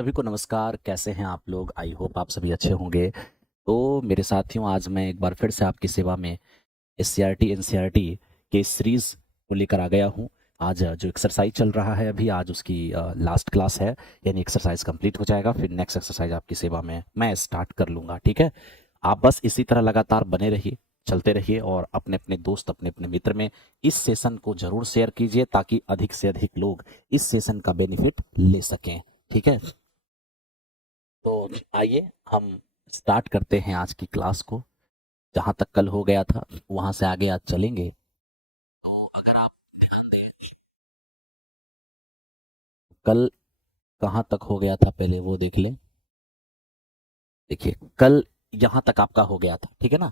सभी को नमस्कार। कैसे हैं आप लोग? आई होप आप सभी अच्छे होंगे। तो मेरे साथियों, आज मैं एक बार फिर से आपकी सेवा में एससीईआरटी एनसीईआरटी के सीरीज़ को लेकर आ गया हूँ। आज जो एक्सरसाइज चल रहा है अभी, आज उसकी लास्ट क्लास है, यानी एक्सरसाइज कंप्लीट हो जाएगा, फिर नेक्स्ट एक्सरसाइज आपकी सेवा में मैं स्टार्ट कर लूँगा। ठीक है, आप बस इसी तरह लगातार बने रहिए, चलते रहिए और अपने अपने दोस्त, अपने अपने मित्र में इस सेशन को जरूर शेयर कीजिए ताकि अधिक से अधिक लोग इस सेशन का बेनिफिट ले सकें। ठीक है, तो आइए हम स्टार्ट करते हैं आज की क्लास को। जहाँ तक कल हो गया था वहाँ से आगे आज चलेंगे। तो अगर आप ध्यान दें, कल कहाँ तक हो गया था पहले वो देख लें। देखिए, कल यहाँ तक आपका हो गया था, ठीक है ना।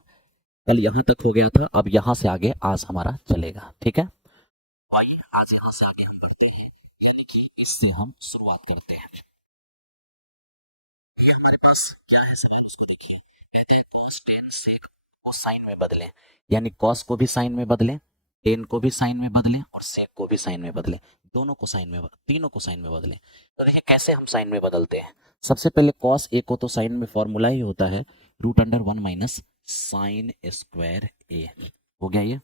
कल यहाँ तक हो गया था, अब यहाँ से आगे आज हमारा चलेगा। ठीक है, आइए आज यहाँ से आगे हम बढ़ते हैं, यानी कि इससे हम शुरुआत करते हैं। ये हमारे पास क्या है सवाल, उसको देखिए। कहते हैं cos tan sec को साइन में बदलें, यानी cos को भी साइन में बदलें, tan को भी साइन में बदलें और sec को भी साइन में बदलें। दोनों को साइन में, तीनों को साइन में बदलें। तो देखिए कैसे हम साइन में बदलते हैं। सबसे पहले cos a को तो साइन में फॉर्मूला ही होता है √1 माइनस साइन स्क्वायर ए। हो गया ये।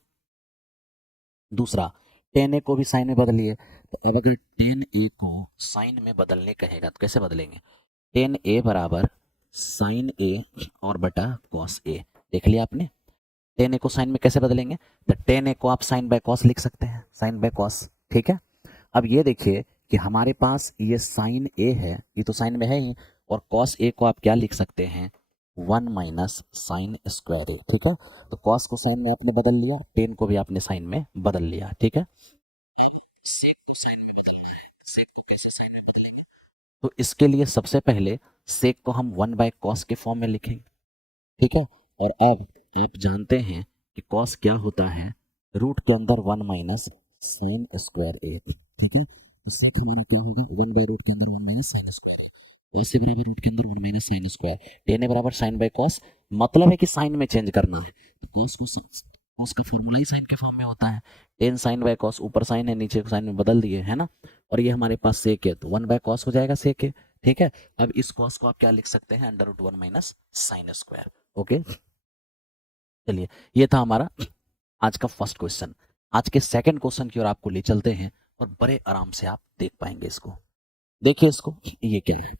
दूसरा, tan a को भी साइन में बदलिए। तो अब अगर tan a को साइन में बदलने कहेगा तो कैसे बदलेंगे। टेन ए बराबर साइन ए और बटा कॉस ए। देख लिया आपने। टेन ए को साइन में कैसे बदलेंगे, तो टेन ए को आप साइन बाय कॉस लिख सकते हैं, साइन बाय कॉस। ठीक है, अब ये देखिए कि हमारे पास ये साइन ए है, ये तो साइन में है ही, और कॉस ए को आप क्या लिख सकते हैं, 1 माइनस साइन स्क्वायर ए। ठीक है, तो कॉस को साइन में आपने बदल लिया, टेन को भी आपने साइन में बदल लिया। ठीक है, सेक को साइन में बदलना है, सेक को कैसे साइन में बदलेंगे। तो इसके लिए सबसे पहले सेक को हम 1 बाय कॉस के फॉर्म में लिखेंगे। ठीक है, और अब आप जानते हैं कि कॉस क्या होता है, रूट के अंदर 1 माइनस साइन स्क्वायर ए। ठीक है, इससे हमारा क्या होगा, 1 बाय रूट के अंदर 1 माइनस साइन स्क्वायर ए, ऐसे बराबर रूट के अंदर 1 माइनस साइन स्क्वायर। टेन ए बराबर साइन बाय कॉस, मतलब है कि साइन में चेंज करना है, तो कॉस को, कॉस का फॉर्मूला ही साइन के फॉर्म में होता है। टेन साइन बाय कॉस, ऊपर साइन है नीचे साइन में बदल दिए, है ना। और ये हमारे पास सेक है, तो 1 बाय कॉस हो जाएगा सेक है। ठीक है, अब इस कॉस को आप क्या लिख सकते हैं, √1 माइनस साइन स्क्वायर। ओके, चलिए, ये था हमारा आज का फर्स्ट क्वेश्चन। आज के सेकंड क्वेश्चन की ओर आपको ले चलते हैं और बड़े आराम से आप देख पाएंगे इसको। देखिए इसको, ये क्या है।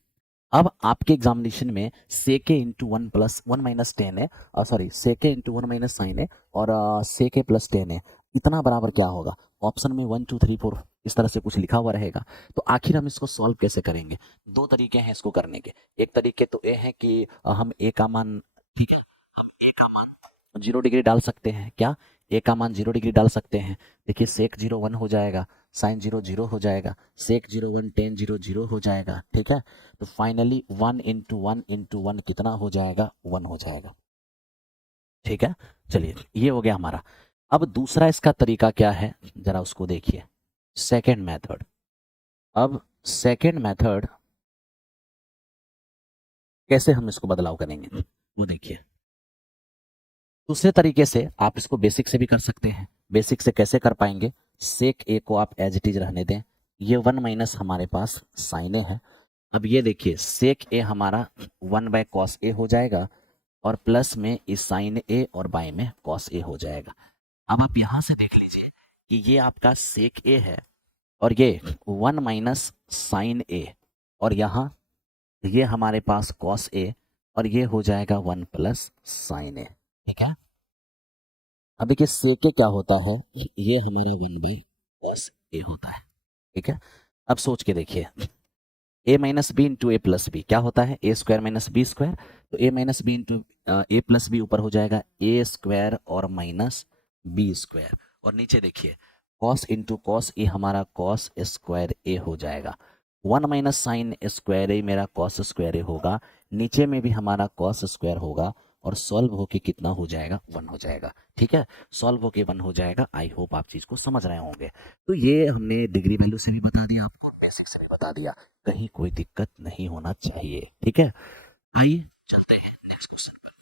अब आपके एग्जामिनेशन में सेके इंटू 1 प्लस 1 माइनस टेन है, सॉरी सेके इंटू 1 माइनस साइन है, और सेके प्लस टेन है, इतना बराबर क्या होगा। ऑप्शन में 1 2 3 4 इस तरह से कुछ लिखा हुआ रहेगा। तो आखिर हम इसको सॉल्व कैसे करेंगे। दो तरीके हैं इसको करने के। एक तरीके तो ये है कि हम ए का मान, ठीक है, हम ए का मान 0 डिग्री डाल सकते हैं। क्या, ए का मान 0 डिग्री डाल सकते हैं। देखिए सेक 0 1 हो जाएगा, साइन 0 0 हो जाएगा, सेक 0 1 टेन 0 0 हो जाएगा। ठीक है, तो फाइनली 1 इंटू 1 इंटू 1 कितना हो जाएगा, 1 हो जाएगा। ठीक है, चलिए ये हो गया हमारा। अब दूसरा इसका तरीका क्या है, जरा उसको देखिए, सेकेंड मेथड। अब सेकेंड मेथड कैसे हम इसको बदलाव करेंगे वो देखिए। दूसरे तरीके से आप इसको बेसिक से भी कर सकते हैं। बेसिक से कैसे कर पाएंगे, सेक ए को आप एज इट इज रहने दें, ये 1 माइनस हमारे पास साइन ए है। अब ये देखिए सेक ए हमारा 1 बाय कॉस ए हो जाएगा, और प्लस में इस साइन ए और बाय में कॉस ए हो जाएगा। अब आप यहां से देख लीजिए कि ये आपका सेक ए है, और ये 1 माइनस साइन ए, और यहाँ ये हमारे पास कॉस ए, और ये हो जाएगा 1 प्लस साइन ए। ठीक है, अब देखिए सेक ए क्या होता है, ये हमारा 1 बाय कॉस ए होता है। ठीक है, अब सोच के देखिए, ए माइनस बी इंटू ए प्लस बी क्या होता है, ए स्क्वायर माइनस बी स्क्वायर। तो ए माइनस बी इंटू ए प्लस बी ऊपर हो जाएगा ए स्क्वायर और माइनस बी स्क्वायर, और नीचे देखिए कॉस इंटू कॉस ए हमारा कॉस स्क्वायर ए हो जाएगा। 1 माइनस साइन स्क्वायर ए मेरा कॉस स्क्वायर ए होगा, नीचे में भी हमारा कॉस स्क्वायर होगा, और सॉल्व होके कितना हो जाएगा, 1 हो जाएगा। ठीक है, सॉल्व होके 1 हो जाएगा। आई होप आप चीज को समझ रहे होंगे। तो ये हमने डिग्री वैल्यू से भी बता दिया आपको, बेसिक से भी बता दिया, कहीं कोई दिक्कत नहीं होना चाहिए। ठीक है, आइए चलते हैं नेक्स्ट क्वेश्चन पर।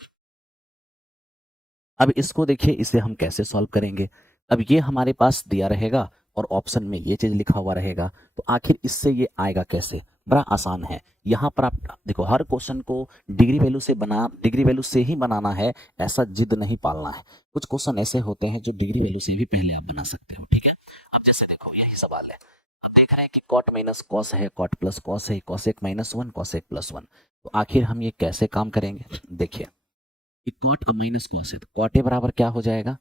अब इसको देखिए, इसे हम कैसे सॉल्व करेंगे। अब ये हमारे पास दिया रहेगा और ऑप्शन में ये चीज लिखा हुआ रहेगा, तो आखिर इससे ये आएगा कैसे, बड़ा आसान है। यहाँ पर आप देखो, हर क्वेश्चन को डिग्री वैल्यू से ही बनाना है, ऐसा जिद नहीं पालना है। कुछ क्वेश्चन ऐसे होते हैं जो डिग्री वैल्यू से भी पहले आप बना सकते हो, ठीक है। अब जैसे देखो यही सवाल है, अब देख रहे हैं कि कॉट माइनस कॉस है, कॉट प्लस कॉस है, cosec minus one, cosec plus one. तो आखिर हम ये कैसे काम करेंगे, देखिए कि कॉट अब माइनस कॉस है, तो कॉट ए बराबर क्या हो जाएगा,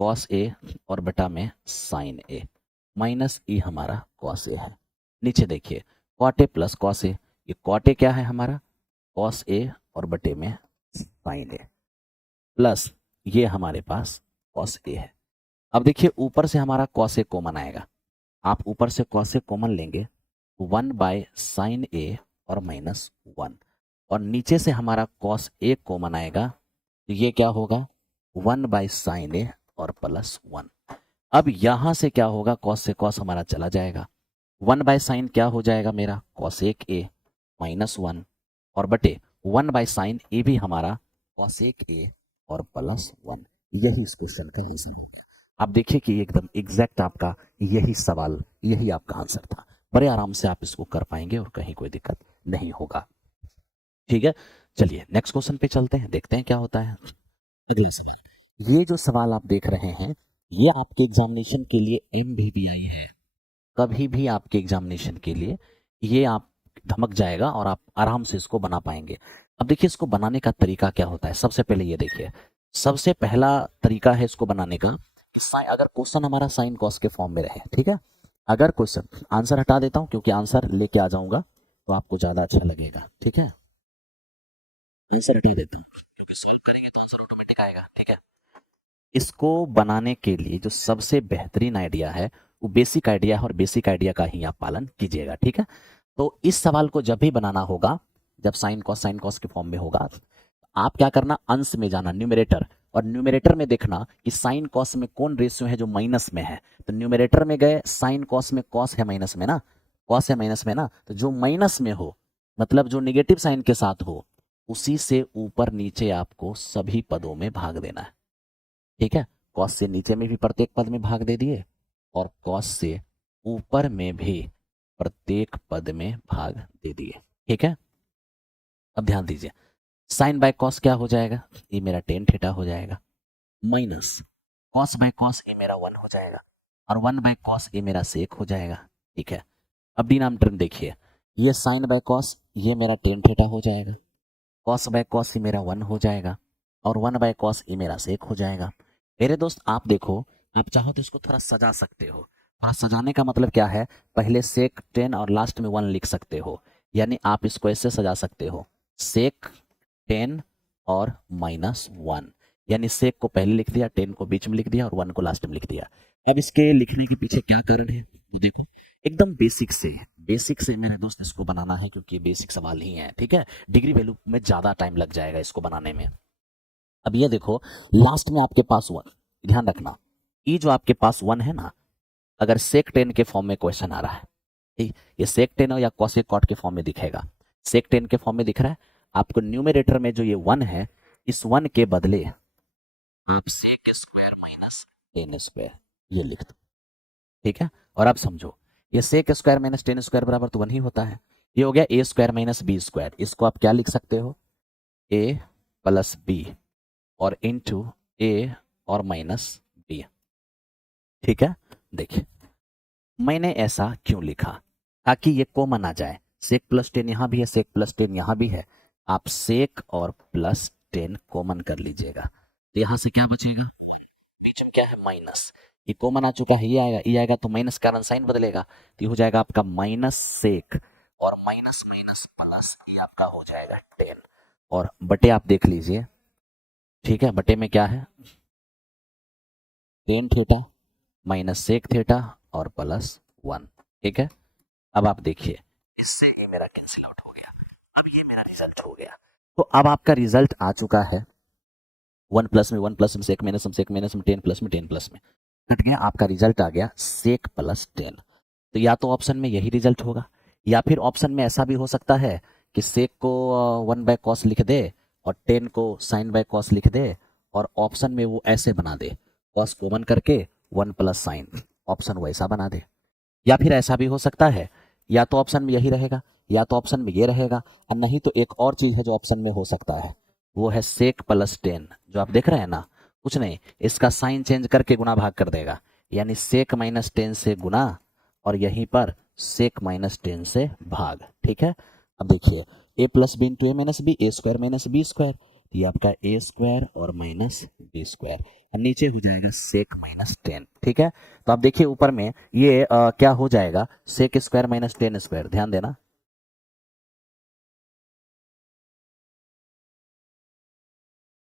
कॉस ए और बटा में साइन ए, माइनस ई हमारा कॉस ए है। नीचे देखिए cot A plus cos A, ये कॉट ए क्या है हमारा, कॉस ए और बटे में साइन ए, प्लस ये हमारे पास कॉस ए है। अब देखिए ऊपर से हमारा कॉस ए कॉमन आएगा, आप ऊपर से कॉस ए कॉमन लेंगे, 1/sin ए और माइनस 1, और नीचे से हमारा कॉस ए कॉमन आएगा, तो ये क्या होगा, 1/sin ए और प्लस 1। अब यहां से क्या होगा, कॉस से कॉस हमारा चला जाएगा, 1/sin क्या हो जाएगा मेरा, कॉसेक ए माइनस 1, और बटे 1/sin ए भी हमारा कॉसेक ए और प्लस 1। यही इस क्वेश्चन का आंसर है। आप देखिए कि एकदम एग्जैक्ट आपका यही सवाल, यही आपका आंसर था। बड़े आराम से आप इसको कर पाएंगे और कहीं कोई दिक्कत नहीं होगा, ठीक है। चलिए नेक्स्ट क्वेश्चन पे चलते हैं, देखते हैं क्या होता है। अगला सवाल, ये जो सवाल आप देख रहे हैं ये आपके एग्जामिनेशन के लिए MBBI है, कभी भी आपके एग्जामिनेशन के लिए ये आप धमक जाएगा और आप आराम से इसको बना पाएंगे। अब देखिए इसको बनाने का तरीका क्या होता है, सबसे पहले ये देखिए, सबसे पहला तरीका है इसको बनाने का, अगर क्वेश्चन हमारा साइन कॉस के फॉर्म में रहे, ठीक है। अगर क्वेश्चन, आंसर हटा देता हूं क्योंकि आंसर लेके आ जाऊंगा तो आपको ज्यादा अच्छा लगेगा, ठीक है। आंसर हटा देता हूं क्योंकि सॉल्व करेंगे तो आंसर ऑटोमेटिक आएगा, ठीक है। इसको बनाने के लिए जो सबसे बेहतरीन आइडिया है वो बेसिक आइडिया है, और बेसिक आइडिया का ही आप पालन कीजिएगा, ठीक है। तो इस सवाल को जब भी बनाना होगा, जब साइन कॉस के फॉर्म में होगा, आप क्या करना, अंश में जाना, न्यूमरेटर, और न्यूमरेटर में देखना कि साइन कॉस में कौन रेशियो है जो माइनस में है। तो न्यूमरेटर में गए, साइन कॉस में कॉस है माइनस में ना, कॉस है माइनस में ना, तो जो माइनस में हो, मतलब जो निगेटिव साइन के साथ हो, उसी से ऊपर नीचे आपको सभी पदों में भाग देना है, ठीक है। कॉस से नीचे में भी प्रत्येक पद में भाग दे दिए, और कॉस से ऊपर में भी प्रत्येक पद में भाग दे दिए, ठीक है। अब ध्यान दीजिए, साइन बाय कॉस क्या हो जाएगा, ये मेरा टेन थीटा हो जाएगा, माइनस कॉस बाय कॉस ये मेरा 1 हो जाएगा, और 1 बाय कॉस ये मेरा सेक हो जाएगा, ठीक है। अब डिनोमिनेटर में देखिए, ये साइन बाय कॉस ये मेरा टेन थीटा हो जाएगा, कॉस बाय कॉस ये मेरा 1 हो जाएगा, और 1 बाय कॉस ये मेरा सेक हो जाएगा। मेरे दोस्त आप देखो, आप चाहो तो इसको थोड़ा सजा सकते हो। थोड़ा सजाने का मतलब क्या है, पहले सेक 10 और लास्ट में 1 लिख सकते हो, यानी आप इसको ऐसे सजा सकते हो, सेक 10 और -1, यानी सेक को पहले लिख दिया, 10 को बीच में लिख दिया और 1 को लास्ट में लिख दिया। अब इसके लिखने के पीछे क्या कारण है, तो देखो एकदम बेसिक से मेरे दोस्त इसको बनाना है, क्योंकि ये बेसिक सवाल ही है, ठीक है। डिग्री वैल्यू में ज्यादा टाइम लग जाएगा इसको बनाने में। अब ये देखो, लास्ट में आपके पास 1, ध्यान रखना, ये जो आपके पास 1 है ना, अगर सेक 10 के फॉर्म में क्वेश्चन आ रहा है, ठीक, ये सेक 10 या कॉसेक कॉट के फॉर्म में दिखेगा, सेक 10 के फॉर्म में दिख रहा है आपको, न्यूमरेटर में जो ये 1 है, इस 1 के बदले आप सेक स्क्वायर माइनस 10 स्क्वायर ये लिख दो, ठीक है। और अब समझो, ये सेक स्क्वायर माइनस 10 स्क्वायर बराबर तो 1 ही होता है, ये हो गया ए स्क्वायर माइनस बी स्क्वायर, इसको आप क्या लिख सकते हो, ए प्लस बी और इंटू ए और माइनस बी, ठीक है। देखिए मैंने ऐसा क्यों लिखा, ताकि ये कॉमन आ जाए, सेक प्लस 10 यहां भी है, सेक प्लस 10 यहां भी है, आप सेक और प्लस 10 कॉमन कर लीजिएगा, तो यहां से क्या बचेगा, बीच में क्या है माइनस, ये कॉमन आ चुका है, ये आएगा तो माइनस कारण साइन बदलेगा, तो ये हो जाएगा आपका माइनस सेक, और माइनस माइनस प्लस ये आपका हो जाएगा 10, और बटे आप देख लीजिए, ठीक है, बटे में क्या है, tan theta minus sec theta और प्लस 1, ठीक है। अब आप देखिए, इससे ये मेरा कैंसिल आउट हो गया, अब ये मेरा रिजल्ट हो गया। तो अब आपका रिजल्ट आ चुका है, 1 प्लस में 1 प्लस में सेक माइनस में सेक माइनस में 10 प्लस में 10 प्लस में कट गया, आपका रिजल्ट आ गया सेक प्लस 10। तो या तो ऑप्शन में यही रिजल्ट होगा, या फिर ऑप्शन में ऐसा भी हो सकता है कि सेक को 1 बाय कॉस लिख दे और 10 को साइन बाय कॉस लिख दे, और ऑप्शन में वो ऐसे बना दे, कॉस कॉमन करके 1 प्लस साइन, ऑप्शन वैसा बना दे। या फिर ऐसा भी हो सकता है, या तो ऑप्शन में यही रहेगा या तो ऑप्शन में ये रहेगा और नहीं तो एक और चीज है जो ऑप्शन में हो सकता है, वो है सेक प्लस टेन। जो आप देख रहे हैं ना, कुछ नहीं, इसका साइन चेंज करके गुना भाग कर देगा, यानी सेक माइनस टेन से गुना और यहीं पर सेक माइनस टेन से भाग। ठीक है, अब देखिए ए plus B into A minus B, A square minus B square, ये आपका ए स्क्वायर और माइनस बी स्क्वायर, और नीचे हो जाएगा सेक माइनस टेन। ठीक है, तो आप देखिए ऊपर में ये क्या हो जाएगा, sec square minus tan square, ध्यान देना।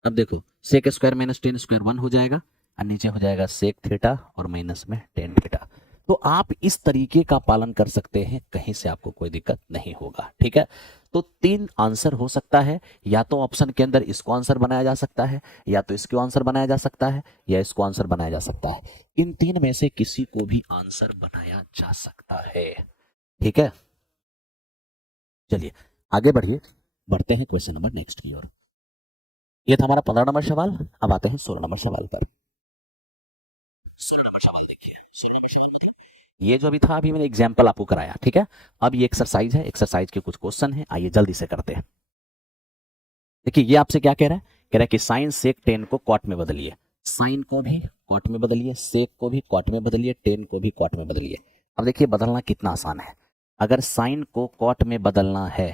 अब देखो sec square minus tan square 1 हो जाएगा और नीचे हो जाएगा सेक थीटा और माइनस में टेन थीटा। तो आप इस तरीके का पालन कर सकते हैं, कहीं से आपको कोई दिक्कत नहीं होगा। ठीक है, तो तीन आंसर हो सकता है, या तो ऑप्शन के अंदर इसको आंसर बनाया जा सकता है, या तो इसको आंसर बनाया जा सकता है, या इसको आंसर बनाया जा सकता है। इन तीन में से किसी को भी आंसर बनाया जा सकता है। ठीक है, चलिए आगे बढ़िए, बढ़ते हैं क्वेश्चन नंबर नेक्स्ट की ओर। ये था हमारा 15 नंबर सवाल। अब आते हैं 16 नंबर सवाल पर। 16 नंबर सवाल देखिए, 16 नंबर सवाल मतलब ये जो अभी था, अभी मैंने एग्जाम्पल आपको कराया। ठीक है, अब ये एक्सरसाइज है, एक्सरसाइज के कुछ क्वेश्चन है, आइए जल्दी से करते हैं। देखिए ये आपसे क्या कह रहा है, कह रहा है कि साइन सेक टेन को कॉट में बदलिए, साइन को भी कॉट में बदलिए, सेक को भी कॉट में बदलिए, टेन को भी कॉट में बदलिए। अब देखिए बदलना कितना आसान है। अगर साइन को कॉट में बदलना है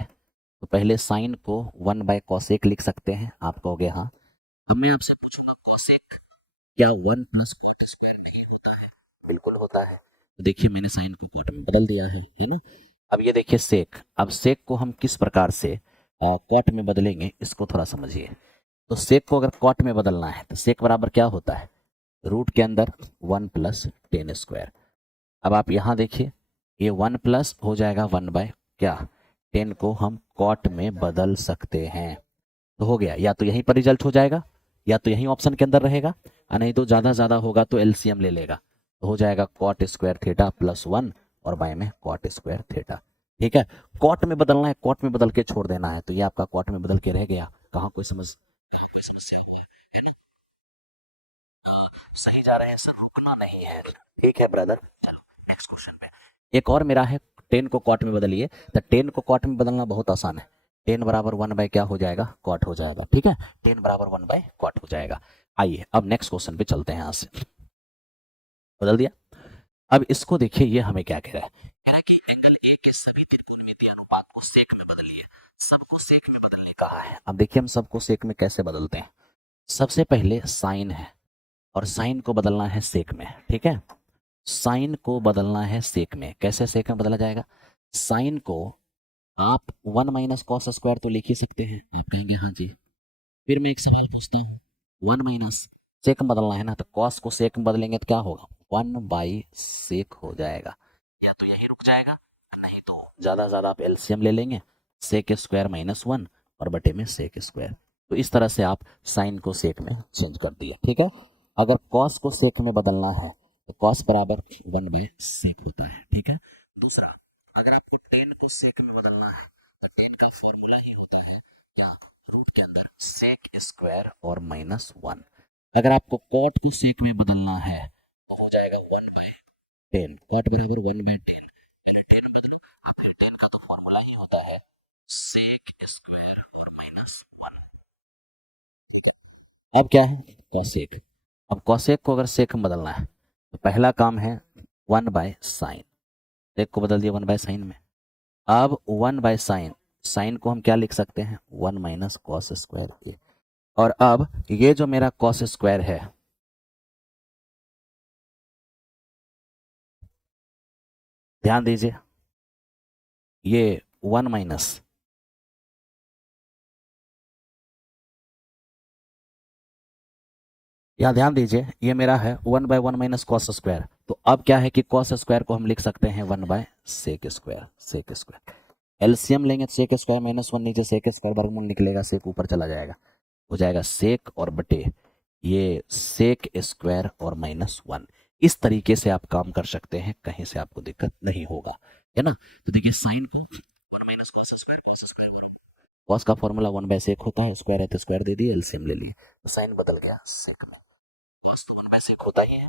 तो पहले साइन को 1/cosec लिख सकते हैं, आप कहोगे हाँ। अब मैं आपसे पूछूंगा cosec क्या 1 + cot² नहीं होता है? बिल्कुल होता है। तो देखिए मैंने साइन को कॉट में बदल दिया है ना। अब ये देखिए सेक, अब सेक को हम किस प्रकार से कॉट में बदलेंगे, इसको थोड़ा समझिए। तो सेक को अगर कॉट में बदलना है तो सेक बराबर क्या होता है, रूट के अंदर 1 + 10²। अब आप यहाँ देखिए, ये 1 प्लस हो जाएगा 1 क्या 10 को हम कॉट में बदल सकते हैं। तो हो गया, या तो यहीं पर रिजल्ट हो जाएगा, या तो यहीं ऑप्शन के अंदर रहेगा, और नहीं तो ज़्यादा ज़्यादा होगा तो एलसीएम ले लेगा, तो हो जाएगा कॉट स्क्वायर थीटा प्लस 1 और बाय में कॉट स्क्वायर थीटा। ठीक है, कॉट में बदलना है, कॉट में बदल के छोड़ देना है, तो ये आपका कॉट में बदल के रह गया। कहाँ कोई समस्या हुआ है ना? हाँ, सही जा रहे हैं सर, रुकना नहीं है। ठीक है ब्रदर, चलो नेक्स्ट क्वेश्चन पे। एक और मेरा है, टेन को कॉट में बदलिए। तो टेन को कॉट में बदलना बहुत आसान है, टेन बराबर 1 क्या हो जाएगा, कॉट हो जाएगा। ठीक है, टेन बराबर 1/कॉट हो जाएगा। आइए अब नेक्स्ट क्वेश्चन पे चलते हैं, यहाँ से बदल दिया। अब इसको देखिए, ये हमें क्या कह रहा है, कह रहा है कि एंगल ए के सभी त्रिकोणमितीय अनुपात को सेक में बदलिए। सबको सेक में बदलने कहा है। अब देखिए हम सबको सेक में कैसे बदलते हैं। सबसे पहले साइन है, और साइन को बदलना है सेक में। ठीक है, साइन को बदलना है सेक में। कैसे सेक में बदला जाएगा, साइन को आप 1 - cos² तो लिख ही सकते हैं, आप कहेंगे हाँ जी। फिर मैं एक सवाल पूछता हूँ, 1 सेक में बदलना है ना, तो कॉस को सेक में बदलेंगे तो क्या होगा, 1/सेक हो जाएगा। या तो यही रुक जाएगा, नहीं तो ज़्यादा से ज़्यादा आप एलसीएम ले लेंगे, सेक स्क्वायर -1 और बटे में सेक स्क्वायर। तो इस तरह से आप साइन को सेक में चेंज कर दिए। ठीक है, अगर कॉस को सेक में बदलना है तो कॉस बराबर 1/सेक होता है। ठीक है, दूसरा, अगर आपको टेन को सेक में बदलना है तो टेन का फॉर्मूला ही होता है क्या, रूट के अंदर सेक स्क्वायर और -1। अगर आपको कॉट को सेक में बदलना है तो हो जाएगा 1/10, कॉट बराबर 1/10। मैंने 10 बदला, अब फिर 10 का तो फॉर्मूला ही होता है सेक स्क्वायर और -1। अब क्या है, कॉसेक। अब कॉसेक को अगर सेक में बदलना है तो पहला काम है 1/साइन, सेक को बदल दिया 1/साइन में। अब 1/साइन, साइन को हम क्या लिख सकते हैं, 1 - cos²। और अब ये जो मेरा cos² है, ध्यान दीजिए, ये 1 माइनस, यहाँ ध्यान दीजिए, ये मेरा है 1/1 - cos²। तो अब क्या है कि cos² को हम लिख सकते हैं 1/sec², sec²। एलसीएम लेंगे तो सेक स्क्वायर -1, नीचे सेक स्क्वायर वर्गमूल निकलेगा, सेक ऊपर चला जाएगा, हो जाएगा सेक और बटे ये सेक स्क्वायर और -1। इस तरीके से आप काम कर सकते हैं, कहीं से आपको दिक्कत नहीं होगा, है ना। तो देखिए साइन को 1 - cos², कॉस का फॉर्मूला 1/सेक होता है, स्क्वायर है तो स्क्वायर दे दिए, एलसीएम ले लिए, तो साइन बदल गया सेक में। कॉस तो 1/सेक होता ही है,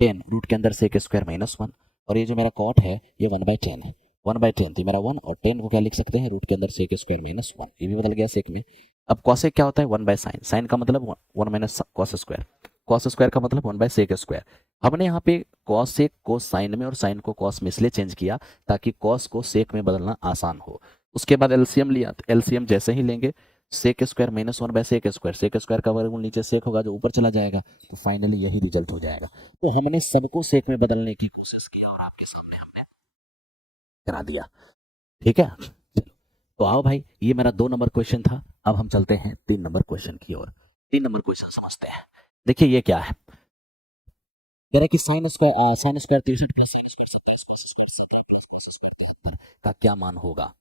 10 रूट के अंदर सेक स्क्वायर -1, और ये जो मेरा कॉट है ये 1/10 है, 1/10, तो मेरा 1, और 10 को क्या लिख सकते हैं, रूट के अंदर सेक स्क्वायर माइनस 1, ये भी बदल गया सेक में। अब कॉसेक क्या होता है, 1/साइन, साइन का मतलब 1 minus cos square, cos square का मतलब 1/सेक स्क्वायर। हमने यहाँ पे कॉसेक को साइन में और साइन को कॉस में इसलिए चेंज किया ताकि कॉस को सेक में बदलना आसान हो। उसके बाद एलसीएम लिया, तो एलसीएम जैसे ही लेंगे, सेक स्क्वायर माइनस 1/सेक स्क्वायर, सेक स्क्वायर का वर्गमूल नीचे सेक होगा जो ऊपर चला जाएगा, तो फाइनली यही रिजल्ट हो जाएगा। तो हमने सबको सेक में बदलने की कोशिश की और आपके सामने हमने करा दिया, ठीक है। चलो, तो आओ भाई, ये मेरा 2 नंबर क्वेश्चन था। अब हम चलते हैं 3 नंबर क्वेश्चन की ओर। 3 नंबर क्वेश्चन समझते हैं। देखिए ये क्या है, कह रहा है कि sine square 63 plus sine square 27 cos square 17 plus cos square 73 का क्या मान होगा।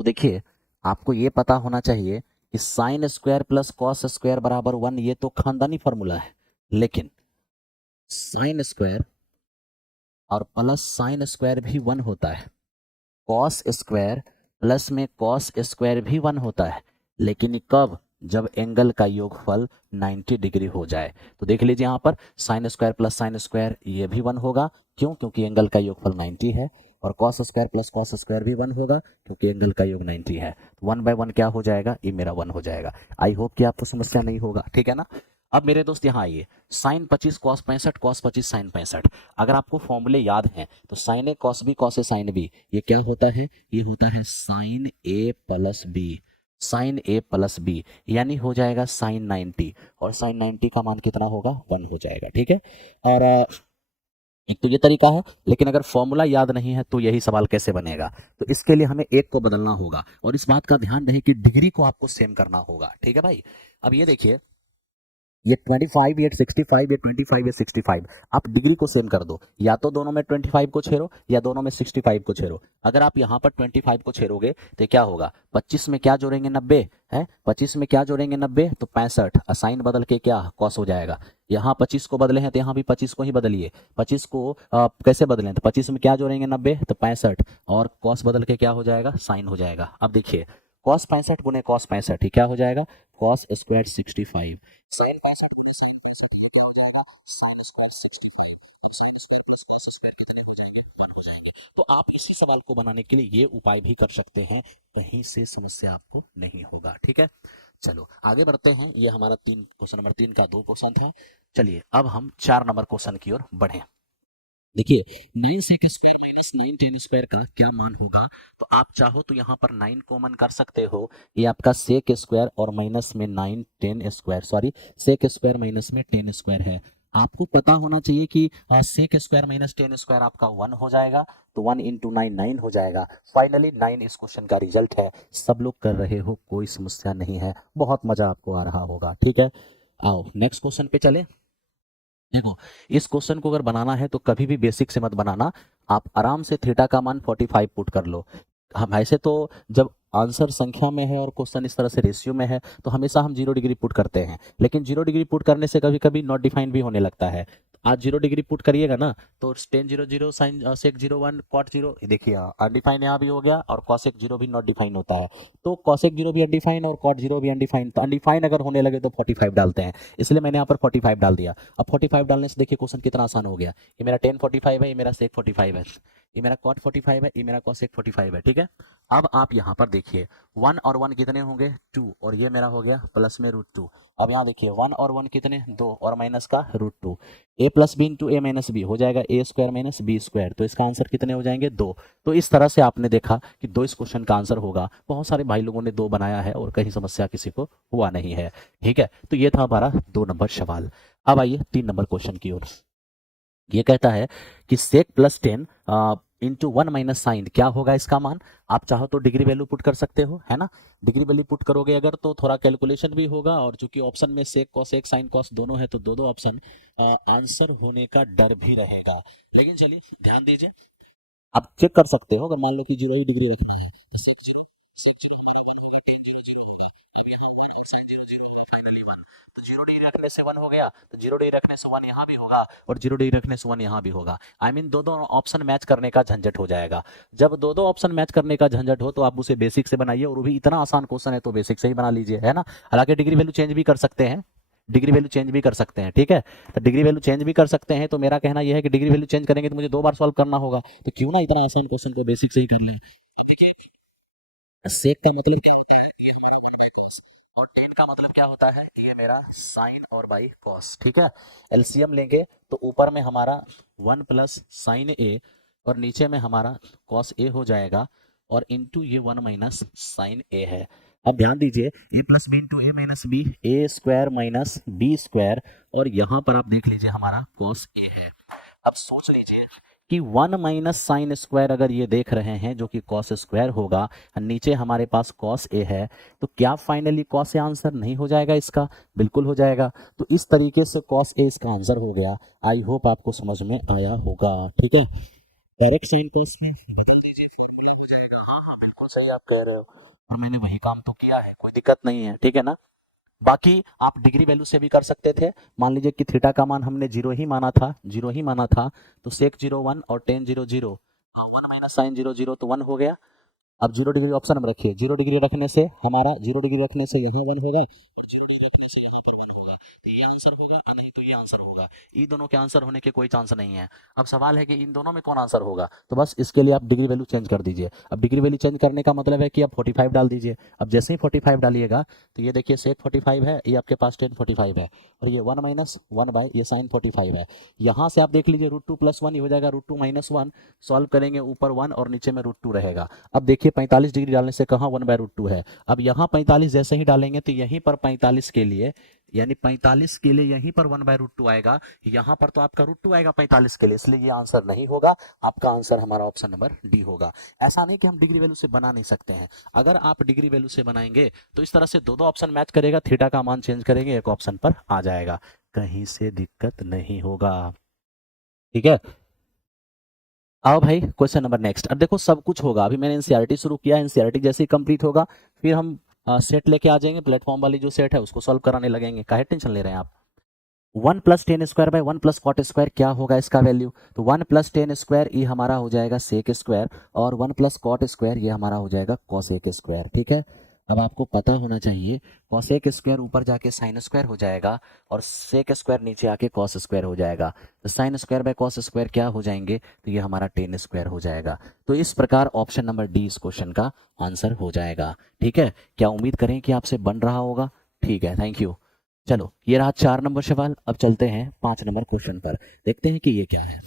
तो देखिए, आपको ये पता होना चाहिए कि sine square plus cos square बराबर 1, ये तो खानदानी फॉर्मूला है, लेकिन साइन स्क्वायर और प्लस साइन स्क्वायर भी 1 होता है, कॉस स्क्वायर प्लस में कॉस स्क्वायर भी 1 होता है, लेकिन कब, जब एंगल का योगफल 90 डिग्री हो जाए। तो देख लीजिए यहाँ पर sine square plus sine square ये भी 1 होगा, क्यों, क्योंकि एंगल का योगफल 90 है, और cos square plus cos square भी 1 होगा क्योंकि एंगल का योग 90 है। 1/1 क्या हो जाएगा, ये मेरा 1 हो जाएगा। आई होप कि आपको समस्या नहीं होगा, ठीक है ना। अब मेरे दोस्त यहाँ आइए, साइन 25 कॉस 65, कॉस 25 साइन 65। अगर आपको फॉर्मूले याद हैं तो sign A cos B cos A sine B, ये क्या होता है, ये होता है साइन ए प्लस बी, साइन ए प्लस बी, यानी हो जाएगा साइन 90, और साइन 90 का मान कितना होगा, 1 हो जाएगा, ठीक है। और एक तो ये तरीका है, लेकिन अगर फॉर्मूला याद नहीं है तो यही सवाल कैसे बनेगा। तो इसके लिए हमें एक को बदलना होगा, और इस बात का ध्यान रहे कि डिग्री को आपको सेम करना होगा, ठीक है भाई। अब ये देखिए, ये 25, ये 65, ये 25, ये 65, आप डिग्री को सेम कर दो, या तो दोनों में 25 को छेड़ो या दोनों में 65 को छेड़ो। अगर आप यहाँ पर 25 को छेड़ोगे तो क्या होगा, 25 में क्या जोड़ेंगे, 90 है, 25 में क्या जोड़ेंगे, 90, तो 65, साइन बदल के क्या कॉस हो जाएगा। यहाँ 25 को बदले हैं तो यहाँ भी 25 को ही बदलिए, 25 को कैसे बदलें, तो 25 में क्या जोड़ेंगे, 90, तो 65, और कॉस बदल के क्या हो जाएगा, साइन हो जाएगा। अब देखिए, कॉस 65 गुने कॉस 65 क्या हो जाएगा, कॉस स्क्वायर 65, साइन 65 तो आप इसी सवाल को बनाने के लिए ये उपाय भी कर सकते हैं, कहीं से समस्या आपको नहीं होगा, ठीक है। चलो आगे बढ़ते हैं, ये हमारा क्वेश्चन नंबर 3 का 2 क्वेश्चन था। चलिए अब हम 4 नंबर क्वेश्चन की ओर बढ़े। देखिए 9 sec square minus 9 tan square का क्या मान होगा। तो आप चाहो तो यहाँ पर 9 कॉमन कर सकते हो, ये आपका सेक स्क्वायर और माइनस में 9 10 square, sorry sec square minus में 10 स्क्वायर है। आपको पता होना चाहिए कि सेक स्क्वायर माइनस 10 स्क्वायर आपका 1 हो जाएगा, तो 1 इंटू 9 9 हो जाएगा। फाइनली 9 इस क्वेश्चन का रिजल्ट है। सब लोग कर रहे हो, कोई समस्या नहीं है, बहुत मजा आपको आ रहा होगा, ठीक है। आओ नेक्स्ट क्वेश्चन पे चले। देखो, इस क्वेश्चन को अगर बनाना है तो कभी भी बेसिक से मत बनाना, आप आराम से थीटा का मान 45 पुट कर लो। हम ऐसे तो जब आंसर संख्या में है और क्वेश्चन इस तरह से रेशियो में है तो हमेशा हम 0 डिग्री पुट करते हैं, लेकिन 0 डिग्री पुट करने से कभी कभी नॉट डिफाइंड भी होने लगता है। आज 0 डिग्री पुट करिएगा ना तो टेन 0 0 साइन सेक 0 1 कॉट 0, देखिए अनडिफाइन यहाँ भी हो गया, और कॉसेक 0 भी नॉट डिफाइन होता है। तो कॉसेक 0 भी अनडिफाइन और कॉट 0 भी अनडिफाइन, तो अनडिफाइन अगर होने लगे तो 45 डालते हैं, इसलिए मैंने यहाँ पर 45 डाल दिया। अब 45 डालने से देखिए क्वेश्चन कितना आसान हो गया। ये मेरा टेन 45 है, ये मेरा सेक 45 है, ये मेरा कॉट 45 है, ये मेरा कॉसेक 45 है, ठीक है। अब आप यहाँ पर देखिए 1 और 1 कितने होंगे, 2, और ये मेरा हो गया प्लस में √2। अब यहाँ देखिए 1 और 1 कितने, 2, और माइनस का √2, a plus B into A minus B हो जाएगा a square minus B square, तो इसका आंसर कितने हो जाएंगे, 2। तो इस तरह से आपने देखा कि 2 इस क्वेश्चन का आंसर होगा। बहुत सारे भाई लोगों ने 2 बनाया है और कहीं समस्या किसी को हुआ नहीं है, ठीक है। तो ये था हमारा 2 नंबर सवाल। अब आइए 3 नंबर क्वेश्चन की ओर। ये कहता है कि sec plus 10 into 1 minus sine क्या होगा इसका मान। आप चाहो तो डिग्री वैल्यू पुट कर सकते हो, है ना। डिग्री वैल्यू पुट करोगे अगर तो थोड़ा कैलकुलेशन भी होगा, और चूंकि ऑप्शन में सेक कॉस एक साइन कॉस दोनों है तो दो दो ऑप्शन आंसर होने का डर भी रहेगा। लेकिन चलिए ध्यान दीजिए, आप चेक कर सकते हो, अगर मान लो कि 0 ही डिग्री रखना है तो सेक 0 हमारा 1 होगा, टेन 0 0 होगा, अब यहाँ 1 और साइन 0 0 होगा, फाइनली 1। तो 0 डिग्री रखने से 1 हो गया, तो 0 डिग्री रखने से 1 यहाँ भी होगा, और 0 डिग्री रखने से 1 यहाँ भी होगा। आई मीन दो दो ऑप्शन मैच करने का झंझट हो जाएगा। जब दो दो ऑप्शन मैच करने का झंझट हो तो आप उसे बेसिक से बनाइए, और वो भी इतना आसान क्वेश्चन है तो बेसिक से ही बना लीजिए, है ना। हालांकि डिग्री वैल्यू चेंज भी कर सकते हैं, डिग्री वैल्यू चेंज भी कर सकते हैं, ठीक है। तो डिग्री वैल्यू चेंज भी कर सकते हैं, तो मेरा कहना यह है कि डिग्री वैल्यू चेंज करेंगे तो मुझे 2 बार सॉल्व करना होगा, तो क्यों ना इतना आसान क्वेश्चन को बेसिक से ही कर लें। देखिए सेक का मतलब क्या होता है, ये हमारा 1/cos, और टेन का मतलब क्या होता है, ये मेरा साइन और बाई कॉस, ठीक है। एलसीएम लेंगे तो ऊपर में हमारा 1 प्लस साइन ए और नीचे में हमारा कॉस ए हो जाएगा, और इंटू ये 1 माइनस साइन ए है। अब ध्यान दीजिए, ए plus B into A minus B, A square minus B square, और यहाँ पर आप देख लीजिए हमारा कॉस ए है। अब सोच लीजिए कि 1 माइनस साइन स्क्वायर अगर ये देख रहे हैं जो कि कॉस स्क्वायर होगा, नीचे हमारे पास कॉस ए है, तो क्या फाइनली कॉस ए आंसर नहीं हो जाएगा इसका? बिल्कुल हो जाएगा। तो इस तरीके से कॉस ए इसका आंसर हो गया। आई होप आपको समझ में आया होगा, ठीक है। डायरेक्ट साइन कॉस में बदल दीजिए, फॉर्मूला हो जाएगा। हाँ हाँ बिल्कुल सही आप कह रहे हो, और मैंने वही काम तो किया है, कोई दिक्कत नहीं है, ठीक है ना। बाकी आप डिग्री वैल्यू से भी कर सकते थे। मान लीजिए कि थीटा का मान हमने 0 ही माना था, 0 ही माना था, तो सेक 0 1 और टेन 0 0, 1 माइनस साइन 0 0 तो 1 हो गया। अब 0 डिग्री ऑप्शन में रखिए, 0 डिग्री रखने से हमारा 0 डिग्री रखने से यहाँ 1 होगा, और 0 डिग्री रखने से यहाँ पर 1 होगा, तो ये आंसर होगा, और नहीं तो ये आंसर होगा। इन दोनों के आंसर होने के कोई चांस नहीं है। अब सवाल है कि इन दोनों में कौन आंसर होगा, तो बस इसके लिए आप डिग्री वैल्यू चेंज कर दीजिए। अब डिग्री वैल्यू चेंज करने का मतलब है कि आप 45 डाल दीजिए। अब जैसे ही 45 डालिएगा तो ये देखिए सेक 45 है, ये आपके पास टेन 45 है, और ये 1 माइनस 1 बाय ये साइन 45 है। यहाँ से आप देख लीजिए √2 + 1 ये हो जाएगा √2 - 1, सॉल्व करेंगे ऊपर 1 और नीचे में √2 रहेगा। अब देखिए 45 डिग्री डालने से कहाँ 1/√2 है। अब यहाँ 45 जैसे ही डालेंगे तो यहीं पर 45 के लिए, यानी 45 के लिए यहीं पर 1/√2 आएगा, यहाँ पर तो आपका √2 आएगा 45 के लिए, इसलिए ये आंसर नहीं होगा। आपका आंसर हमारा ऑप्शन नंबर डी होगा। ऐसा नहीं कि हम डिग्री वैल्यू से बना नहीं सकते हैं, अगर आप डिग्री वैल्यू से बनाएंगे तो इस तरह से दो ऑप्शन मैच करेगा, थीटा का मान चेंज करेंगे, एक ऑप्शन पर आ जाएगा, कहीं से दिक्कत नहीं होगा, ठीक है। आओ भाई क्वेश्चन नंबर नेक्स्ट। अब देखो सब कुछ होगा, अभी मैंने एनसीईआरटी शुरू किया है, एनसीईआरटी जैसे ही कंप्लीट होगा फिर हम सेट लेके आ जाएंगे, प्लेटफॉर्म वाली जो सेट है उसको सॉल्व कराने लगेंगे, काहे टेंशन ले रहे हैं आप। 1 + tan square by 1 + cot square क्या होगा इसका वैल्यू, तो 1 + टेन स्क्वायर ये हमारा हो जाएगा सेक स्क्वायर, और 1 + कॉट स्क्वायर ये हमारा हो जाएगा कॉसेक स्क्वायर, ठीक है। अब आपको पता होना चाहिए कॉसेक स्क्वायर ऊपर जाके साइन स्क्वायर हो जाएगा, और सेक स्क्वायर नीचे आके कॉस स्क्वायर हो जाएगा, तो sine square by cos square क्या हो जाएंगे, तो ये हमारा टेन स्क्वायर हो जाएगा। तो इस प्रकार ऑप्शन नंबर डी इस क्वेश्चन का आंसर हो जाएगा, ठीक है। क्या उम्मीद करें कि आपसे बन रहा होगा, ठीक है, थैंक यू। चलो ये रहा 4 नंबर सवाल, अब चलते हैं 5 नंबर क्वेश्चन पर, देखते हैं कि ये क्या है।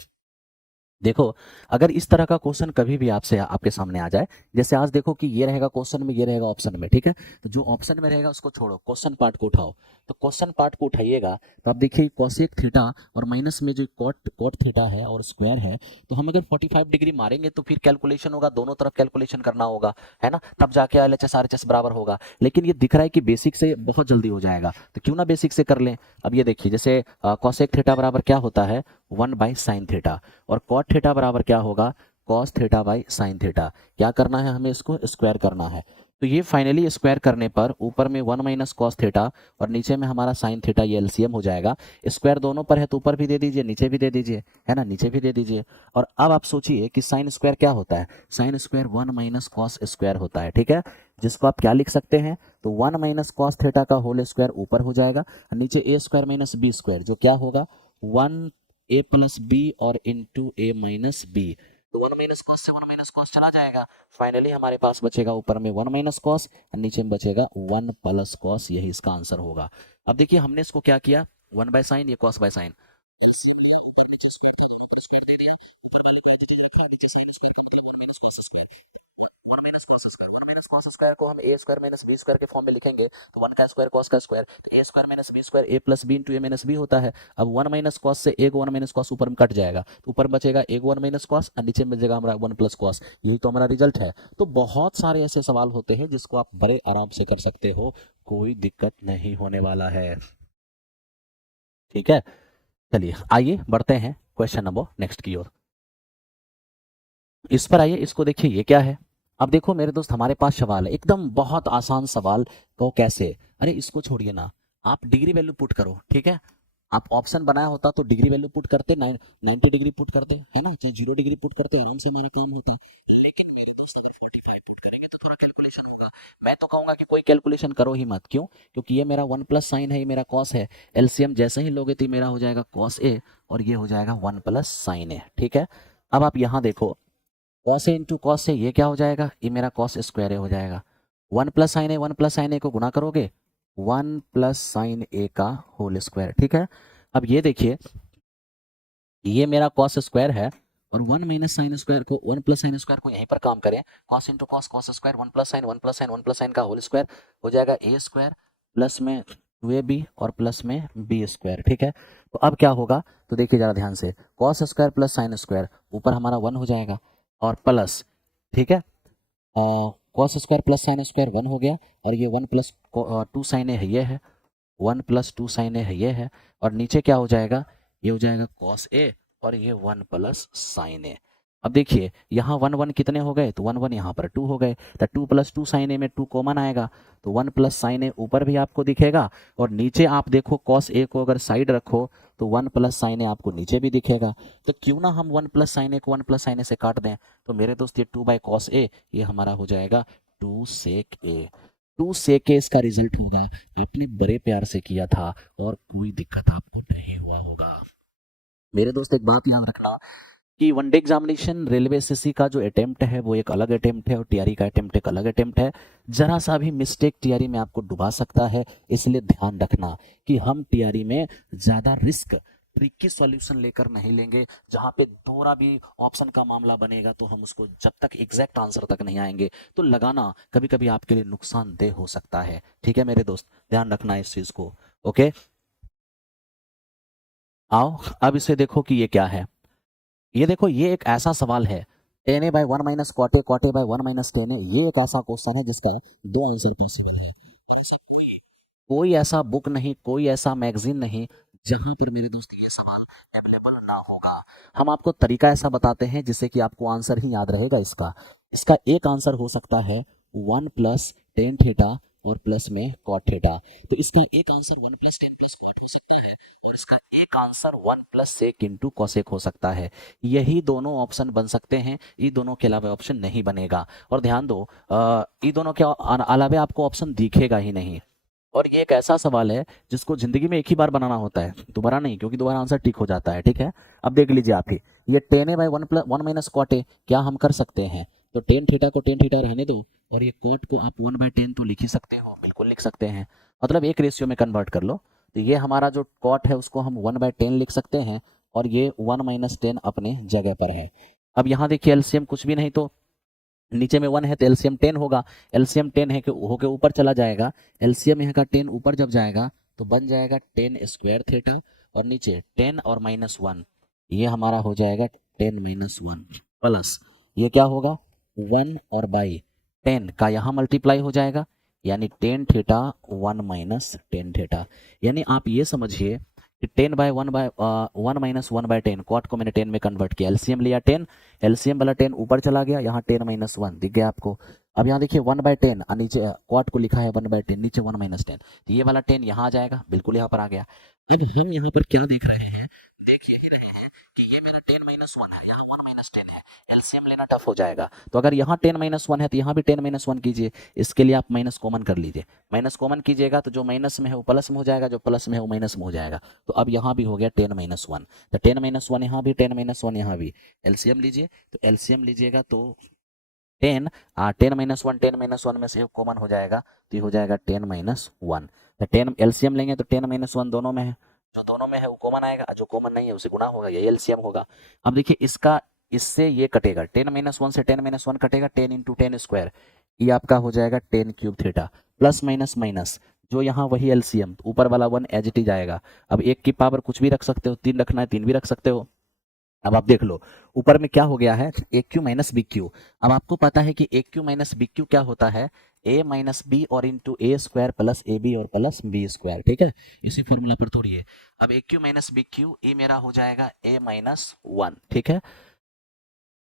देखो अगर इस तरह का क्वेश्चन कभी भी आपसे आपके सामने आ जाए, जैसे आज देखो कि ये रहेगा क्वेश्चन में, ये रहेगा ऑप्शन में, ठीक है। तो जो ऑप्शन में रहेगा उसको छोड़ो, क्वेश्चन पार्ट को उठाओ। तो क्वेश्चन पार्ट को उठाइएगा तो आप देखिए कोसेक थीटा और माइनस में जो कॉट कॉट थीटा है और स्क्वायर है, तो हम अगर 45 डिग्री मारेंगे तो फिर कैलकुलेशन होगा, दोनों तरफ कैलकुलेशन करना होगा, है ना, तब जाके LHS RHS बराबर होगा। लेकिन ये दिख रहा है कि बेसिक से बहुत जल्दी हो जाएगा, तो क्यों ना बेसिक से कर लें। अब ये देखिए जैसे कोसेक थीटा बराबर क्या होता है 1/sin थीटा, और कॉट थीटा बराबर क्या होगा cos theta by sine theta. क्या करना है हमें, इसको स्क्वायर करना है। तो ये फाइनली स्क्वायर करने पर ऊपर में 1 माइनस कॉस थीटा और नीचे में हमारा साइन थीटा, ये एलसीएम हो जाएगा। स्क्वायर दोनों पर है तो ऊपर भी दे दीजिए नीचे भी दे दीजिए, है ना, नीचे भी दे दीजिए। और अब आप सोचिए कि साइन स्क्वायर क्या होता है, sine square 1 minus cos square होता है, ठीक है। जिसको आप क्या लिख सकते हैं, तो 1 माइनस कॉस थीटा का होल स्क्वायर ऊपर हो जाएगा, नीचे ए स्क्वायर माइनस बी स्क्वायर, जो क्या होगा 1 a + b और इंटू a - b। तो 1 माइनस कॉस से 1 माइनस कॉस चला जाएगा, फाइनली हमारे पास बचेगा ऊपर में 1 माइनस कॉस और नीचे में बचेगा 1 + कॉस, यही इसका आंसर होगा। अब देखिए हमने इसको क्या किया, 1/sin, ये cos बाय साइन, को हम a square minus B square के फॉर्म में लिखेंगे तो 1 का स्क्वायर cos का स्क्वायर, तो a square minus B square a + b into a minus b होता है। अब 1 माइनस कॉस से एक 1 माइनस कॉस ऊपर में कट जाएगा, तो ऊपर बचेगा एक 1 माइनस कॉस और नीचे में बचेगा हमारा 1 + कॉस, यही तो हमारा रिजल्ट है। तो बहुत सारे ऐसे सवाल होते हैं जिसको आप बड़े आराम से कर सकते हो, कोई दिक्कत नहीं होने वाला है, ठीक है। चलिए आइए बढ़ते हैं क्वेश्चन नंबर नेक्स्ट की ओर। इस पर आइए, इसको देखिए ये क्या है। अब देखो मेरे दोस्त हमारे पास सवाल है एकदम बहुत आसान सवाल, तो कैसे, अरे इसको छोड़िए ना, आप डिग्री वैल्यू पुट करो, ठीक है। आप ऑप्शन बनाया होता तो डिग्री वैल्यू पुट करते, 90 डिग्री पुट करते, है ना, चाहे 0 डिग्री पुट करते, आराम से हमारा काम होता। लेकिन मेरे दोस्त अगर 45 पुट करेंगे तो थोड़ा कैलकुलेशन होगा। मैं तो कहूंगा कि कोई कैलकुलेशन करो ही मत। क्यों? क्योंकि ये मेरा 1 प्लस साइन है, ये मेरा कॉस है। एलसीएम जैसे ही लोगे तो ये मेरा हो जाएगा कॉस ए और ये हो जाएगा 1 प्लस साइन ए। ठीक है, अब आप यहाँ देखो, cos A into cos A, ये क्या हो जाएगा, ये मेरा कॉस स्क्वायर ए हो जाएगा। 1 प्लस साइन ए, 1 प्लस साइन ए को गुना करोगे, 1 प्लस साइन ए का होल स्क्वायर। ठीक है, अब ये देखिए, ये मेरा कॉस स्क्वायर है और 1 माइनस साइन स्क्वायर को, 1 प्लस साइन स्क्वायर को यहीं पर काम करें, cos into cos, cos square, 1 plus sign, 1 plus sign, 1 plus sign का होल स्क्वायर हो जाएगा ए स्क्वायर प्लस में 2ab और प्लस में बी स्क्वायर। ठीक है, तो अब क्या होगा, तो देखिए जरा ध्यान से, cos square plus sine square, ऊपर हमारा 1 हो जाएगा और प्लस, ठीक है, cos square plus sine square 1 हो गया और ये 1 प्लस 2 साइन है, ये है 1 प्लस 2 साइन है, ये है, और नीचे क्या हो जाएगा, ये हो जाएगा कॉस ए और ये 1 प्लस साइन ए। अब देखिए यहाँ 1 1 कितने हो गए, तो 1 1 यहाँ पर 2 हो गए, तो 2 प्लस 2 साइन ए में 2 कॉमन आएगा, तो 1 प्लस साइन ए ऊपर भी आपको दिखेगा और नीचे आप देखो कॉस ए को अगर साइड रखो तो 1 प्लस साइन ए आपको नीचे भी दिखेगा। तो क्यों ना हम 1 प्लस साइन ए को 1 प्लस साइन ए से काट दें, तो मेरे दोस्त ये 2 बाई कॉस ए, ये हमारा हो जाएगा 2 सेक ए। 2 सेक ए इसका रिजल्ट होगा। आपने बड़े प्यार से किया था और कोई दिक्कत आपको नहीं हुआ होगा। मेरे दोस्त एक बात याद रखना कि वनडे एग्जामिनेशन रेलवे एसएससी का जो अटेम्प्ट है वो एक अलग अटेम्प्ट है और टीआरई का अटेम्प्ट एक अलग अटेम्प्ट है। जरा सा भी मिस्टेक टीआरई में आपको डुबा सकता है, इसलिए ध्यान रखना कि हम टीआरई में ज़्यादा रिस्क ट्रिकी सॉल्यूशन लेकर नहीं लेंगे। जहाँ पे दोहरा भी ऑप्शन का मामला बनेगा तो हम उसको जब तक एग्जैक्ट आंसर तक नहीं आएंगे तो लगाना कभी कभी आपके लिए नुकसानदेह हो सकता है। ठीक है मेरे दोस्त, ध्यान रखना इस चीज़ को। ओके, आओ अब इसे देखो कि ये क्या है। ये देखो, ये एक ऐसा सवाल है, tan A by 1 minus cot A, cot A by 1 minus tan A. ये एक ऐसा क्वेश्चन है जिसका दो आंसर पॉसिबल है। ऐसा कोई ऐसा बुक नहीं, कोई ऐसा मैगजीन नहीं जहां पर मेरे दोस्त ये सवाल अवेलेबल ना होगा। हम आपको तरीका ऐसा बताते हैं जिससे कि आपको आंसर ही याद रहेगा इसका। इसका एक आंसर हो सकता है 1 प्लस टेन थीटा और प्लस में कॉट थीटा। तो इसका एक answer 1 plus tan plus cot हो सकता है और इसका एक answer 1 plus sec into cosec हो सकता है। यही दोनों ऑप्शन बन सकते हैं, ये दोनों के अलावा ऑप्शन नहीं बनेगा। और ध्यान दो, ये दोनों के अलावा आपको ऑप्शन दिखेगा ही नहीं। और ये एक ऐसा सवाल है जिसको जिंदगी में एक ही बार बनाना होता है, दोबारा नहीं, क्योंकि दोबारा आंसर टिक हो जाता है। ठीक है, अब देख लीजिए आप ही, ये tan A by 1 plus 1 minus cot A, क्या हम कर सकते हैं, तो टेन थीटा को टेन थीटा रहने दो और ये कॉट को आप 1 बाई टेन तो लिख ही सकते हो, बिल्कुल लिख सकते हैं, मतलब एक रेशियो में कन्वर्ट कर लो। तो ये हमारा जो कॉट है उसको हम 1 बाई टेन लिख सकते हैं और ये 1 माइनस टेन अपने जगह पर है। अब यहाँ देखिए एलसीएम कुछ भी नहीं, तो नीचे में 1 है तो एलसीएम 10 होगा, एलसीएम 10 है कि होके ऊपर चला जाएगा, एलसीएम यहाँ का 10 ऊपर जब जाएगा तो बन जाएगा 10 स्क्वायर थीटा और नीचे 10 और माइनस 1, ये हमारा हो जाएगा 10 माइनस 1 प्लस ये क्या होगा 1 और बाई 10 का यहाँ मल्टीप्लाई हो जाएगा, यानी 10 थीटा 1 माइनस 10 थीटा। यानी आप ये समझिए कि 10 by 1 by 1 minus 1 by 10, cot को मैंने 10 में कन्वर्ट किया, एलसीएम लिया 10, एलसीएम वाला 10 ऊपर चला गया, यहाँ 10 माइनस 1 दिख गया आपको। अब यहाँ देखिए 1 बाय 10 नीचे कॉट को लिखा है 1 बाय 10, नीचे 1 माइनस 10, तो ये वाला 10 यहाँ आ जाएगा, बिल्कुल यहाँ पर आ गया। अब हम यहाँ पर क्या देख रहे हैं, देखिए ही रहे हैं कि ये मेरा 10 माइनस 1 है, यहाँ 1 माइनस 10 है, एलसीएम लेना टफ हो जाएगा। तो अगर यहाँ 10 माइनस 1 है तो यहाँ भी 10 माइनस 1 कीजिए, इसके लिए आप माइनस कॉमन कर लीजिए, माइनस कॉमन कीजिएगा तो जो माइनस में है वो प्लस में हो जाएगा, जो प्लस में है वो माइनस में हो जाएगा। तो अब यहाँ भी हो गया 10 माइनस 1, तो 10 माइनस 1 यहाँ भी, 10 माइनस 1 यहाँ भी, एलसीएम लीजिए, तो एलसीएम लीजिएगा तो 10 10 माइनस 1, 10 माइनस 1 में से कॉमन हो जाएगा तो ये हो जाएगा 10 माइनस 1। तो 10 एलसीएम लेंगे तो 10 माइनस 1 दोनों में है, जो दोनों में है वो कॉमन आएगा, जो कॉमन नहीं है उसे गुणा होगा, ये एलसीएम होगा। अब देखिए इसका इससे ये कटेगा, 10 माइनस 1 से 10 माइनस 1 कटेगा, 10 इंटू 10 स्क्वायर, ये आपका हो जाएगा 10 cube theta, plus minus minus जो यहाँ वही एलसीएम, ऊपर वाला 1 एज इट इज आएगा। अब एक की पावर कुछ भी रख सकते हो, 3 रखना है 3 भी रख सकते हो। अब आप देख लो ऊपर में क्या हो गया है, A cube minus B cube. अब आपको पता है कि A cube minus B cube क्या होता है, ए माइनस बी और into A square plus A B और प्लस बी स्क्वायर। ठीक है, इसी फॉर्मूला पर तोड़िए। अब A cube minus B cube, ये मेरा हो जाएगा ए माइनस 1। ठीक है,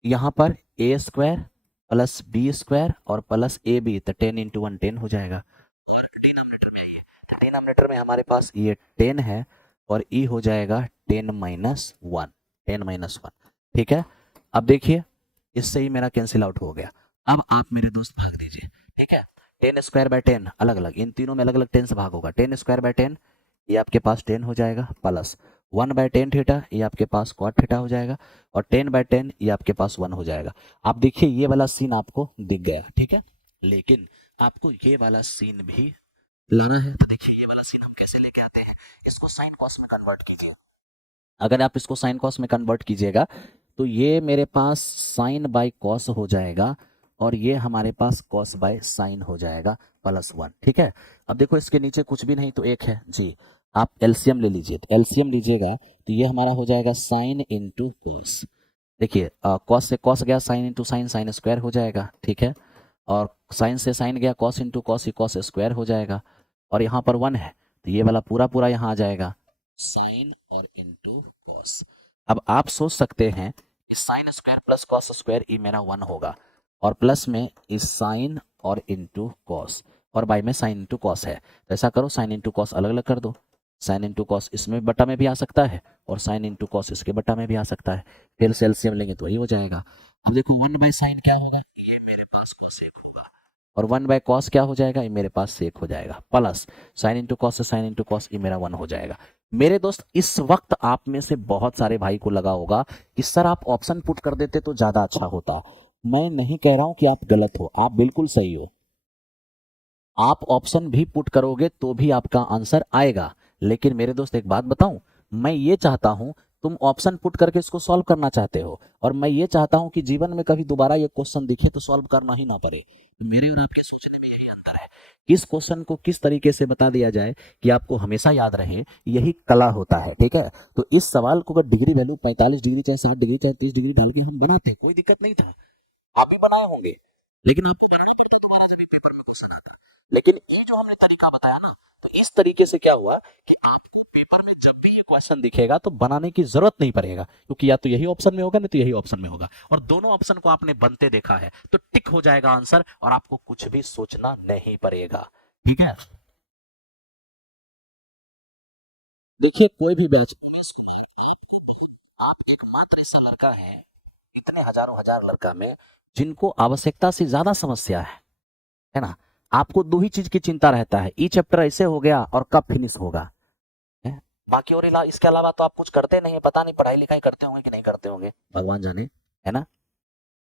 यहाँ पर ए स्क्वायर प्लस बी स्क्वायर और प्लस ए बी, तो 10 इंटू 1 10 हो जाएगा। और डिनोमिनेटर में आइए, तो डिनोमिनेटर में हमारे पास ये 10 है और ई हो जाएगा 10 - 1। ठीक है, अब देखिए इससे ही मेरा कैंसिल आउट हो गया। अब आप मेरे दोस्त भाग दीजिए। ठीक है, 10²/10 अलग अलग, इन तीनों में अलग अलग 10 से भाग होगा। 10²/10 ये आपके पास 10 हो जाएगा, प्लस 1/10 थीटा ये आपके पास कॉट थीटा हो जाएगा, और 10/10 ये आपके पास 1 हो जाएगा। आप देखिए ये वाला सीन आपको दिख गया। ठीक है, लेकिन आपको ये वाला सीन भी लाना है, तो देखिए ये वाला सीन हम कैसे लेके आते हैं, इसको साइन कॉस में कन्वर्ट कीजिए। अगर आप इसको साइन कॉस में कन्वर्ट कीजिएगा तो ये मेरे पास साइन बाय कॉस हो जाएगा, और ये हमारे पास कॉस बाय साइन हो जाएगा +1। ठीक है, अब देखो इसके नीचे कुछ भी नहीं तो एक है जी, आप एलसीएम ले लीजिए। तो एलसीएम लीजिएगा तो ये हमारा हो जाएगा साइन इंटू कोस। देखिए कॉस से कॉस गया, sine into sine, sine square हो जाएगा। ठीक है, और साइन से साइन गया, cos into cos, cos square हो जाएगा, और यहाँ पर 1 है तो ये वाला पूरा पूरा यहाँ आ जाएगा साइन और इंटू कॉस। अब आप सोच सकते हैं कि sine square plus cos square ये मेरा 1 होगा, और प्लस में इस साइन और इंटू कॉस, और बाई में साइन इंटू कॉस है। तो ऐसा करो साइन इंटू कॉस अलग अलग कर दो। साइन इंटू कॉस इसमें बटा में भी आ सकता है, और साइन इंटू कॉस इसके बटा में भी आ सकता है। फिर से एलसीएम लेंगे तो वही हो जाएगा। अब देखो 1/साइन क्या होगा, ये मेरे पास cos1 होगा, और 1/cos क्या हो जाएगा, ये मेरे पास सेक हो जाएगा, प्लस साइन इंटू कॉस से साइन इंटू कॉस ये मेरा 1 हो जाएगा। मेरे दोस्त इस वक्त आप में से बहुत सारे भाई को लगा होगा कि सर आप ऑप्शन पुट कर देते तो ज्यादा अच्छा होता। मैं नहीं कह रहा हूं कि आप गलत हो, आप बिल्कुल सही हो। आप ऑप्शन भी पुट करोगे तो भी आपका आंसर आएगा, लेकिन मेरे दोस्त एक बात बताऊं, मैं ये चाहता हूं तुम ऑप्शन पुट करके इसको सॉल्व करना चाहते हो, और मैं ये चाहता हूं कि जीवन में कभी दोबारा ये क्वेश्चन दिखे तो सॉल्व करना ही ना पड़े। तो मेरे और आपके सोचने में यही अंतर है, किस क्वेश्चन को किस तरीके से बता दिया जाए कि आपको हमेशा याद रहे, यही कला होता है। ठीक है, तो इस सवाल को अगर डिग्री वैल्यू 45 डिग्री चाहे 60 डिग्री चाहे 30 डिग्री डाल के हम बनाते कोई दिक्कत नहीं था, आप भी बनाए होंगे, लेकिन आपको बनाना पड़ता दोबारा जब पेपर में क्वेश्चन आता। लेकिन ये जो हमने तरीका बताया ना, तो इस तरीके से क्या हुआ कि आपको पेपर में जब भी ये क्वेश्चन दिखेगा तो बनाने की जरूरत नहीं पड़ेगा, क्योंकि या तो यही ऑप्शन में होगा नहीं तो यही ऑप्शन में होगा, और दोनों ऑप्शन को आपने बनते देखा है तो टिक हो जाएगा आंसर, और आपको कुछ भी सोचना नहीं पड़ेगा। ठीक है, देखिए कोई भी बैच, आप एकमात्र ऐसा लड़का है इतने हजारों हजार लड़का में जिनको आवश्यकता से ज्यादा समस्या है ना। आपको दो ही चीज की चिंता रहता है, ई चैप्टर ऐसे हो गया और कब फिनिश होगा, है? बाकी और इसके अलावा तो आप कुछ करते नहीं है, पता नहीं पढ़ाई लिखाई करते होंगे कि नहीं करते होंगे, भगवान जाने, है ना।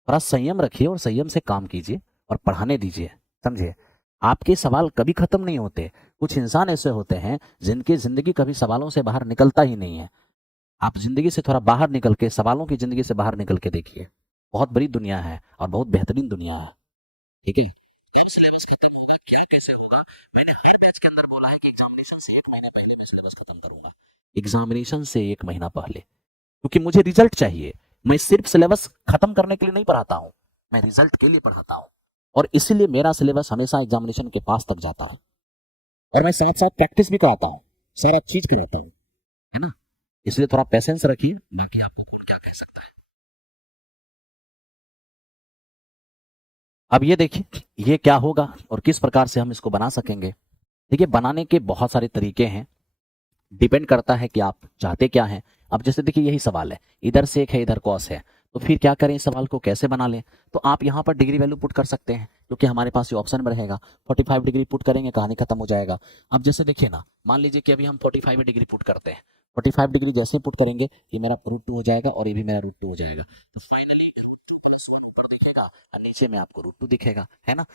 थोड़ा संयम रखिए और संयम से काम कीजिए और पढ़ाने दीजिए, समझिए। आपके सवाल कभी खत्म नहीं होते। कुछ इंसान ऐसे होते हैं जिनकी जिंदगी कभी सवालों से बाहर निकलता ही नहीं है। आप जिंदगी से थोड़ा बाहर निकल के, सवालों की जिंदगी से बाहर निकल के देखिए, बहुत बड़ी दुनिया है और बहुत बेहतरीन दुनिया है। ठीक है, जब सिलेबस खत्म होगा क्या कैसे होगा, मैंने हर बैच के अंदर बोला है कि एग्जामिनेशन से 1 महीने पहले मैं सिलेबस खत्म करूंगा, एग्जामिनेशन से 1 महीना पहले, क्योंकि मुझे रिजल्ट चाहिए। मैं सिर्फ सिलेबस खत्म करने के लिए नहीं पढ़ाता हूँ, मैं रिजल्ट के लिए पढ़ाता हूँ, और इसीलिए मेरा सिलेबस हमेशा एग्जामिनेशन के पास तक जाता है, और मैं साथ साथ प्रैक्टिस भी कराता हूँ, सारा चीज कराता हूँ, है ना। इसलिए थोड़ा पेशेंस रखिए, बाकी आपको कौन क्या कह सकता है। अब ये देखिए ये क्या होगा और किस प्रकार से हम इसको बना सकेंगे। देखिए बनाने के बहुत सारे तरीके हैं, डिपेंड करता है कि आप चाहते क्या हैं। अब जैसे देखिए यही सवाल है, इधर सेक है इधर कॉस है, तो फिर क्या करें, इस सवाल को कैसे बना लें। तो आप यहाँ पर डिग्री वैल्यू पुट कर सकते हैं, क्योंकि हमारे पास ये ऑप्शन में रहेगा। 45 डिग्री पुट करेंगे, कहानी खत्म हो जाएगा। अब जैसे देखिए ना, मान लीजिए कि अभी हम 45 डिग्री पुट करते हैं, 45 डिग्री जैसे पुट करेंगे ये मेरा √2 हो जाएगा और ये भी मेरा √2 हो जाएगा। तो फाइनली √2 ऊपर दिखेगा और नीचे में आपको √2 दिखेगा, है ना।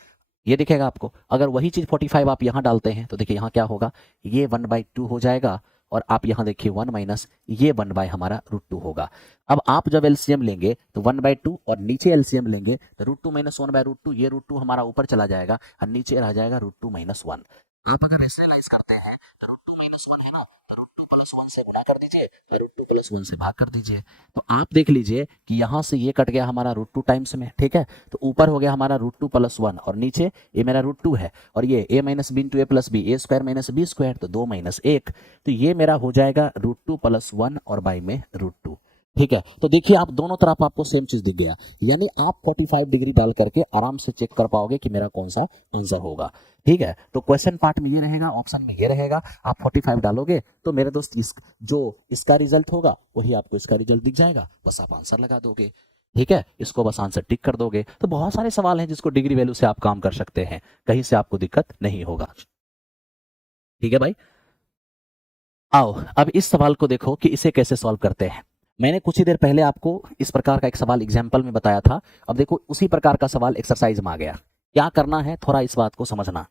ये दिखेगा आपको। अगर वही चीज 45 आप यहाँ डालते हैं तो देखिए यहाँ क्या होगा, ये 1/2 हो जाएगा, और आप यहाँ देखिए 1 माइनस ये 1 हमारा √2 होगा। अब आप जब एलसीएम लेंगे तो 1/2 और नीचे एलसीएम लेंगे तो √2 - 1/√2, ये √2 हमारा ऊपर चला जाएगा और नीचे रह जाएगा √2 - 1। आप अगर रेशनलाइज करते हैं तो √2 - 1 है ना, तो √2 + 1 से गुणा कर दीजिए और √2 + 1 से भाग कर दीजिए। तो आप देख लीजिए कि यहाँ से ये कट गया हमारा √2 टाइम्स में, ठीक है। तो ऊपर हो गया हमारा √2 + 1 और नीचे ये मेरा √2 है, और ये a - b × a + b, a² - b² तो 2 - 1, तो ये मेरा हो जाएगा √2 + 1 और बाई में √2। ठीक है, तो देखिए आप दोनों तरफ आपको सेम चीज दिख गया, यानी आप 45 डिग्री डाल करके आराम से चेक कर पाओगे कि मेरा कौन सा आंसर होगा। ठीक है, तो क्वेश्चन पार्ट में ये रहेगा, ऑप्शन में ये रहेगा, आप 45 डालोगे तो मेरे दोस्त जो इसका रिजल्ट होगा वही आपको इसका रिजल्ट दिख जाएगा, बस आप आंसर लगा दोगे। ठीक है, इसको बस आंसर टिक कर दोगे। तो बहुत सारे सवाल हैं जिसको डिग्री वैल्यू से आप काम कर सकते हैं, कहीं से आपको दिक्कत नहीं होगा। ठीक है भाई, आओ अब इस सवाल को देखो कि इसे कैसे सॉल्व करते हैं। मैंने कुछ ही देर पहले आपको इस प्रकार का एक सवाल एग्जाम्पल में बताया था, अब देखो उसी प्रकार का सवाल एक्सरसाइज में आ गया। क्या करना है थोड़ा इस बात को समझना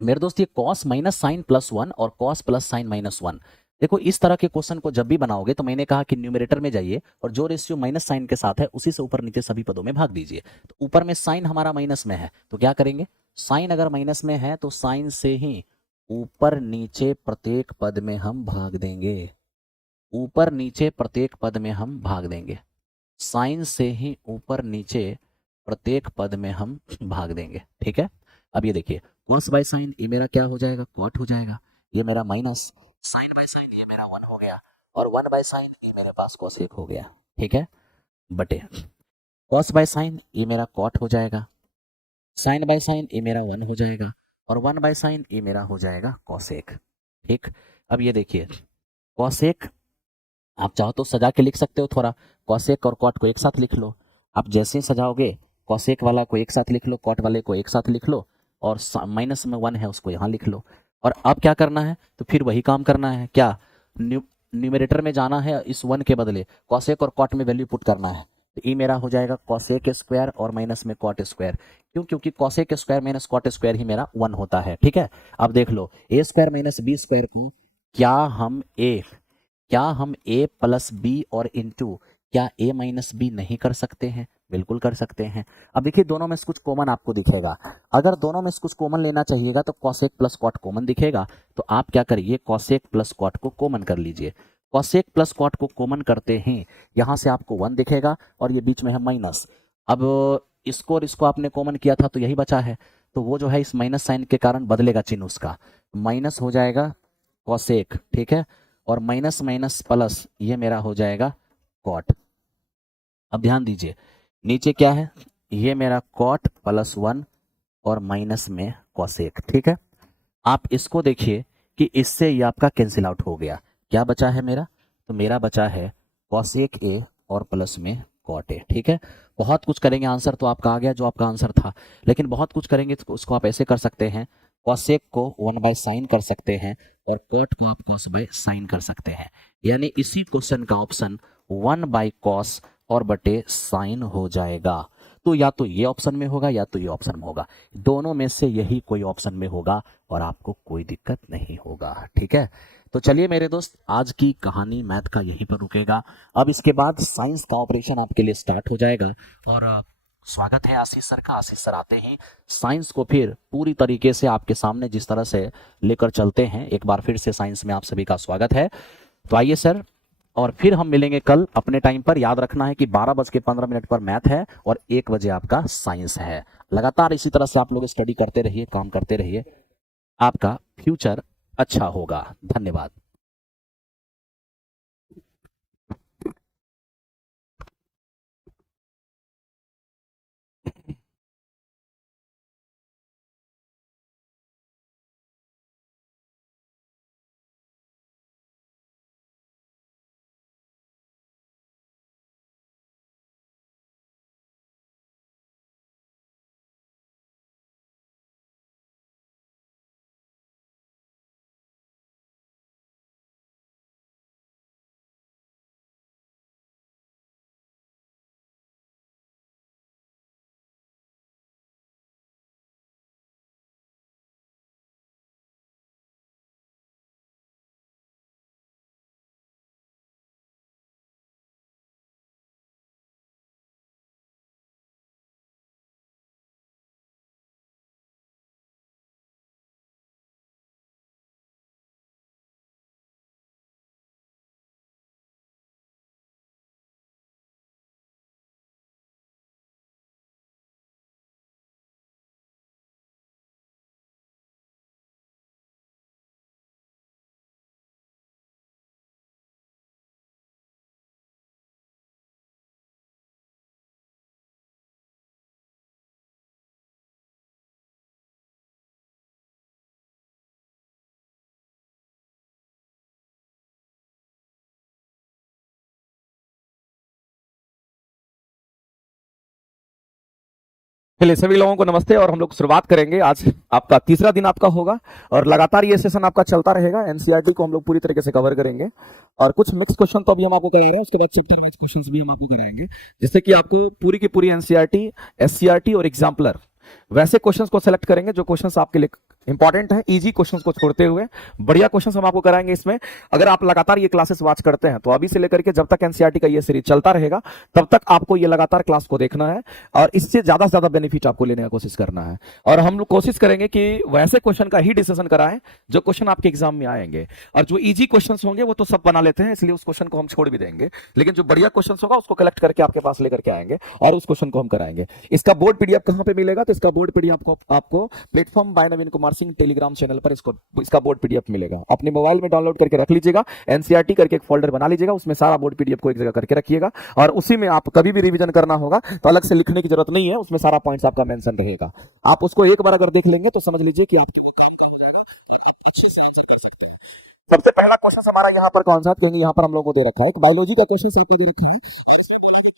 मेरे दोस्त, ये cos minus sine plus one और cos plus sine minus one. देखो इस तरह के क्वेश्चन को जब भी बनाओगे तो मैंने कहा कि न्यूमरेटर में जाइए और जो रेशियो माइनस साइन के साथ है उसी से ऊपर नीचे सभी पदों में भाग दीजिए। तो ऊपर में साइन हमारा माइनस में है तो क्या करेंगे, साइन अगर माइनस में है तो साइन से ही ऊपर नीचे प्रत्येक पद में हम भाग देंगे, ऊपर नीचे प्रत्येक पद में हम भाग देंगे, साइन से ही ऊपर नीचे प्रत्येक पद में हम भाग देंगे। ठीक है, अब ये देखिए कॉस बाय साइन ये मेरा क्या हो जाएगा, कॉट हो जाएगा, ये मेरा माइनस साइन बाय साइन ये मेरा वन हो गया, और वन बाय साइन ये मेरे पास कोसेक हो गया। ठीक है, बटे कॉस बाय साइन ये मेरा कॉट हो जाएगा, साइन बाय साइन ये मेरा वन हो जाएगा, और वन बाय साइन ये मेरा हो जाएगा कॉसेक। ठीक, अब ये देखिए कॉसेक आप चाहो तो सजा के लिख सकते हो थोड़ा, कॉसेक और कॉट को एक साथ लिख लो। आप जैसे ही सजाओगे कॉसेक वाला को एक साथ लिख लो, कॉट वाले को एक साथ लिख लो, और माइनस में वन है उसको यहाँ लिख लो। और अब क्या करना है, तो फिर वही काम करना है, क्या न्यूमरेटर में जाना है, इस वन के बदले कॉसेक और कॉट में वैल्यू पुट करना है। तो ये मेरा हो जाएगा कॉसेक स्क्वायर और माइनस में कॉट स्क्वायर, क्यों, क्योंकि cosec square minus cot square ही मेरा वन होता है। ठीक है, अब देख लो A square minus B square को क्या हम ए प्लस बी और इंटू क्या ए माइनस बी नहीं कर सकते हैं, बिल्कुल कर सकते हैं। अब देखिए दोनों में से कुछ कॉमन आपको दिखेगा, अगर दोनों में से कुछ कॉमन लेना चाहिएगा तो कॉसेक प्लस कॉट कॉमन दिखेगा, तो आप क्या करिए कॉसेक प्लस कॉट को कॉमन कर लीजिए। कॉसेक प्लस कॉट को कॉमन करते हैं, यहाँ से आपको वन दिखेगा और ये बीच में है माइनस। अब इसको और इसको आपने कॉमन किया था तो यही बचा है, तो वो जो है इस माइनस साइन के कारण बदलेगा चिन्ह उसका, माइनस हो जाएगा कॉसेक। ठीक है, और माइनस माइनस प्लस ये मेरा हो जाएगा कॉट। अब ध्यान दीजिए नीचे क्या है, ये मेरा कॉट प्लस वन और माइनस में कॉसेक। ठीक है, आप इसको देखिए कि इससे ये आपका कैंसिल आउट हो गया, क्या बचा है मेरा, तो मेरा बचा है कॉसेक ए और प्लस में कॉट ए। ठीक है, बहुत कुछ करेंगे, आंसर तो आपका आ गया जो आपका आंसर था, लेकिन बहुत कुछ करेंगे तो उसको आप ऐसे कर सकते हैं, कॉसेक को वन बाय साइन कर सकते हैं और कॉट को आप कॉस बाय साइन कर सकते हैं, यानी इसी क्वेश्चन का ऑप्शन वन बाय कॉस और बटे साइन हो जाएगा। तो या तो ये ऑप्शन में होगा या तो ये ऑप्शन में होगा, दोनों में से यही कोई ऑप्शन में होगा और आपको कोई दिक्कत नहीं होगा। ठीक है, तो चलिए मेरे दोस्त आज की कहानी मैथ का यहीं पर रुकेगा, अब इसके बाद साइंस का ऑपरेशन आपके लिए स्टार्ट हो जाएगा। और स्वागत है आशीष सर का, आशीष सर आते हैं साइंस को फिर पूरी तरीके से आपके सामने जिस तरह से लेकर चलते हैं, एक बार फिर से साइंस में आप सभी का स्वागत है। तो आइए सर, और फिर हम मिलेंगे कल अपने टाइम पर, याद रखना है कि 12:15 पर मैथ है और 1 बजे आपका साइंस है। लगातार इसी तरह से आप लोग स्टडी करते रहिए, काम करते रहिए, आपका फ्यूचर अच्छा होगा। धन्यवाद। चलिए सभी लोगों को नमस्ते। और हम लोग शुरुआत करेंगे। आज आपका तीसरा दिन आपका होगा और लगातार ये सेशन आपका चलता रहेगा। एनसीईआरटी को हम लोग पूरी तरीके से कवर करेंगे और कुछ मिक्स क्वेश्चन तो अभी हम आपको करा रहे हैं, उसके बाद चैप्टर वाइज क्वेश्चंस भी हम आपको कराएंगे, जिससे कि आपको पूरी की पूरी एनसीईआरटी, एससीईआरटी और एग्जाम्पलर वैसे क्वेश्चंस को सेलेक्ट करेंगे जो क्वेश्चंस आपके लिए इंपॉर्टेंट है, इजी क्वेश्चंस को छोड़ते हुए बढ़िया क्वेश्चंस हम आपको कराएंगे इसमें। अगर आप लगातार ये क्लासेस वॉच करते हैं तो अभी से लेकर के जब तक एनसीईआरटी का ये सीरीज चलता रहेगा तब तक आपको ये लगातार क्लास को देखना है और इससे ज्यादा से ज्यादा बेनिफिट आपको लेने का कोशिश करना है। और हम लोग कोशिश करेंगे कि वैसे क्वेश्चन का ही डिस्कशन कराएं जो क्वेश्चन आपके एग्जाम में आएंगे। और जो इजी क्वेश्चन होंगे वो तो सब बना लेते हैं, इसलिए उस क्वेश्चन को हम छोड़ भी देंगे, लेकिन जो बढ़िया क्वेश्चन होगा उसको कलेक्ट करके आपके पास लेकर के आएंगे और उस क्वेश्चन को हम कराएंगे। इसका बोर्ड पीडीएफ कहां पे मिलेगा? तो इसका बोर्ड पीडीएफ आपको प्लेटफॉर्म बाय नवीन कुमार सिंह टेलीग्राम चैनल पर इसका बोर्ड पीडीएफ मिलेगा। अपने मोबाइल में डाउनलोड करके रख लीजिएगा, एनसीईआरटी करके एक फोल्डर बना लीजिएगा, उसमें सारा बोर्ड पीडीएफ को एक जगह करके रखिएगा और उसी में आप कभी भी रिवीजन करना होगा तो अलग से लिखने की जरूरत नहीं है, उसमें सारा पॉइंट्स आपका मेंशन रहेगा। आप उसको एक बार अगर देख लेंगे तो समझ लीजिए कि आपके वो काम का हो जाएगा और आप अच्छे से आंसर कर सकते हैं। सबसे पहला क्वेश्चन हमारा यहाँ पर कौन सा, क्योंकि यहाँ पर हम लोगों को दे रखा है, एक बायोलॉजी का क्वेश्चन आपको दे रखा है।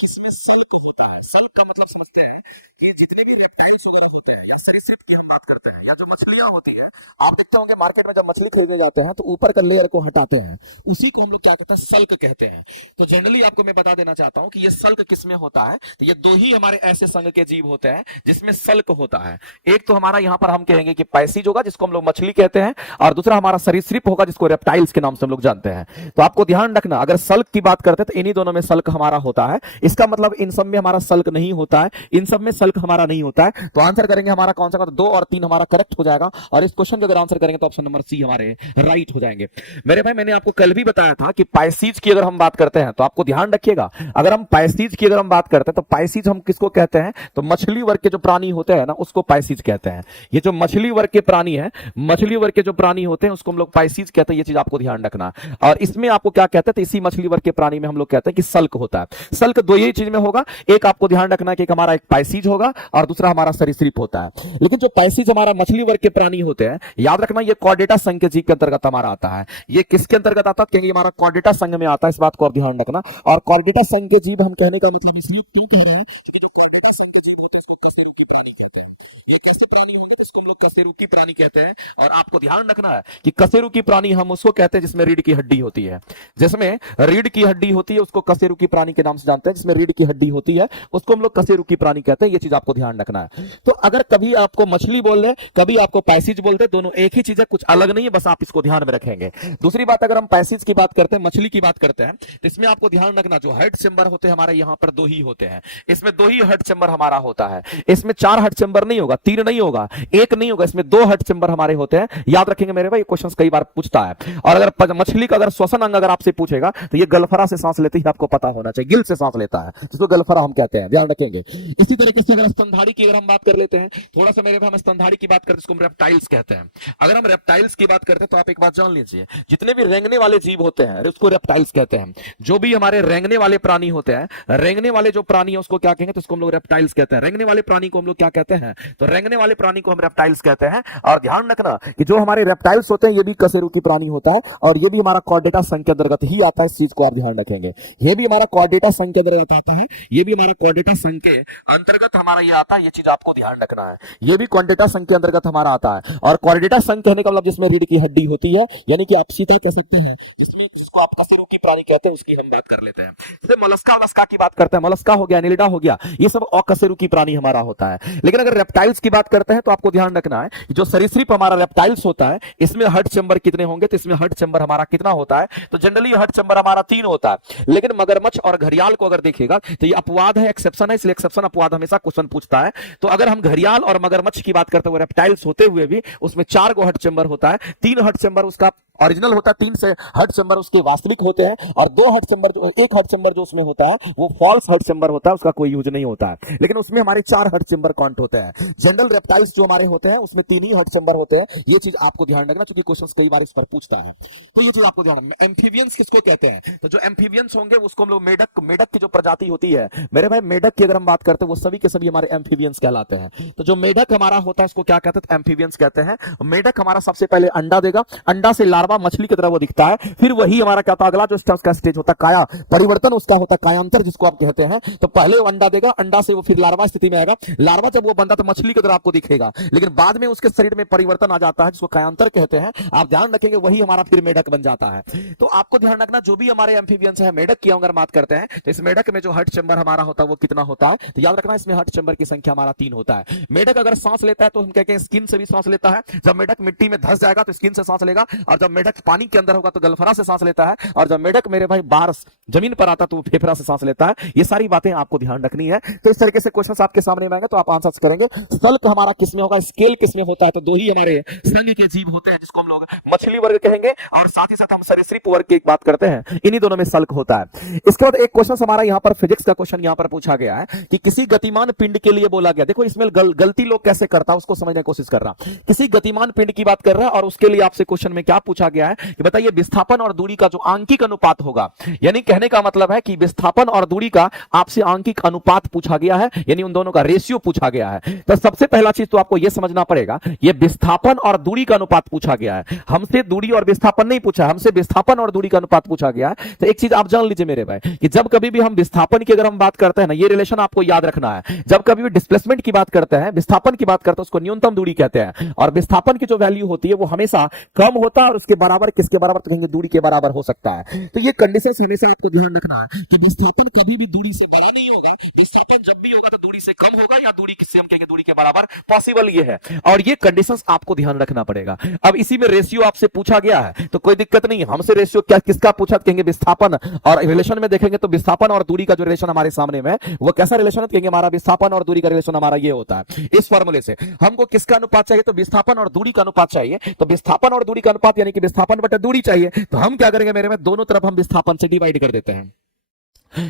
किसमें सल्क होता है? सल्क का मतलब समझते हैं कि जितने भी रेप्टाइल्स होते हैं या सरीसृप की हम बात करते हैं या जो मछलियां होती हैं, आप देखते होंगे मार्केट में जब मछली खरीदने जाते हैं तो ऊपर का लेयर को हटाते हैं, उसी को हम लोग क्या कहते हैं? सल्क कहते हैं। तो जनरली आपको मैं बता देना चाहता हूं कि ये सल्क किसमें होता है। तो ये दो ही हमारे ऐसे संघ के जीव होते हैं जिसमें सल्क होता है। एक तो हमारा यहां पर हम कहेंगे कि पैसिज होगा जिसको हम लोग मछली कहते हैं, और दूसरा हमारा सरीसृप होगा जिसको रेप्टाइल्स के नाम से हम लोग जानते हैं। तो आपको ध्यान रखना, अगर सल्क की बात करते हैं तो इन्हीं दोनों में सल्क हमारा होता है। इसका मतलब इन सब में हमारा सल्क नहीं होता है, इन सब में सल्क हमारा नहीं होता है। तो आंसर करेंगे हमारा कौन सा? 2 और 3 हमारा करेक्ट हो जाएगा और इस क्वेश्चन का अगर आंसर करेंगे तो ऑप्शन नंबर सी हमारे राइट हो जाएंगे। मेरे भाई मैंने आपको कल भी बताया था कि पैसिज की अगर हम बात करते हैं तो आपको ध्यान रखिएगा, अगर हम पैसिज की अगर हम बात करते हैं तो पैसिज हम किसको कहते हैं? तो मछली वर्ग के जो प्राणी होते हैं ना उसको पैसिज कहते हैं। ये जो मछली वर्ग के प्राणी है, मछली वर्ग के जो प्राणी होते हैं उसको हम लोग पैसिज कहते हैं। ये चीज आपको ध्यान रखना। और इसमें आपको क्या कहते हैं? तो इसी मछली वर्ग के प्राणी में हम लोग कहते हैं कि सल्क होता है। सल्क दो ही चीज में होगा, एक आपको ध्यान रखना कि एक हमारा एक पैसिज होगा और दूसरा हमारा सरीसृप होता है। लेकिन जो पैसिज हमारा मछली वर्ग के प्राणी होते हैं, याद रखना ये कॉर्डेटा संघ के जीव के अंतर्गत हमारा आता है। ये किसके अंतर्गत आता है? क्योंकि हमारा कॉर्डेटा संघ में आता है, इस बात को आप ध्यान रखना। और कॉर्डेटा संघ के जीव हम कहने का मतलब इसलिए क्यों कह रहे हैं क्योंकि जो कॉर्डेटा संघ के जीव होते हैं उसको कशेरुकी प्राणी कहते हैं। ये कैसे प्राणी होंगे? तो इसको हम लोग कशेरुकी प्राणी कहते हैं। और आपको ध्यान रखना है कि कशेरुकी प्राणी हम उसको कहते हैं जिसमें रीढ़ की हड्डी होती है। जिसमें रीढ़ की हड्डी होती है उसको कशेरुकी प्राणी के नाम से जानते हैं। जिसमें रीढ़ की हड्डी होती है उसको हम लोग कशेरुकी प्राणी कहते हैं। ये चीज आपको ध्यान रखना है। तो अगर कभी आपको मछली बोल रहे, कभी आपको पैसिज बोलते, दोनों एक ही चीज है, कुछ अलग नहीं है, बस आप इसको ध्यान में रखेंगे। दूसरी बात, अगर हम पैसिज की बात करते हैं, मछली की बात करते हैं, तो इसमें आपको ध्यान रखना जो हेड चेंबर होते हैं हमारे यहाँ पर 2 ही होते हैं। इसमें 2 ही हेड चेंबर हमारा होता है। इसमें 4 हेड चेंबर नहीं होगा, 3 नहीं होगा, 1 नहीं होगा, इसमें 2 हेड चेंबर हमारे होते हैं। याद रखेंगे मेरे भाई, क्वेश्चन कई बार पूछता है। और अगर मछली का अगर श्वसन अंग अगर आपसे पूछेगा तो ये गलफरा से सांस लेते ही आपको पता होना चाहिए, गिल से सांस लेता है, जिसको गलफरा हम कहते हैं, ध्यान रखेंगे। इसी तरीके से अगर स्तनधारी की अगर हम बात कर लेते हैं, थोड़ा सा मेरे भाई हम स्तनधारी की बात करते हैं, इसको हम रेप्टाइल्स कहते हैं। अगर हम रेप्टाइल्स की बात करते हैं तो आप एक बात जान लीजिए, जितने भी रेंगने वाले जीव होते हैं उसको रेप्टाइल्स कहते हैं। जो भी हमारे रेंगने वाले प्राणी होते हैं, रेंगने वाले जो प्राणी है उसको क्या कहेंगे? तो उसको हम लोग रेप्टाइल्स कहते हैं। रेंगने वाले प्राणी को हम लोग क्या कहते हैं? तो रेंगने वाले प्राणी को हम रेप्टाइल्स कहते हैं। और ध्यान रखना कि जो हमारे रेप्टाइल्स होते हैं ये भी कशेरुकी प्राणी होता है और ये भी हमारा कॉर्डेटा संघ के अंतर्गत ही आता है। इस चीज को आप ध्यान रखेंगे, ये भी हमारा कॉर्डेटा संघ के अंतर्गत आता है, ये भी हमारा कॉर्डेटा संघ के अंतर्गत हमारा ये आता है। ये चीज आपको ध्यान रखना है, ये भी कॉर्डेटा संघ के अंतर्गत हमारा आता है। और कॉर्डेटा संघ कहने का मतलब जिसमें रीढ़ की हड्डी होती है, यानी कि आप सीधा कह सकते हैं जिसमें, जिसको आप कशेरुकी प्राणी कहते हैं, उसकी हम बात कर लेते हैं। जैसे मोलस्का वलस्का की बात करते हैं, मोलस्का हो गया, एनिलिडा हो गया, ये सब अकशेरुकी प्राणी हमारा होता है। लेकिन अगर रेप्टाइल्स की बात करते हैं तो आपको ध्यान रखना है कि जो सरीसृप हमारा रेप्टाइल्स होता है इसमें हड चेंबर कितने होंगे? तो इसमें हड चेंबर हमारा कितना होता है? तो जनरली हड चेंबर हमारा 3 होता है। लेकिन मगरमच्छ और घड़ियाल को अगर देखिएगा तो ये अपवाद है, एक्सेप्शन है, इसलिए एक्सेप्शन अपवाद हमेशा क्वेश्चन पूछता है। तो अगर हम घड़ियाल और मगरमच्छ की बात करते हैं, रेप्टाइल्स होते हुए भी उसमें 4 गो हड चेंबर होता है। 3 हड चेंबर उसका ओरिजिनल होता है, 3 से हड चेंबर उसके वास्तविक होते हैं, और 2 हड चेंबर जो, 1 हड चेंबर जो उसमें होता है वो फॉल्स हड चेंबर होता है, उसका कोई यूज नहीं होता है। लेकिन उसमें हमारे 4 हड चेंबर काउंट होते हैं। जनरल रेप्टाइल्स जो हमारे होते हैं उसमें 3 ही हड चेंबर होते हैं। ये चीज आपको ध्यान रखना क्योंकि क्वेश्चन कई बार इस पर पूछता है, तो ये चीज आपको ध्यान रखना। एम्फीबियंस किसको कहते हैं? तो जो एम्फीबियंस होंगे उसको हम लोग मेढक, मेढक की जो प्रजाति होती है मेरे भाई, मेढक की अगर हम बात करते हैं वो सभी के सभी हमारे एम्फीबियंस कहलाते हैं। तो जो मेढक हमारा होता है उसको क्या कहते हैं? एम्फीबियंस कहते हैं। मेढक हमारा सबसे पहले अंडा देगा, अंडा से लार्वा लार्वा मछली की तरह वो दिखता है। फिर वही हमारा क्या होता है, अगला जो उसका स्टेज होता है काया परिवर्तन उसका होता है, कायांतर जिसको आप कहते हैं। तो पहले वो अंडा देगा, अंडा से वो फिर लार्वा स्थिति में आएगा, लार्वा जब वो बनता तो मछली की तरह आपको दिखेगा, लेकिन बाद में उसके शरीर में परिवर्तन आ जाता है जिसको कायांतर कहते हैं। आप ध्यान रखेंगे वही हमारा फिर मेढक बन जाता है। तो आपको ध्यान रखना जो भी हमारे एम्फीबियंस है, मेढक की अगर बात करते हैं तो इस मेढक में जो हार्ट चैम्बर हमारा होता है वो कितना होता है, तो याद रखना इसमें हार्ट चैम्बर की संख्या हमारा 3 होता है। मेढक अगर सांस लेता है तो हम कहते हैं स्किन से भी सांस लेता है, जब मेढक मिट्टी में धंस जाएगा तो स्किन से सांस लेगा, और जब मेढक पानी के अंदर होगा तो गलफरा से सांस लेता है, और जब मेढक मेरे भाई बाहर जमीन पर आता तो वो फेफड़ा से सांस लेता है। ये सारी बातें आपको ध्यान रखनी है। तो इस तरीके से क्वेश्चंस आपके सामने आएंगे तो आप आंसर करेंगे। सल्क हमारा किसमें होगा, स्केल किसमें होता है, तो दो ही हमारे संघ के जीव होते हैं जिसको हम लोग मछली वर्ग कहेंगे, और साथ ही साथ हम सरीसृप वर्ग की एक बात करते हैं, इन्हीं दोनों में सल्क होता है। इसके बाद एक क्वेश्चन हमारा यहाँ पर फिजिक्स का क्वेश्चन यहाँ पर पूछा गया है कि किसी गतिमान पिंड के लिए बोला गया, देखो इसमें गलती लोग कैसे करता है उसको समझने की कोशिश कर रहा। किसी गतिमान पिंड की बात कर रहा है और उसके लिए आपसे क्वेश्चन में क्या पूछा गया है कि बताइए विस्थापन और दूरी का जो आंकिक अनुपात होगा, यानी कहने का मतलब है कि विस्थापन और दूरी का आपसे आंकिक अनुपात पूछा गया है, यानी उन दोनों का रेशियो पूछा गया है। तो सबसे पहला चीज तो आपको यह समझना पड़ेगा, यह विस्थापन और दूरी का अनुपात पूछा गया है, हमसे दूरी और विस्थापन नहीं पूछा, हमसे विस्थापन और दूरी का अनुपात पूछा गया है। तो एक चीज आप जान लीजिए मेरे भाई कि जब कभी भी हम विस्थापन की अगर हम बात करते हैं ना, ये रिलेशन आपको याद रखना है। जब कभी भी डिस्प्लेसमेंट की बात करते हैं, विस्थापन की बात करते हैं, उसको न्यूनतम दूरी कहते हैं, और विस्थापन की जो वैल्यू होती है वो हमेशा कम होता है, और उसके बराबर किसके बराबर, तो कहेंगे दूरी के बराबर हो सकता है। तो ये कंडीशंस हमेशा आपको ध्यान रखना है कि विस्थापन कभी भी दूरी से बड़ा नहीं होगा, विस्थापन जब भी होगा तो दूरी से कम होगा, या दूरी किससे हम कहेंगे दूरी के बराबर, पॉसिबल ये है। और ये कंडीशंस आपको ध्यान रखना पड़ेगा। अब इसी में रेशियो आपसे पूछा गया है तो कोई दिक्कत नहीं, हमसे रेशियो क्या किसका पूछा, कहेंगे विस्थापन, और रिलेशन में देखेंगे तो विस्थापन और दूरी का जो रिलेशन हमारे सामने में वो कैसा रिलेशन है, कहेंगे हमारा विस्थापन और दूरी का रिलेशन हमारा ये होता है। इस फॉर्मूले से हमको किसका अनुपात चाहिए, तो विस्थापन और दूरी का अनुपात चाहिए। तो विस्थापन और दूरी का अनुपात यानी कि विस्थापन बटा दूरी चाहिए, तो हम क्या करेंगे मेरे में, दोनों तरफ हम विस्थापन से डिवाइड कर देते हैं,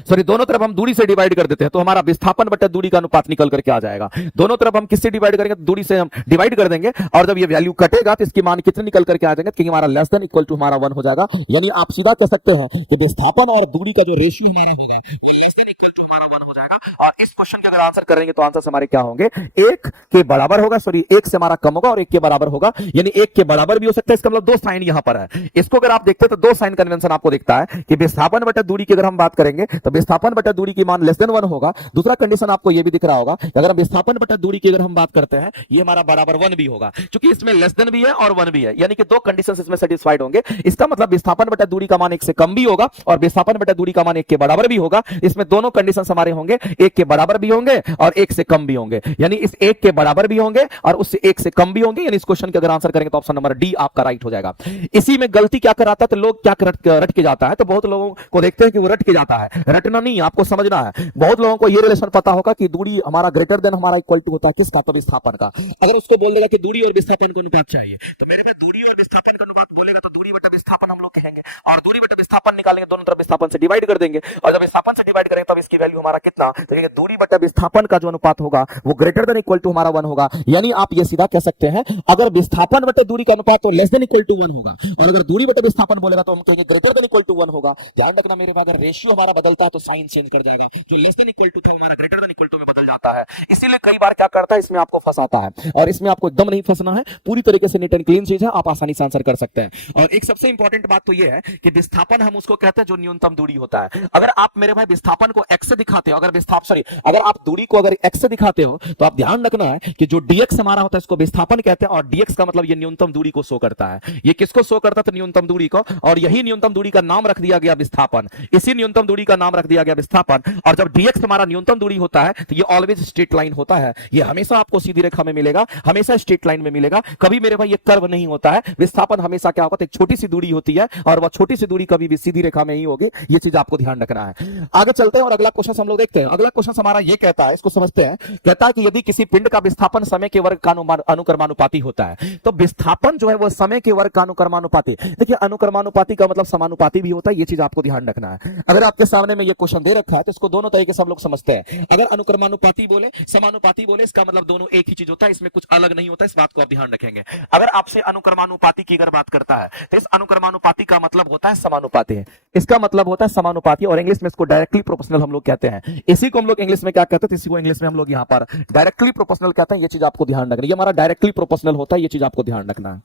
सॉरी दोनों तरफ हम दूरी से डिवाइड कर देते हैं, तो हमारा विस्थापन बटा दूरी का अनुपात निकल करके आ जाएगा। दोनों तरफ हम किससे डिवाइड करेंगे, तो दूरी से हम डिवाइड कर देंगे, और जब ये वैल्यू कटेगा तो इसकी मान कितने निकल करके आ जाएंगे, क्योंकि हमारा लेस देन इक्वल टू हमारा 1 हो जाएगा। यानी आप सीधा कह सकते हैं कि विस्थापन और दूरी का जो रेशियो हमारा होगा वो लेस देन इक्वल टू हमारा 1 हो जाएगा। और इस क्वेश्चन के अगर आंसर करेंगे तो आंसर हमारे क्या होंगे, 1 के बराबर होगा, सॉरी 1 से हमारा कम होगा और 1 के बराबर होगा, यानी 1 के बराबर भी हो सकता है। इसका मतलब दो साइन यहां पर है। इसको अगर आप देखते हैं तो दो साइन कन्वेंशन आपको दिखता है कि विस्थापन बटा दूरी की अगर हम बात करेंगे तो विस्थापन बटा दूरी की मान लेस देन 1 होगा। दूसरा कंडीशन आपको यह भी दिख रहा होगा कि अगर हम विस्थापन बटा दूरी की अगर हम बात करते हैं ये हमारा बराबर 1 भी होगा, क्योंकि इसमें लेस देन भी है और 1 भी है, यानी कि दो कंडीशंस इसमें सेटिस्फाइड होंगे। इसका मतलब विस्थापन बटा दूरी का मान 1 से कम भी होगा और विस्थापन बटा दूरी का मान 1 के बराबर भी होगा। इसमें दोनों कंडीशंस हमारे होंगे, 1 के बराबर भी होंगे और 1 से कम भी होंगे, यानी इस 1 के बराबर भी होंगे और उससे 1 से कम भी होंगे। यानी इस क्वेश्चन के अगर आंसर करेंगे तो ऑप्शन नंबर डी आपका राइट हो जाएगा। इसी में गलती क्या कराता है, तो लोग क्या रट के जाता है, तो बहुत लोगों को देखते हैं कि वो रट के जाता है, रटना नहीं, आपको समझना है। बहुत लोगों को ये रिलेशन पता होगा कि दूरी हमारा ग्रेटर देन हमारा इक्वल टू होता है किसका, तो विस्थापन का। अगर उसको बोल देगा कि दूरी और विस्थापन का अनुपात चाहिए, तो मेरे में दूरी और विस्थापन का अनुपात बोलेगा तो दूरी बटा विस्थापन हम लोग कहेंगे, और दूरी बटा विस्थापन निकालेंगे, दोनों तरफ विस्थापन से डिवाइड कर देंगे, और जब विस्थापन से डिवाइड करेंगे तब इसकी वैल्यू हमारा कितना, तो ये दूरी बटा विस्थापन का जो अनुपात होगा वो ग्रेटर देन इक्वल टू हमारा 1 होगा। यानी आप ये सीधा कह सकते हैं अगर विस्थापन बटा दूरी का अनुपात तो लेस देन इक्वल टू 1 होगा, और अगर दूरी बटा विस्थापन बोलेगा तो हम कहेंगे ग्रेटर देन इक्वल टू 1 होगा। ध्यान रखना मेरे पास, अगर रेशियो हमारा बदलता है तो साइन चेंज कर जाएगा, जो लेस देन इक्वल टू था हमारा ग्रेटर देन इक्वल टू में बदल जाता है। इसीलिए कई बार क्या करता है, इसमें आपको फंसाता है, और इसमें आपको एकदम नहीं फंसना है, पूरी तरीके से नीट एंड क्लीन चीज है, आप आसानी से आंसर कर सकते हैं। और एक सबसे इंपॉर्टेंट बात तो यह है कि विस्थापन हम उसको कहते हैं जो न्यूनतम दूरी होता है। अगर आप मेरे भाई विस्थापन को x से दिखाते हो, अगर आप दूरी को अगर x से दिखाते हो तो आप ध्यान रखना है कि जो dx हमारा होता है इसको विस्थापन कहते हैं, और dx का मतलब ये न्यूनतम दूरी को शो करता है। ये किसको शो करता है, तो न्यूनतम दूरी को, और यही न्यूनतम दूरी का नाम रख दिया गया विस्थापन, इसी न्यूनतम दूरी का नाम रख दिया गया विस्थापन। और जब dx हमारा न्यूनतम दूरी होता है तो ये ऑलवेज स्ट्रेट लाइन होता है, ये हमेशा आपको सीधी रेखा में मिलेगा, हमेशा स्ट्रेट लाइन में मिलेगा, कभी मेरे भाई ये कर्व नहीं होता है। विस्थापन हमेशा क्या होता है, एक छोटी सी दूरी होती है, और वह छोटी सी दूरी कभी भी सीधी रेखा में ही होगी, ये चीज आपको ध्यान रखना है। आगे चलते हैं और अगला क्वेश्चन हम लोग देखते हैं। अगला क्वेश्चन हमारा ये कहता है, इसको समझते हैं, कहता है कि यदि किसी पिंड का विस्थापन समय के वर्ग का अनुक्रमानुपाती होता है, तो विस्थापन जो है वो समय के वर्ग का अनुक्रमानुपाती। देखिए अनुक्रमानुपाती का मतलब समानुपाती भी होता है, ये चीज आपको ध्यान रखना है। अगर आपके सामने में ये क्वेश्चन दे रखा है तो इसको दोनों तरीके से हम लोग समझते हैं। अगर अनुक्रमानुपाती बोले, समानुपाती बोले, इसका मतलब दोनों एक ही चीज होता है, इसमें कुछ अलग नहीं होता, इस बात को आप ध्यान रखेंगे। अगर आपसे अनुक्रमानुपाती की अगर बात करता है तो इस अनुक्रमानुपाती का मतलब होता है समानुपाती, इसका मतलब होता है समानुपाती, और इंग्लिश में इसको डायरेक्टली प्रोपोर्शनल हम लोग कहते हैं। इसी को हम लोग इंग्लिश में क्या कहते हैं, इसी को इंग्लिश में हम लोग यहाँ पर डायरेक्टली प्रोपोर्शनल कहते हैं। ये चीज आपको ध्यान रखना है, ये हमारा डायरेक्टली प्रोपोर्शनल होता है, ये चीज आपको ध्यान रखना है।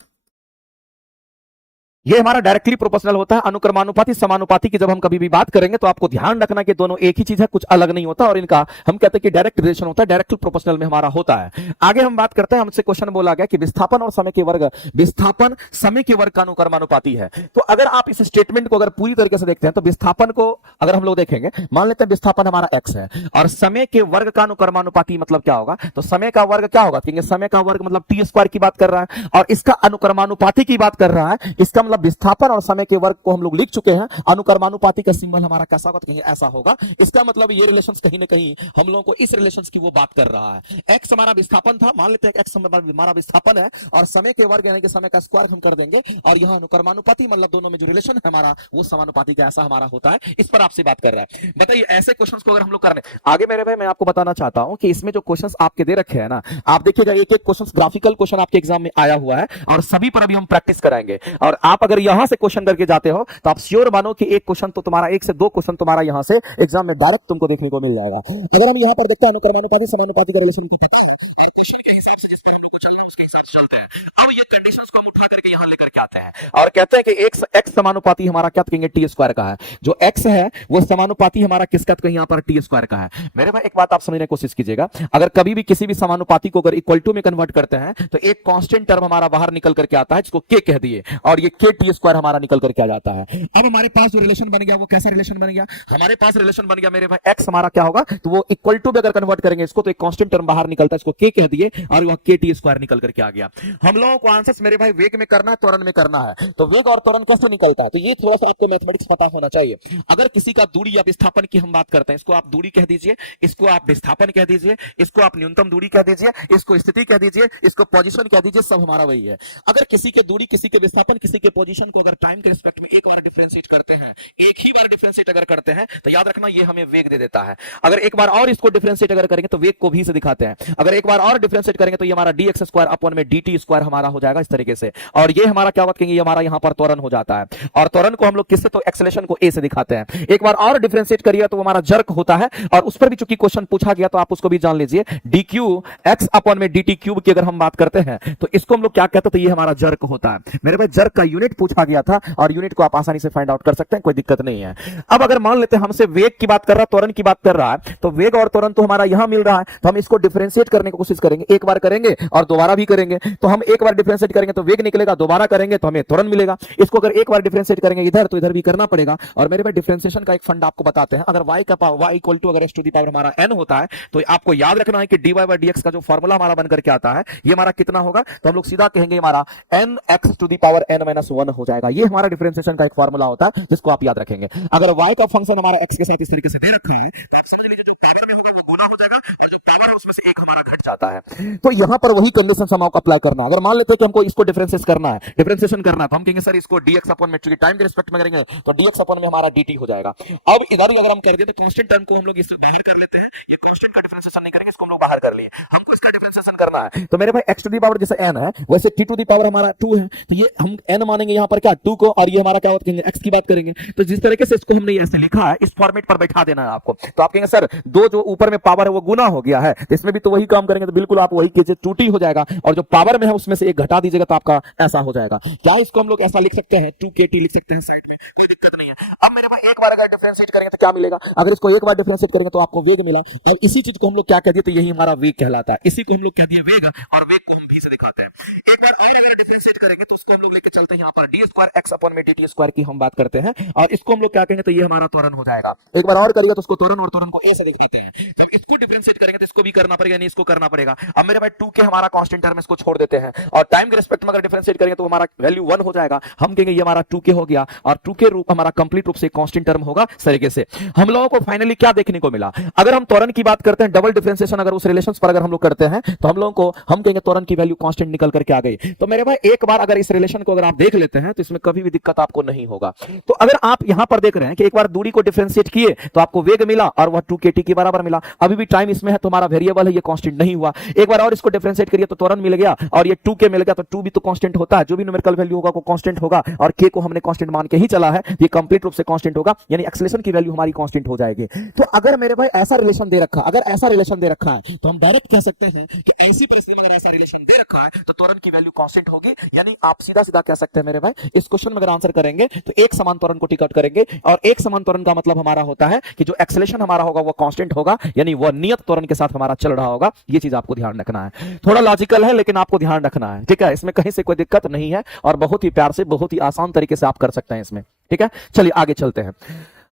ये हमारा डायरेक्टली प्रोपोर्शनल होता है। अनुक्रमानुपाती समानुपाती की जब हम कभी भी बात करेंगे तो आपको ध्यान रखना कि दोनों एक ही चीज है, कुछ अलग नहीं होता, और इनका हम कहते हैं कि डायरेक्ट रिलेशन होता है, डायरेक्टली प्रोपोर्शनल में हमारा होता है। आगे हम बात करते हैं, हमसे क्वेश्चन बोला गया कि विस्थापन और समय के वर्ग, विस्थापन समय के वर्ग का अनुक्रमानुपाती है। तो अगर आप इस स्टेटमेंट को अगर पूरी तरीके से देखते हैं तो विस्थापन को अगर हम लोग देखेंगे, मान लेते हैं विस्थापन हमारा x है और समय के वर्ग का अनुक्रमानुपाती मतलब क्या होगा, तो समय का वर्ग क्या होगा, क्योंकि समय का वर्ग मतलब टी स्क्वायर की बात कर रहा है और इसका अनुक्रमानुपाती की बात कर रहा है, इसका मतलब विस्थापन और समय के वर्ग को हम लोग लिख चुके हैं। अनुक्रमानुपाती का सिंबल हमारा कैसा होगा, तो कहीं ऐसा होगा। इसका मतलब ये रिलेशंस कहीं ना कहीं हम लोगों को इस रिलेशंस की वो बात कर रहा है। x हमारा विस्थापन था, मान लेते हैं x हमारा विस्थापन है और समय के वर्ग यानी कि समय का स्क्वायर हम कर देंगे और यहाँ अनुक्रमानुपाती मतलब दोनों में जो रिलेशन है हमारा वो समानुपाती का ऐसा हमारा होता है। इस पर आपसे बात कर रहा है। बताइए ऐसे क्वेश्चंस को अगर हम लोग करने आगे, मेरे भाई मैं आपको बताना चाहता हूं कि इसमें जो क्वेश्चंस आपके दे रखे हैं ना, आप देखिएगा एक एक क्वेश्चंस ग्राफिकल क्वेश्चन आपके एग्जाम में आया हुआ है और सभी पर अभी हम प्रैक्टिस कराएंगे। और आप अगर यहां से क्वेश्चन करके जाते हो तो आप श्योर मानो कि एक क्वेश्चन तो तुम्हारा, एक से दो क्वेश्चन तुम्हारा यहां से एग्जाम में डायरेक्ट तुमको देखने को मिल जाएगा। अगर हम यहां पर देखते हैं अनुक्रमानुपाती समानुपाती का रिलेशन के हिसाब से जिसमें हम लोग को चलना है उसके हिसाब से चलते हैं। अब ये कंडीशंस को हम उठा करके यहां लेकर के आते हैं और कहते हैं कि x समानुपाती हमारा क्या कहेंगे, टी स्क्वायर का है। जो x है वो समानुपाती हमारा किसका, तो कहीं यहां पर टी स्क्वायर का है। मेरे भाई एक बात आप समझने की कोशिश कीजिएगा, अगर कभी भी किसी भी समानुपाती को अगर इक्वल टू में कन्वर्ट करते हैं तो एक कांस्टेंट टर्म हमारा बाहर निकल करके आता है जिसको k कह दिए और ये k टी स्क्वायर हमारा निकल करके आ जाता है। अब हमारे पास जो रिलेशन बन गया वो कैसा रिलेशन बन गया, हमारे पास रिलेशन बन गया मेरे भाई x हमारा क्या होगा, तो वो इक्वल टू में अगर कन्वर्ट करेंगे इसको तो एक कांस्टेंट टर्म बाहर निकलता है, इसको k कह दिए और वह k टी स्क्वायर निकल करके आ गया। हम लोगों को आंसर्स मेरे भाई वेग में करना है, त्वरण में करना है, तो वेग और त्वरण कैसे निकलता है, तो ये थोड़ा सा आपको मैथमेटिक्स पता होना चाहिए। अगर किसी का दूरी या विस्थापन की हम बात करते हैं, इसको आप दूरी कह दीजिए, इसको आप विस्थापन कह दीजिए, इसको आप न्यूनतम दूरी कह दीजिए, इसको स्थिति कह दीजिए, इसको पोजीशन कह दीजिए, सब हमारा वही है। अगर किसी के दूरी, किसी के विस्थापन, किसी के पोजीशन को अगर टाइम के रिस्पेक्ट में एक बार डिफरेंशिएट करते हैं, एक ही बार डिफरेंशिएट अगर करते हैं तो याद रखना ये हमें वेग दे देता है। अगर एक बार और इसको डिफरेंशिएट अगर करेंगे तो वेग को भी से दिखाते हैं। अगर एक बार और डिफरेंशिएट करेंगे तो ये हमारा dx स्क्वायर अपॉन में dt स्क्वायर हमारा हो जाएगा इस तरीके से, और ये हमारा क्या बात कहेंगे, ये हमारा यहाँ पर त्वरण हो जाता है। और त्वरण को हम लोग किससे, तो एक्सेलेरेशन को a से दिखाते हैं। एक बार और डिफरेंशिएट करिए तो हमारा जर्क होता है और उस पर भी चूंकि क्वेश्चन पूछा गया तो आप उसको भी जान लीजिए, dq x अपॉन में dt क्यूब की अगर हम बात करते हैं तो इसको हम लोग क्या कहते हैं, तो ये हमारा जर्क होता है। मेरे भाई जर्क का यूनिट पूछा गया था और यूनिट को आप आसानी से फाइंड आउट कर सकते हैं, कोई दिक्कत नहीं है। अब अगर मान लेते हैं हमसे वेग की बात कर रहा है, त्वरण की बात कर रहा है, तो वेग और त्वरण तो हमारा यहां मिल रहा है, तो हम इसको डिफरेंशिएट करने की कोशिश करेंगे, एक बार करेंगे और दोबारा भी करेंगे। तो हम एक बार डिफरेंशिएट करेंगे तो वेग निकलेगा, दोबारा करेंगे तो हमें त्वरण मिलेगा। इसको अगर एक बार डिफरेंशिएट करेंगे इधर तो इधर भी करना पड़ेगा। और मेरे भाई डिफरेंशिएशन का एक फंड आपको बताते हैं, अगर y का पावर y इक्वल टू अगर x टू द पावर हमारा n होता है तो आपको याद रखना है कि dy by dx का जो फार्मूला हमारा बनकर के आता है ये हमारा कितना होगा, तो हम लोग सीधा कहेंगे हमारा nx to the power n minus 1 हो जाएगा। ये हमारा डिफरेंशिएशन का एक फार्मूला होता है जिसको आप याद रखेंगे। अगर y का फंक्शन हमारा x के साथ इस तरीके से दे रखा है तो आप समझ लीजिए जो पावर में होगा वो गुना हो जाएगा और जो पावर है उसमें से एक हमारा घट जाता है। तो यहां पर वही कंडीशन हम आपको अप्लाई करना है। अगर मान लेते हैं कि हमको इसको डिफरेंशिएट करना है, डिफरेंशिएशन करना है, तो हम कहेंगे सर इसको dx अपॉन में, चूंकि टाइम के रिस्पेक्ट में करेंगे तो dx अपॉन में हमारा dt हो जाएगा। अब इधर अगर हम कर दे तो कांस्टेंट टर्म को हम लोग इससे बाहर कर लेते हैं, ये कांस्टेंट का डिफरेंशिएशन नहीं करेंगे, इसको हम लोग बाहर कर लिए, हमको इसका डिफरेंशिएशन करना है। तो मेरे भाई x टू द पावर जैसे n है वैसे t टू द पावर हमारा 2 है, तो ये हम n मानेंगे यहां पर क्या 2 को, और ये हमारा क्या बात करेंगे x की बात करेंगे। तो जिस तरीके से इसको हमने ऐसे लिखा है इस फॉर्मेट पर बैठा देना है आपको। तो आप कहेंगे सर दो जो ऊपर में पावर है वो गुना हो गया है, तो इसमें भी तो वही काम करेंगे, तो बिल्कुल आप वही कीजिए, 2t हो जाएगा और जो पावर में है उसमें से एक घटा दीजिएगा तो आपका ऐसा हो जाएगा। क्या इसको हम लोग ऐसा लिख सकते हैं 2kt लिख सकते हैं साइड में, कोई दिक्कत नहीं है। अब मेरे पास एक बार अगर डिफरेंशिएट करेंगे तो क्या मिलेगा, अगर इसको एक बार डिफरेंशिएट करेंगे तो आपको वेग मिला, और इसी चीज को हम लोग क्या कह दिए, तो यही हमारा वेग कहलाता है। इसी को हम लोग कह दिए वेग, और वेग को हम भी से दिखाते हैं। एक बार और अगर डिफरेंशिएट करेंगे तो उसको हम लोग लेके चलते हैं यहाँ पर d स्क्वायर x अपॉन में dt स्क्वायर की हम बात करते हैं, और इसको हम लोग क्या कहेंगे, तो ये हमारा त्वरण हो जाएगा। एक बार और करिएगा तो उसको त्वरण और त्वरण को a से देख देते हैं। हम इसको डिफरेंशिएट करेंगे तो इसको भी करना पड़ेगा, नहीं इसको करना पड़ेगा। अब मेरे भाई 2 के हमारा कांस्टेंट टर्म इसको छोड़ देते हैं, और टाइम के रिस्पेक्ट में अगर डिफरेंशिएट करेंगे तो हमारा वैल्यू 1 हो जाएगा। हम कहेंगे ये हमारा 2k हो गया, और 2 के रूप हमारा कंप्लीट रूप से कांस्टेंट टर्म होगा। इस तरीके से हम लोगों को फाइनली क्या देखने को मिला, अगर हम त्वरण की बात करते हैं, डबल डिफरेंशिएशन अगर उस रिलेशंस पर अगर हम लोग करते हैं तो हम लोगों को हम कहेंगे त्वरण की वैल्यू कांस्टेंट निकल करके आ गई। तो मेरे भाई एक बार अगर इस रिलेशन को अगर आप देख लेते हैं तो इसमें कभी भी दिक्कत आपको नहीं होगा। तो अगर आप यहां पर देख रहे हैं कि एक बार दूरी को डिफरेंशिएट किए तो आपको वेग मिला और वह 2kt के बराबर मिला, अभी भी टाइम इसमें है तो हमारा वेरिएबल है, ये कांस्टेंट नहीं हुआ। एक बार और इसको डिफरेंशिएट करिए तो त्वरण मिल गया, और ये 2k मिल गया, तो 2 भी तो कांस्टेंट होता है, जो भी न्यूमेरिकल वैल्यू होगा वो कांस्टेंट होगा, और k को हमने कांस्टेंट मान के ही चला है, ये कंप्लीट रूप से कांस्टेंट होगा, यानी एक्सेलरेशन की वैल्यू हमारी कांस्टेंट हो जाएगी। तो अगर मेरे भाई ऐसा रिलेशन दे रखा, अगर ऐसा रिलेशन दे रखा है तो हम डायरेक्ट कह सकते हैं कि ऐसी परिस्थिति में अगर ऐसा रिलेशन दे रखा है तो त्वरण की वैल्यू कांस्टेंट होगी। यानी आप सीधा सीधा कह सकते हैं मेरे भाई, इस क्वेश्चन में अगर आंसर करेंगे तो एक समान त्वरण को टिक आउट करेंगे, और एक समान त्वरण का मतलब हमारा होता है कि जो एक्सेलरेशन हमारा होगा वो कांस्टेंट होगा, यानी वो नियत त्वरण के साथ हमारा चल रहा होगा। ये चीज आपको ध्यान रखना है, थोड़ा लॉजिकल है लेकिन आपको ध्यान रखना है, ठीक है। इसमें कहीं से कोई दिक्कत नहीं है और बहुत ही प्यार से, बहुत ही आसान तरीके से आप कर सकते हैं इसमें, ठीक है। चलिए आगे चलते हैं,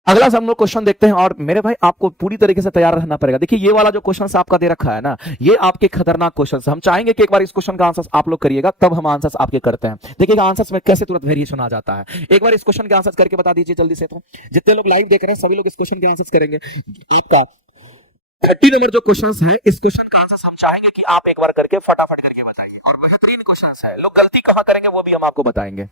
अगला हम लोग क्वेश्चन देखते हैं। और मेरे भाई आपको पूरी तरीके से तैयार रहना पड़ेगा। देखिए ये वाला जो क्वेश्चन आपका दे रखा है ना, ये आपके खतरनाक क्वेश्चन हम चाहेंगे कि एक बार इस क्वेश्चन का आंसर आप लोग करिएगा, तब हम आंसर्स आपके करते हैं। देखिएगा आंसर्स में कैसे तुरंत वेरिएशन आ जाता है। एक बार इस क्वेश्चन के आंसर्स करके बता दीजिए जल्दी से। तो जितने लोग लाइव देख रहे हैं सभी लोग इस क्वेश्चन के आंसर्स करेंगे। आपका 30 नंबर जो क्वेश्चन है, इस क्वेश्चन का आंसर हम चाहेंगे कि आप एक बार करके फटाफट करके बताइए। और बेहतरीन क्वेश्चन है, लोग गलती कहां करेंगे वो भी हम आपको बताएंगे,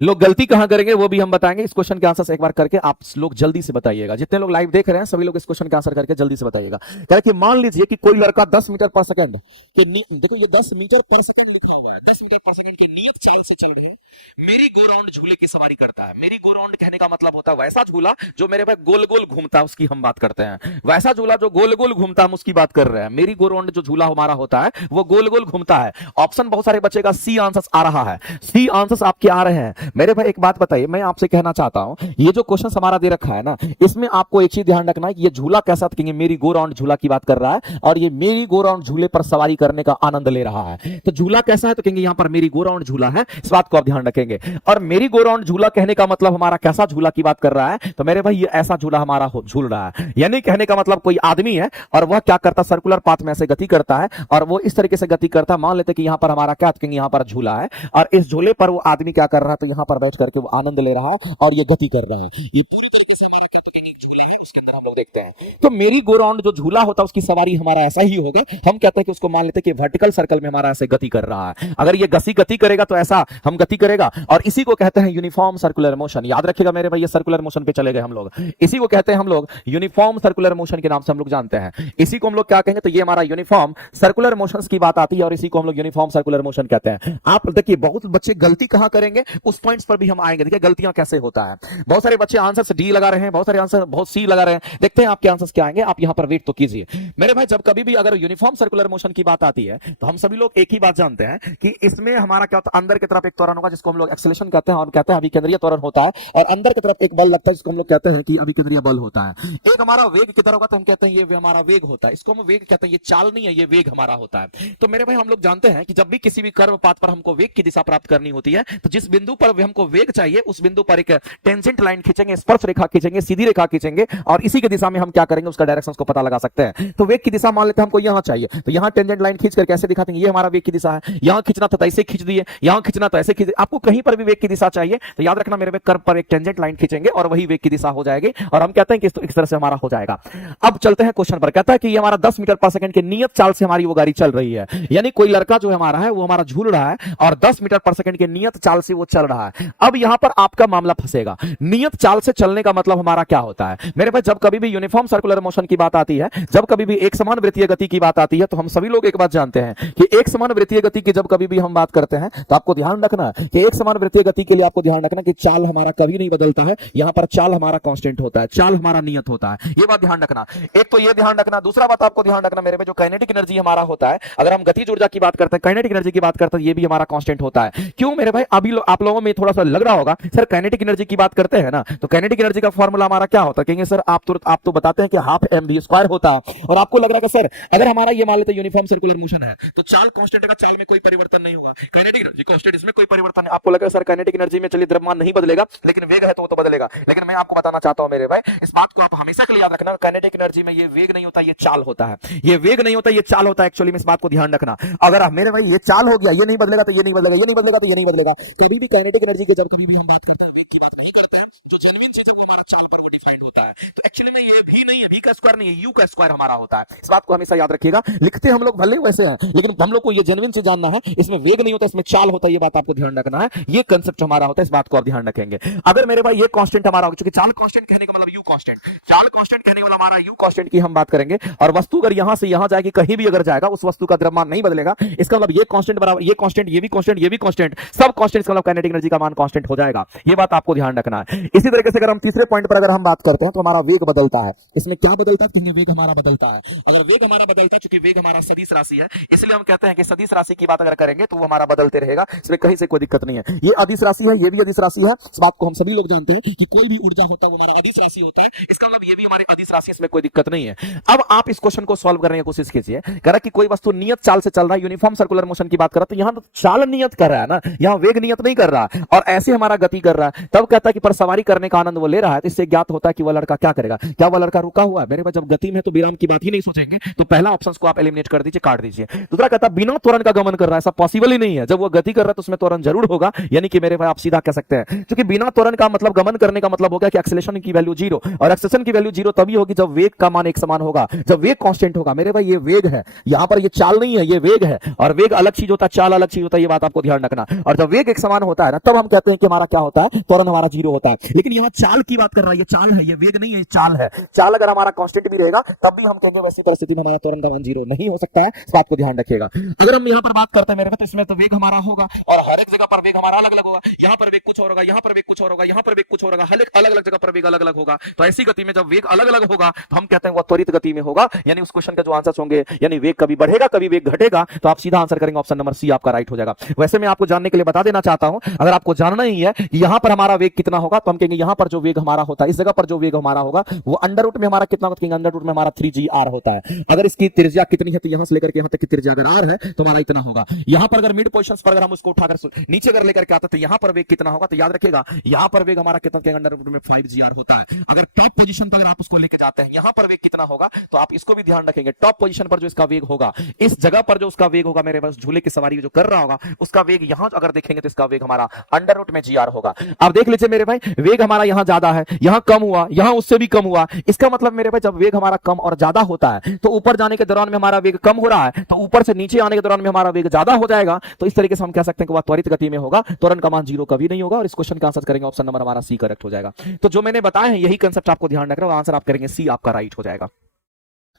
लोग गलती कहां करेंगे वो भी हम बताएंगे। इस क्वेश्चन के आंसर एक बार करके आप लोग जल्दी से बताइएगा। जितने लोग लाइव देख रहे हैं सभी लोग इस क्वेश्चन के आंसर करके जल्दी से बताइएगा। कह रहे कि मान लीजिए कि कोई लड़का 10 मीटर पर सेकंड के, देखो ये 10 मीटर पर सेकंड लिखा हुआ है, 10 मीटर पर सेकंड के नियत चाल से चल रहे मेरी गो राउंड झूले की सवारी करता है। मेरी गो राउंड कहने का मतलब होता है वैसा झूला जो मेरे भाई गोल गोल घूमता है, उसकी हम बात करते हैं। वैसा झूला जो गोल गोल घूमता है हम उसकी बात कर रहे हैं। मेरी गो राउंड जो झूला हमारा होता है वो गोल गोल घूमता है। ऑप्शन बहुत सारे बच्चे का सी आंसर आ रहा है, सी आंसर आपके आ रहे हैं। मेरे भाई एक बात बताइए, मैं आपसे कहना चाहता हूं, ये जो क्वेश्चन हमारा दे रखा है ना, इसमें आपको एक चीज ध्यान रखना है कि ये झूला कैसा था, मेरी गो राउंड झूला की बात कर रहा है और ये मेरी गो राउंड झूले पर सवारी करने का आनंद ले रहा है। तो झूला कैसा है तो कहेंगे यहां पर मेरी गो राउंड झूला है, इस बात को आप ध्यान रखेंगे। और मेरी गो राउंड झूला कहने का मतलब हमारा कैसा झूला की बात कर रहा है, तो मेरे भाई ये ऐसा झूला हमारा झूल रहा है। यानी कहने का मतलब कोई आदमी है और वह क्या करता, सर्कुलर पाथ में ऐसे गति करता है और वो इस तरीके से गति करता है। मान लेते कि यहां पर हमारा क्या, कहेंगे यहां पर झूला है और इस झूले पर वो आदमी क्या कर रहा है, तो यहां पर बैठ करके वो आनंद ले रहा है और ये गति कर रहा है। ये पूरी तरीके से हमारा क्या, तो कहेंगे झूले है, उसके अंदर हम लोग देखते हैं। तो मेरी गो राउंड जो झूला होता है उसकी सवारी हमारा ऐसा ही होगा। हम कहते हैं कि उसको मान लेते हैं कि वर्टिकल सर्कल में हमारा ऐसे गति कर रहा है। अगर ये गति करेगा तो ऐसा हम गति करेगा, और इसी को कहते हैं यूनिफॉर्म सर्कुलर मोशन। याद रखिएगा मेरे भाई, ये सर्कुलर मोशन पे चले गए हम लोग, इसी को कहते हैं हम लोग यूनिफॉर्म सर्कुलर मोशन के नाम से हम लोग जानते हैं। इसी को हम लोग क्या कहेंगे, तो ये हमारा यूनिफॉर्म सर्कुलर मोशन की बात आती है और इसी को हम लोग यूनिफॉर्म सर्कुलर मोशन कहते हैं। आप देखिए बहुत बच्चे गलती कहां करेंगे उस पॉइंट्स पर भी हम आएंगे। देखिए गलतियां कैसे होता है, बहुत सारे बच्चे आंसर से डी लगा रहे हैं, बहुत सारे आंसर बहुत सी लगा रहे हैं। देखते हैं आपके आंसर्स क्या आएंगे, आप यहां पर वेट तो कीजिए मेरे भाई। जब कभी भी अगर यूनिफॉर्म सर्कुलर मोशन की बात आती है तो हम सभी लोग एक ही बात जानते हैं कि इसमें हमारा क्या होता है, अंदर की तरफ एक त्वरण होगा जिसको हम लोग एक्सेलरेशन कहते हैं और कहते हैं अभिकेंद्रीय त्वरण होता है, और अंदर की तरफ एक बल लगता है जिसको हम लोग कहते हैं कि अभिकेंद्रीय बल होता है। एक हमारा वेग की तरफ होगा तो हम कहते हैं ये हमारा वेग होता है, इसको हम वेग कहते हैं। ये चाल नहीं है, ये वेग हमारा होता है। तो मेरे भाई हम लोग जानते हैं कि जब भी किसी भी कर्व पाथ पर हमको वेग की दिशा प्राप्त करनी होती है तो जिस बिंदु पर हमको वेग चाहिए उस बिंदु पर एक टेंजेंट लाइन खींचेंगे, स्पर्श रेखा खींचेंगे, सीधी रेखा खींचेंगे और इसी की दिशा में हम क्या करेंगे, उसका डायरेक्शन को पता लगा सकते हैं। तो वेग की दिशा मान लेते हैं हमको यहां चाहिए, तो यहां टेंजेंट लाइन खींच कर कैसे दिखाते हैं, ये हमारा वेग की दिशा है। यहां खींचना था तो ऐसे खींच दिए, यहां खींचना तो ऐसे खींच। आपको कहीं पर भी वेग की दिशा चाहिए तो याद रखना मेरे कर्व पर एक टेंजेंट लाइन खींचेंगे और वही वेग की दिशा हो जाएगी, और हम कहते हैं कि इस तरह से हमारा हो जाएगा। अब चलते हैं क्वेश्चन पर। कहता है कि ये हमारा 10 मीटर पर सेकंड के नियत चाल से हमारी वो गाड़ी चल रही है। यानी कोई लड़का जो हमारा है वो हमारा झूल रहा है और 10 मीटर पर सेकंड के नियत चाल से वो चल रहा है। अब यहां पर आपका मामला फंसेगा। नियत चाल से चलने का मतलब हमारा क्या होता है मेरे भाई, जब कभी भी यूनिफॉर्म सर्कुलर मोशन की बात आती है, जब कभी भी एक समान वृत्तीय गति की बात आती है, तो हम सभी लोग एक बात जानते हैं कि एक समान वृत्तीय गति की जब कभी भी हम बात करते हैं तो आपको ध्यान रखना कि एक समान वृत्तीय गति के लिए आपको ध्यान रखना कि चाल हमारा कभी नहीं बदलता है। यहां पर चाल हमारा कांस्टेंट होता है, चाल हमारा नियत होता है। ये बात ध्यान रखना। एक तो ये ध्यान रखना, दूसरा बात आपको ध्यान रखना मेरे भाई, जो काइनेटिक एनर्जी हमारा होता है, अगर हम गतिज ऊर्जा की बात करते हैं, काइनेटिक एनर्जी की बात करते हैं, ये भी हमारा कांस्टेंट होता है। क्यों मेरे भाई, अभी आप लोगों में थोड़ा सा लग रहा होगा सर काइनेटिक एनर्जी की बात करते हैं ना, तो काइनेटिक एनर्जी का फॉर्मूला हमारा क्या होता है, कहेंगे सर आप तो बताते हैं कि हाफ mv² होता है, और आपको लग रहा है कि सर अगर हमारा ये मान लेते हैं यूनिफॉर्म सर्कुलर मोशन है तो चाल कांस्टेंट का, चाल में कोई परिवर्तन नहीं होगा, काइनेटिक एनर्जी कांस्टेंट, इसमें कोई परिवर्तन नहीं। आपको लगा सर काइनेटिक एनर्जी में चलिए द्रव्यमान नहीं बदलेगा लेकिन वेग है तो वो तो बदलेगा। लेकिन मैं आपको बताना चाहता हूं मेरे भाई, इस बात को आप हमेशा के लिए याद रखना, काइनेटिक एनर्जी में ये वेग नहीं होता, ये चाल होता है। ये वेग नहीं होता, ये चाल होता है। एक्चुअली में इस बात को ध्यान रखना। अगर मेरे भाई ये चाल हो गया, ये नहीं बदलेगा तो ये नहीं बदलेगा, ये नहीं बदलेगा तो ये नहीं बदलेगा। कभी भी काइनेटिक एनर्जी के जब कभी भी हम बात करते हैं वेग की बात नहीं करते हैं। जो जेन्युइन चीज है वो हमारा चाल पर वो डिफाइंड होता है। तो एक्चुअली में ये भी नहीं है, v का स्क्वायर नहीं है, u का स्क्वायर हमारा होता है। इस बात को हमेशा याद रखिएगा। लिखते हम लोग भले वैसे हैं, लेकिन हम लोग को ये जेन्युइन चीज जानना है, इसमें वेग नहीं होता, इसमें चाल होता है, ये बात आपको ध्यान रखना है। ये कंसेप्ट हमारा होता है, इस बात को आप ध्यान रखेंगे। अगर मेरे भाई ये कांस्टेंट हमारा होगा, क्योंकि चाल कांस्टेंट कहने का मतलब u कांस्टेंट, चाल कांस्टेंट कहने का मतलब हमारा u कांस्टेंट की हम बात करेंगे। और वस्तु अगर यहां से यहां जाएगी, कहीं भी अगर जाएगा, उस वस्तु का द्रव्यमान नहीं बदलेगा। इसका मतलब ये कांस्टेंट बराबर ये कांस्टेंट, ये भी कांस्टेंट, ये भी कांस्टेंट, सब कांस्टेंट, मतलब काइनेटिक एनर्जी का मान कांस्टेंट हो जाएगा। ये बात आपको ध्यान रखना है। इसी तरीके से अगर हम तीसरे पॉइंट पर अगर हम बात करते हैं तो हमारा वेग बदलता है। इसमें क्या बदलता है? कहेंगे वेग हमारा बदलता है। अगर वेग हमारा बदलता है, क्योंकि वेग हमारा सदिश राशि है, इसलिए हम कहते हैं कि सदिश राशि की बात अगर करेंगे तो वो हमारा बदलते रहेगा, इसमें कहीं से कोई दिक्कत नहीं है। ये अदिश राशि है, ये भी अदिश राशि है। इस बात को हम सभी लोग जानते हैं कि कोई भी ऊर्जा होता है वो हमारा अदिश राशि होता है। इसका मतलब ये भी हमारे अदिश राशि, इसमें कोई दिक्कत नहीं है। अब आप इस क्वेश्चन को सॉल्व करने की कोशिश कीजिए। कह रहा कि कोई वस्तु नियत चाल से चल रहा है, यूनिफॉर्म सर्कुलर मोशन की बात कर रहा है, तो यहां तो चाल नियत कर रहा है ना, यहां वेग नियत नहीं कर रहा, और ऐसे हमारा गति कर रहा है। तब कहता है कि पर सवारी करने का आनंद वो ले रहा है, तो इससे ज्ञात होता है कि वह लड़का क्या करेगा। क्या वह लड़का रुका हुआ है? मेरे पास जब गति में है तो विराम की बात ही नहीं सोचेंगे, तो पहला ऑप्शन को आप एलिमिनेट कर दीजिए, काट दीजिए। दूसरा कहता है बिना त्वरण का गमन कर रहा है, ऐसा पॉसिबल ही नहीं है। जब वो गति कर रहा है तो उसमें त्वरण जरूर होगा, यानी कि मेरे भाई आप सीधा कह सकते हैं, क्योंकि बिना त्वरण का मतलब गमन करने का मतलब हो गया कि एक्सेलरेशन की वैल्यू 0, और एक्सेलरेशन की वैल्यू 0 तभी होगी जब वेग का मान एक समान होगा, जब वेग कांस्टेंट होगा। मेरे भाई ये वेग है, यहां पर ये चाल नहीं है, ये वेग है, और वेग अलग चीज होता है, चाल अलग चीज होता है, ये बात आपको ध्यान रखना। और जब वेग एक समान होता है ना, तब हम कहते हैं कि हमारा क्या होता है, त्वरण हमारा 0 होता है। लेकिन यहां चाल की बात कर रहा है, ये चाल है, ये वेग नहीं है, ये चाल है। चाल अगर हमारा कांस्टेंट भी रहेगा तब भी हम कहेंगे वैसी परिस्थिति में हमारा त्वरण का मान 0 नहीं हो सकता है, इस बात को ध्यान रखिएगा। अगर हम यहां पर बात करते हैं मेरे तो इसमें तो वेग हमारा होगा, और हर एक जगह पर वेग हमारा अलग अलग होगा। यहां पर वेग कुछ और होगा, यहां पर वेग कुछ और होगा, यहां पर वेग कुछ और होगा, हर एक अलग अलग जगह पर वेग अलग अलग होगा। तो ऐसी गति में जब वेग अलग अलग होगा तो हम कहते हैं वह त्वरित गति में होगा। यानी उस क्वेश्चन का जो आंसर होंगे, यानी वेग कभी बढ़ेगा कभी वेग घटेगा, तो आप सीधा आंसर करेंगे ऑप्शन नंबर सी, आपका राइट हो जाएगा। वैसे मैं आपको जानने के लिए बता देना चाहता हूं, अगर आपको जानना ही है कि यहां पर हमारा वेग कितना होगा, तो हम कहेंगे यहां पर जो वेग हमारा होता है, इस जगह पर जो वेग हमारा होगा वो अंडर रूट में हमारा कितना होगा, अंडर रूट में हमारा 3gr होता है। अगर इसकी त्रिज्या कितनी है, तो यहां से लेकर के यहां तक की त्रिज्या अगर r है तो हमारा इतना होगा। यहां पर अगर मिड पोजीशंस पर अगर हम उसको उठाकर नीचे अगर लेकर के आते तो यहां पर वेग कितना होगा, तो याद रखिएगा यहां पर वेग हमारा कितना, अंडर रूट में 5gr होता है। अगर टॉप पोजीशन पर अगर आप उसको लेकर जाते हैं, यहां पर वेग कितना होगा, तो आप इसको भी ध्यान रखेंगे। टॉप पोजीशन पर जो इसका वेग होगा, इस जगह पर जो उसका वेग होगा, मेरे पास झूले की सवारी जो कर रहा होगा, उसका वेग यहां अगर देखेंगे तो इसका वेग हमारा अंडर रूट में gr होगा। अब देख लीजिए मेरे भाई, वेग हमारा यहां ज्यादा है, यहां कम हुआ, यहां उससे भी कम हुआ। इसका मतलब मेरे भाई जब वेग हमारा कम और ज्यादा होता है, तो ऊपर जाने के दौरान में हमारा वेग कम हो रहा है, तो ऊपर से नीचे आने के दौरान में हमारा वेग ज्यादा हो जाएगा। तो इस तरीके से हम कह सकते हैं कि वह त्वरित गति में होगा, त्वरण का मान 0 कभी नहीं होगा। और इस क्वेश्चन का आंसर करेंगे ऑप्शन नंबर हमारा सी करेक्ट हो जाएगा। तो जो मैंने बताया है यही कंसेप्ट आपको ध्यान रखना, और आंसर आप करेंगे सी, आपका राइट हो जाएगा।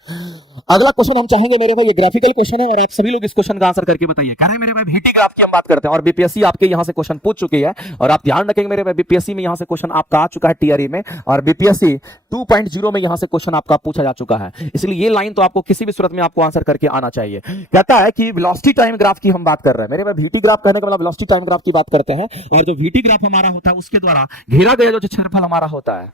अगला क्वेश्चन हम चाहेंगे मेरे भाई, ये ग्राफिकल क्वेश्चन है और आप सभी लोग इस क्वेश्चन का आंसर करके बताइए। कह रहे हैं मेरे भाई VT ग्राफ की हम बात करते हैं, और बीपीएससी आपके यहां से क्वेश्चन पूछ चुकी है, और आप ध्यान रखेंगे मेरे भाई बीपीएससी में यहां से क्वेश्चन आपका आ चुका है टीआरई में, और बीपीएससी 2.0 में यहां से क्वेश्चन आपका पूछा जा चुका है। इसलिए ये लाइन तो आपको किसी भी सूरत में आपको आंसर करके आना चाहिए। कहता है कि वेलोसिटी टाइम ग्राफ की हम बात कर रहे हैं मेरे भाई, VT ग्राफ कहने का मतलब वेलोसिटी टाइम ग्राफ की बात करते हैं, और जो VT ग्राफ हमारा होता है उसके द्वारा घेरा गया जो क्षेत्रफल हमारा होता है,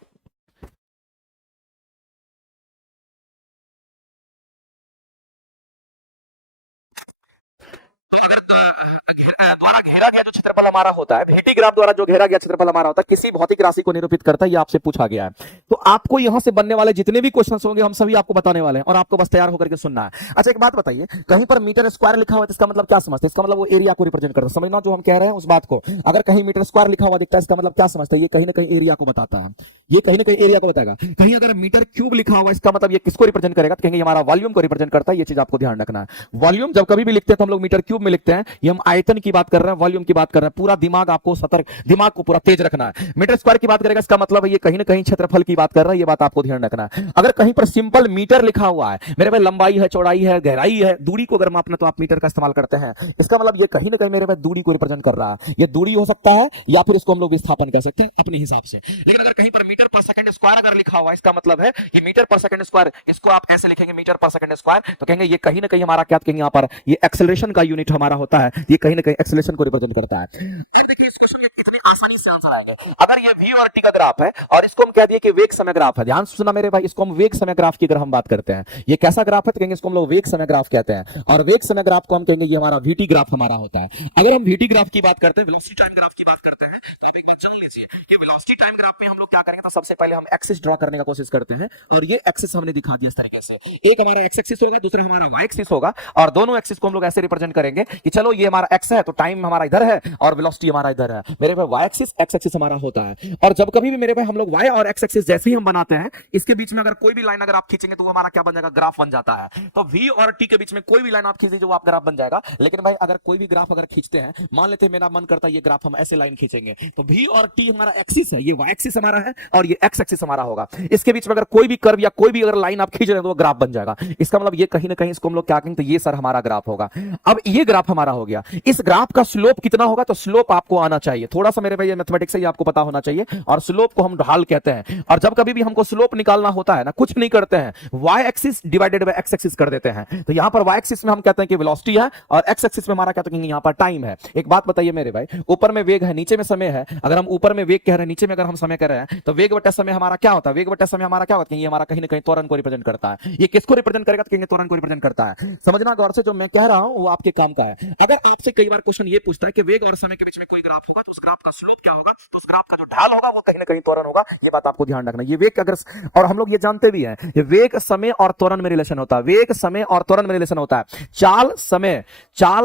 द्वारा घेरा गया जो क्षेत्रफल हमारा होता है, VT ग्राफ द्वारा जो घेरा गया क्षेत्रफल हमारा होता है, किसी भौतिक राशि को निरूपित करता है, ये आपसे पूछा गया है। तो आपको यहां से बनने वाले जितने भी क्वेश्चंस होंगे हम सभी आपको बताने वाले हैं, और आपको बस तैयार होकर के सुनना है। अच्छा एक बात बताइए, कहीं पर मीटर स्क्वायर लिखा हुआ है, इसका मतलब क्या समझते हैं? इसका मतलब वो एरिया को रिप्रेजेंट करता है, समझना जो हम कह रहे हैं उस बात को। अगर कहीं मीटर स्क्वायर लिखा हुआ दिखता है, इसका मतलब क्या समझते हैं? ये कहीं ना कहीं एरिया को बताता है, ये कहीं ना कहीं एरिया को बताएगा। कहीं अगर मीटर क्यूब लिखा हुआ है, इसका मतलब ये किसको रिप्रेजेंट करेगा? तो कहेंगे हमारा वॉल्यूम को रिप्रेजेंट करता है। ये चीज आपको ध्यान रखना है। वॉल्यूम जब कभी भी लिखते हैं तो हम लोग मीटर क्यूब में लिखते हैं, ये हम आयतन की बात कर रहे हैं, वॉल्यूम की बात कर रहे हैं। पूरा दिमाग आपको सतर्क, दिमाग को पूरा तेज रखना है। मीटर स्क्वायर की बात करेगा, इसका मतलब ये कहीं ना कहीं क्षेत्रफल की बात कर रहा है, ये बात आपको ध्यान रखना है। अगर कहीं पर सिंपल मीटर लिखा हुआ है, मेरे भाई लंबाई है, चौड़ाई है, गहराई है, दूरी को अगर मापना तो आप मीटर का इस्तेमाल करते हैं, इसका मतलब ये कहीं ना कहीं मेरे भाई दूरी को रिप्रेजेंट कर रहा है। ये दूरी हो सकता है या फिर इसको हम लोग विस्थापन कह सकते हैं अपने हिसाब से। लेकिन अगर कहीं पर मीटर पर सेकंड स्क्वायर अगर लिखा हुआ है, इसका मतलब है ये मीटर पर सेकंड स्क्वायर, इसको आप ऐसे लिखेंगे मीटर पर सेकंड स्क्वायर, तो कहेंगे ये कहीं ना कहीं हमारा क्या कहेंगे, यहाँ पर ये एक्सेलरेशन का यूनिट हमारा होता है, ये कहीं ना कहीं एक्सेलरेशन को रिप्रेजेंट करता है। देखिए इस क्वेश्चन में कितनी आसानी से आंसर आएंगे। अगर ये v और t का ग्राफ है और इसको हम कह दिए कि वेग समय ग्राफ है, ध्यान से सुनना मेरे भाई, इसको हम वेग समय ग्राफ की अगर हम बात करते हैं, ये कैसा ग्राफ है तो कहेंगे इसको हम लोग वेग समय ग्राफ कहते हैं, और वेग समय ग्राफ को हम कहेंगे ये हमारा VT ग्राफ हमारा होता है। अगर हम VT ग्राफ की बात करते हैं, वेलोसिटी टाइम ग्राफ की बात करते हैं, तो आप एक बात जान लीजिए कि वेलोसिटी टाइम ग्राफ में हम लोग क्या करेंगे, तो सबसे पहले हम एक्सिस ड्रॉ करने का कोशिश करते हैं, और ये एक्सिस हमने दिखा दिया इस तरीके से। एक हमारा एक्स एक्सिस होगा, दूसरा हमारा वाई एक्सिस होगा, और दोनों एक्सिस को हम लोग ऐसे रिप्रेजेंट करेंगे कि चलो ये हमारा एक्स है तो टाइम हमारा इधर है और वेलोसिटी हमारा इधर है। मेरे मेरे भाई वाई एक्सिस एक्स एक्सिस हमारा होता है। और जब कभी भी मेरे भाई हम लोग वाई और एक्स एक्सिस जैसे ही हम बनाते हैं, इसके बीच में अगर कोई भी लाइन अगर आप खींचेंगे तो वो हमारा क्या बन जाएगा, ग्राफ बन जाता है। तो वी और टी के बीच में कोई भी लाइन आप खींच दीजिए वो आप ग्राफ बन जाएगा। लेकिन भाई अगर कोई भी ग्राफ अगर खींचते हैं, मान लेते हैं मेरा मन करता है ये ग्राफ हम ऐसे लाइन खींचेंगे, तो वी और टी हमारा एक्सिस है, ये वाई एक्सिस हमारा है और ये एक्स एक्सिस हमारा होगा। इसके बीच में अगर कोई भी कर्व या कोई भी अगर लाइन आप खींच रहे हैं तो वो ग्राफ बन जाएगा। इसका मतलब ये कहीं ना कहीं इसको हम लोग क्या कहेंगे, तो ये सर हमारा ग्राफ होगा। अब ये ग्राफ हमारा हो गया, इस ग्राफ का स्लोप कितना होगा, तो स्लोप आपको आना चाहिए थोड़ा सा मेरे भाई, मैथमेटिक्स से ही आपको पता होना चाहिए। और स्लोप को हम ढाल कहते हैं। और जब कभी भी हमको स्लोप निकालना होता है ना, कुछ नहीं करते हैं, Y axis divided by X axis कर देते हैं। तो यहां पर वाई एक्सिस में हम कहते हैं कि वेलोसिटी है और एक्स एक्सिस में हमारा कहते हैं कि यहां पर टाइम है। एक बात बताइए मेरे भाई, ऊपर में वेग है, नीचे में समय है। अगर हम ऊपर में वेग कह रहे हैं, नीचे में अगर हम समय कह रहे हैं, तो वेग बटा समय हमारा क्या होता है, वेग बटा समय हमारा क्या होता है, ये हमारा कहीं ना कहीं त्वरण को रिप्रेजेंट करता है। ये किसको रिप्रेजेंट करेगा, तो कहेंगे त्वरण को रिप्रेजेंट करता है। समझना गौर से, जो मैं कह रहा हूं वो आपके काम का है। अगर आपसे कई बार क्वेश्चन ये पूछता है कि वेग और समय के बीच में कोई ग्राफ होगा, तो उस ग्राफ का स्लोप क्या होगा, तो उस ग्राफ का जो ढाल होगा वो कहीं ना कहीं त्वरण होगा। ये बात आपको ध्यान रखना। ये वेग अगर, और हम लोग ये जानते भी हैं, ये वेग समय और त्वरण में रिलेशन होता है। वेग समय और त्वरण में रिलेशन होता है। चाल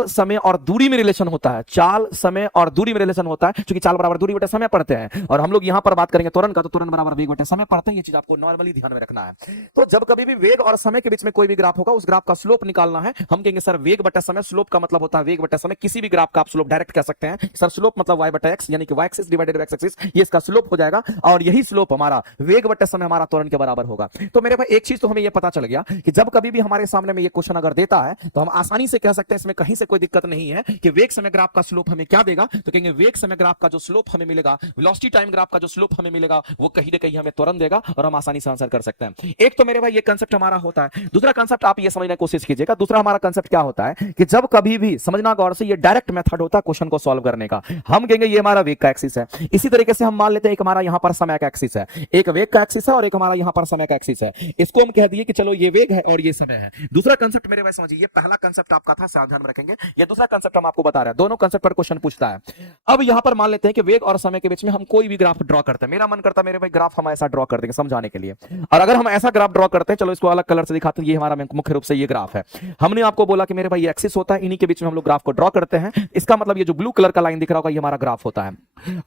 समय और दूरी में रिलेशन होता है। चाल समय और दूरी में रिलेशन होता है, क्योंकि चाल बराबर दूरी बटे समय पढ़ते हैं। और हम लोग यहां पर बात करेंगे त्वरण का, तो त्वरण बराबर वेग बटे समय पढ़ते हैं। ये चीज आपको नॉर्मली ध्यान में रखना है। तो जब कभी भी वेग और समय के बीच में कोई भी ग्राफ होगा, उस ग्राफ का स्लोप निकालना है। हम कहेंगे सर वेग बटा समय, स्लोप का मतलब होता है वेग बटा समय। किसी भी ग्राफ का आप स्लोप डायरेक्ट कह सकते हैं सर, स्लोप मतलब y बटा x, यानी कि y axis divided bye x axis, ये इसका स्लोप हो जाएगा। और यही स्लोप हमारा वेग बटा समय हमारा त्वरण के बराबर होगा। तो मेरे भाई एक चीज तो हमें ये पता चल गया कि जब कभी भी हमारे सामने में ये क्वेश्चन अगर देता है, तो हम आसानी से कह सकते हैं, इसमें कहीं से कोई दिक्कत नहीं है कि वेग समय ग्राफ का स्लोप हमें क्या देगा। तो कहेंगे वेग समय ग्राफ का जो स्लोप हमें मिलेगा, वेलोसिटी टाइम ग्राफ का जो स्लोप हमें मिलेगा, वो कहीं ना कहीं हमें त्वरण देगा और हम आसानी से आंसर कर सकते हैं। एक तो मेरे भाई ये कंसेप्ट हमारा होता है। दूसरा कंसेप्ट आप ये समझने की कोशिश कीजिएगा। दूसरा हमारा कंसेप्ट क्या होता है कि जब कभी भी, समझना गौर से, ये डायरेक्ट मेथड होता है क्वेश्चन को सॉल्व करने का। हम कहेंगे ये हमारा वेग का एक्सिस है। इसी तरीके से हम मान लेते हैं एक हमारा यहां पर समय का एक्सिस है, एक वेग का एक्सिस है और एक हमारा यहां पर समय का एक्सिस है। इसको हम कह दिए कि चलो ये वेग है और ये समय है। दूसरा कंसेप्ट मेरे भाई समझिए, ये पहला कंसेप्ट आपका था, सावधान में रखेंगे। ये दूसरा कंसेप्ट हम आपको बता रहे हैं, दोनों कंसेप्ट पर क्वेश्चन पूछता है। अब यहां पर मान लेते हैं कि वेग और समय के बीच में हम कोई भी ग्राफ ड्रॉ करते हैं। मेरा मन करता है मेरे भाई ग्राफ हम ऐसा ड्रॉ कर देंगे समझाने के लिए। और अगर हम ऐसा ग्राफ ड्रॉ करते हैं, चलो इसको अलग कलर से दिखाते हैं, ये हमारा मुख्य रूप से ये ग्राफ है। हमने आपको बोला कि मेरे भाई ये एक्सिस होता है, इन्हीं के बीच में हम लोग ग्राफ को ड्रॉ करते हैं। इसका मतलब ये जो ब्लू कलर का लाइन दिख रहा होगा, ये हमारा ग्राफ होता है।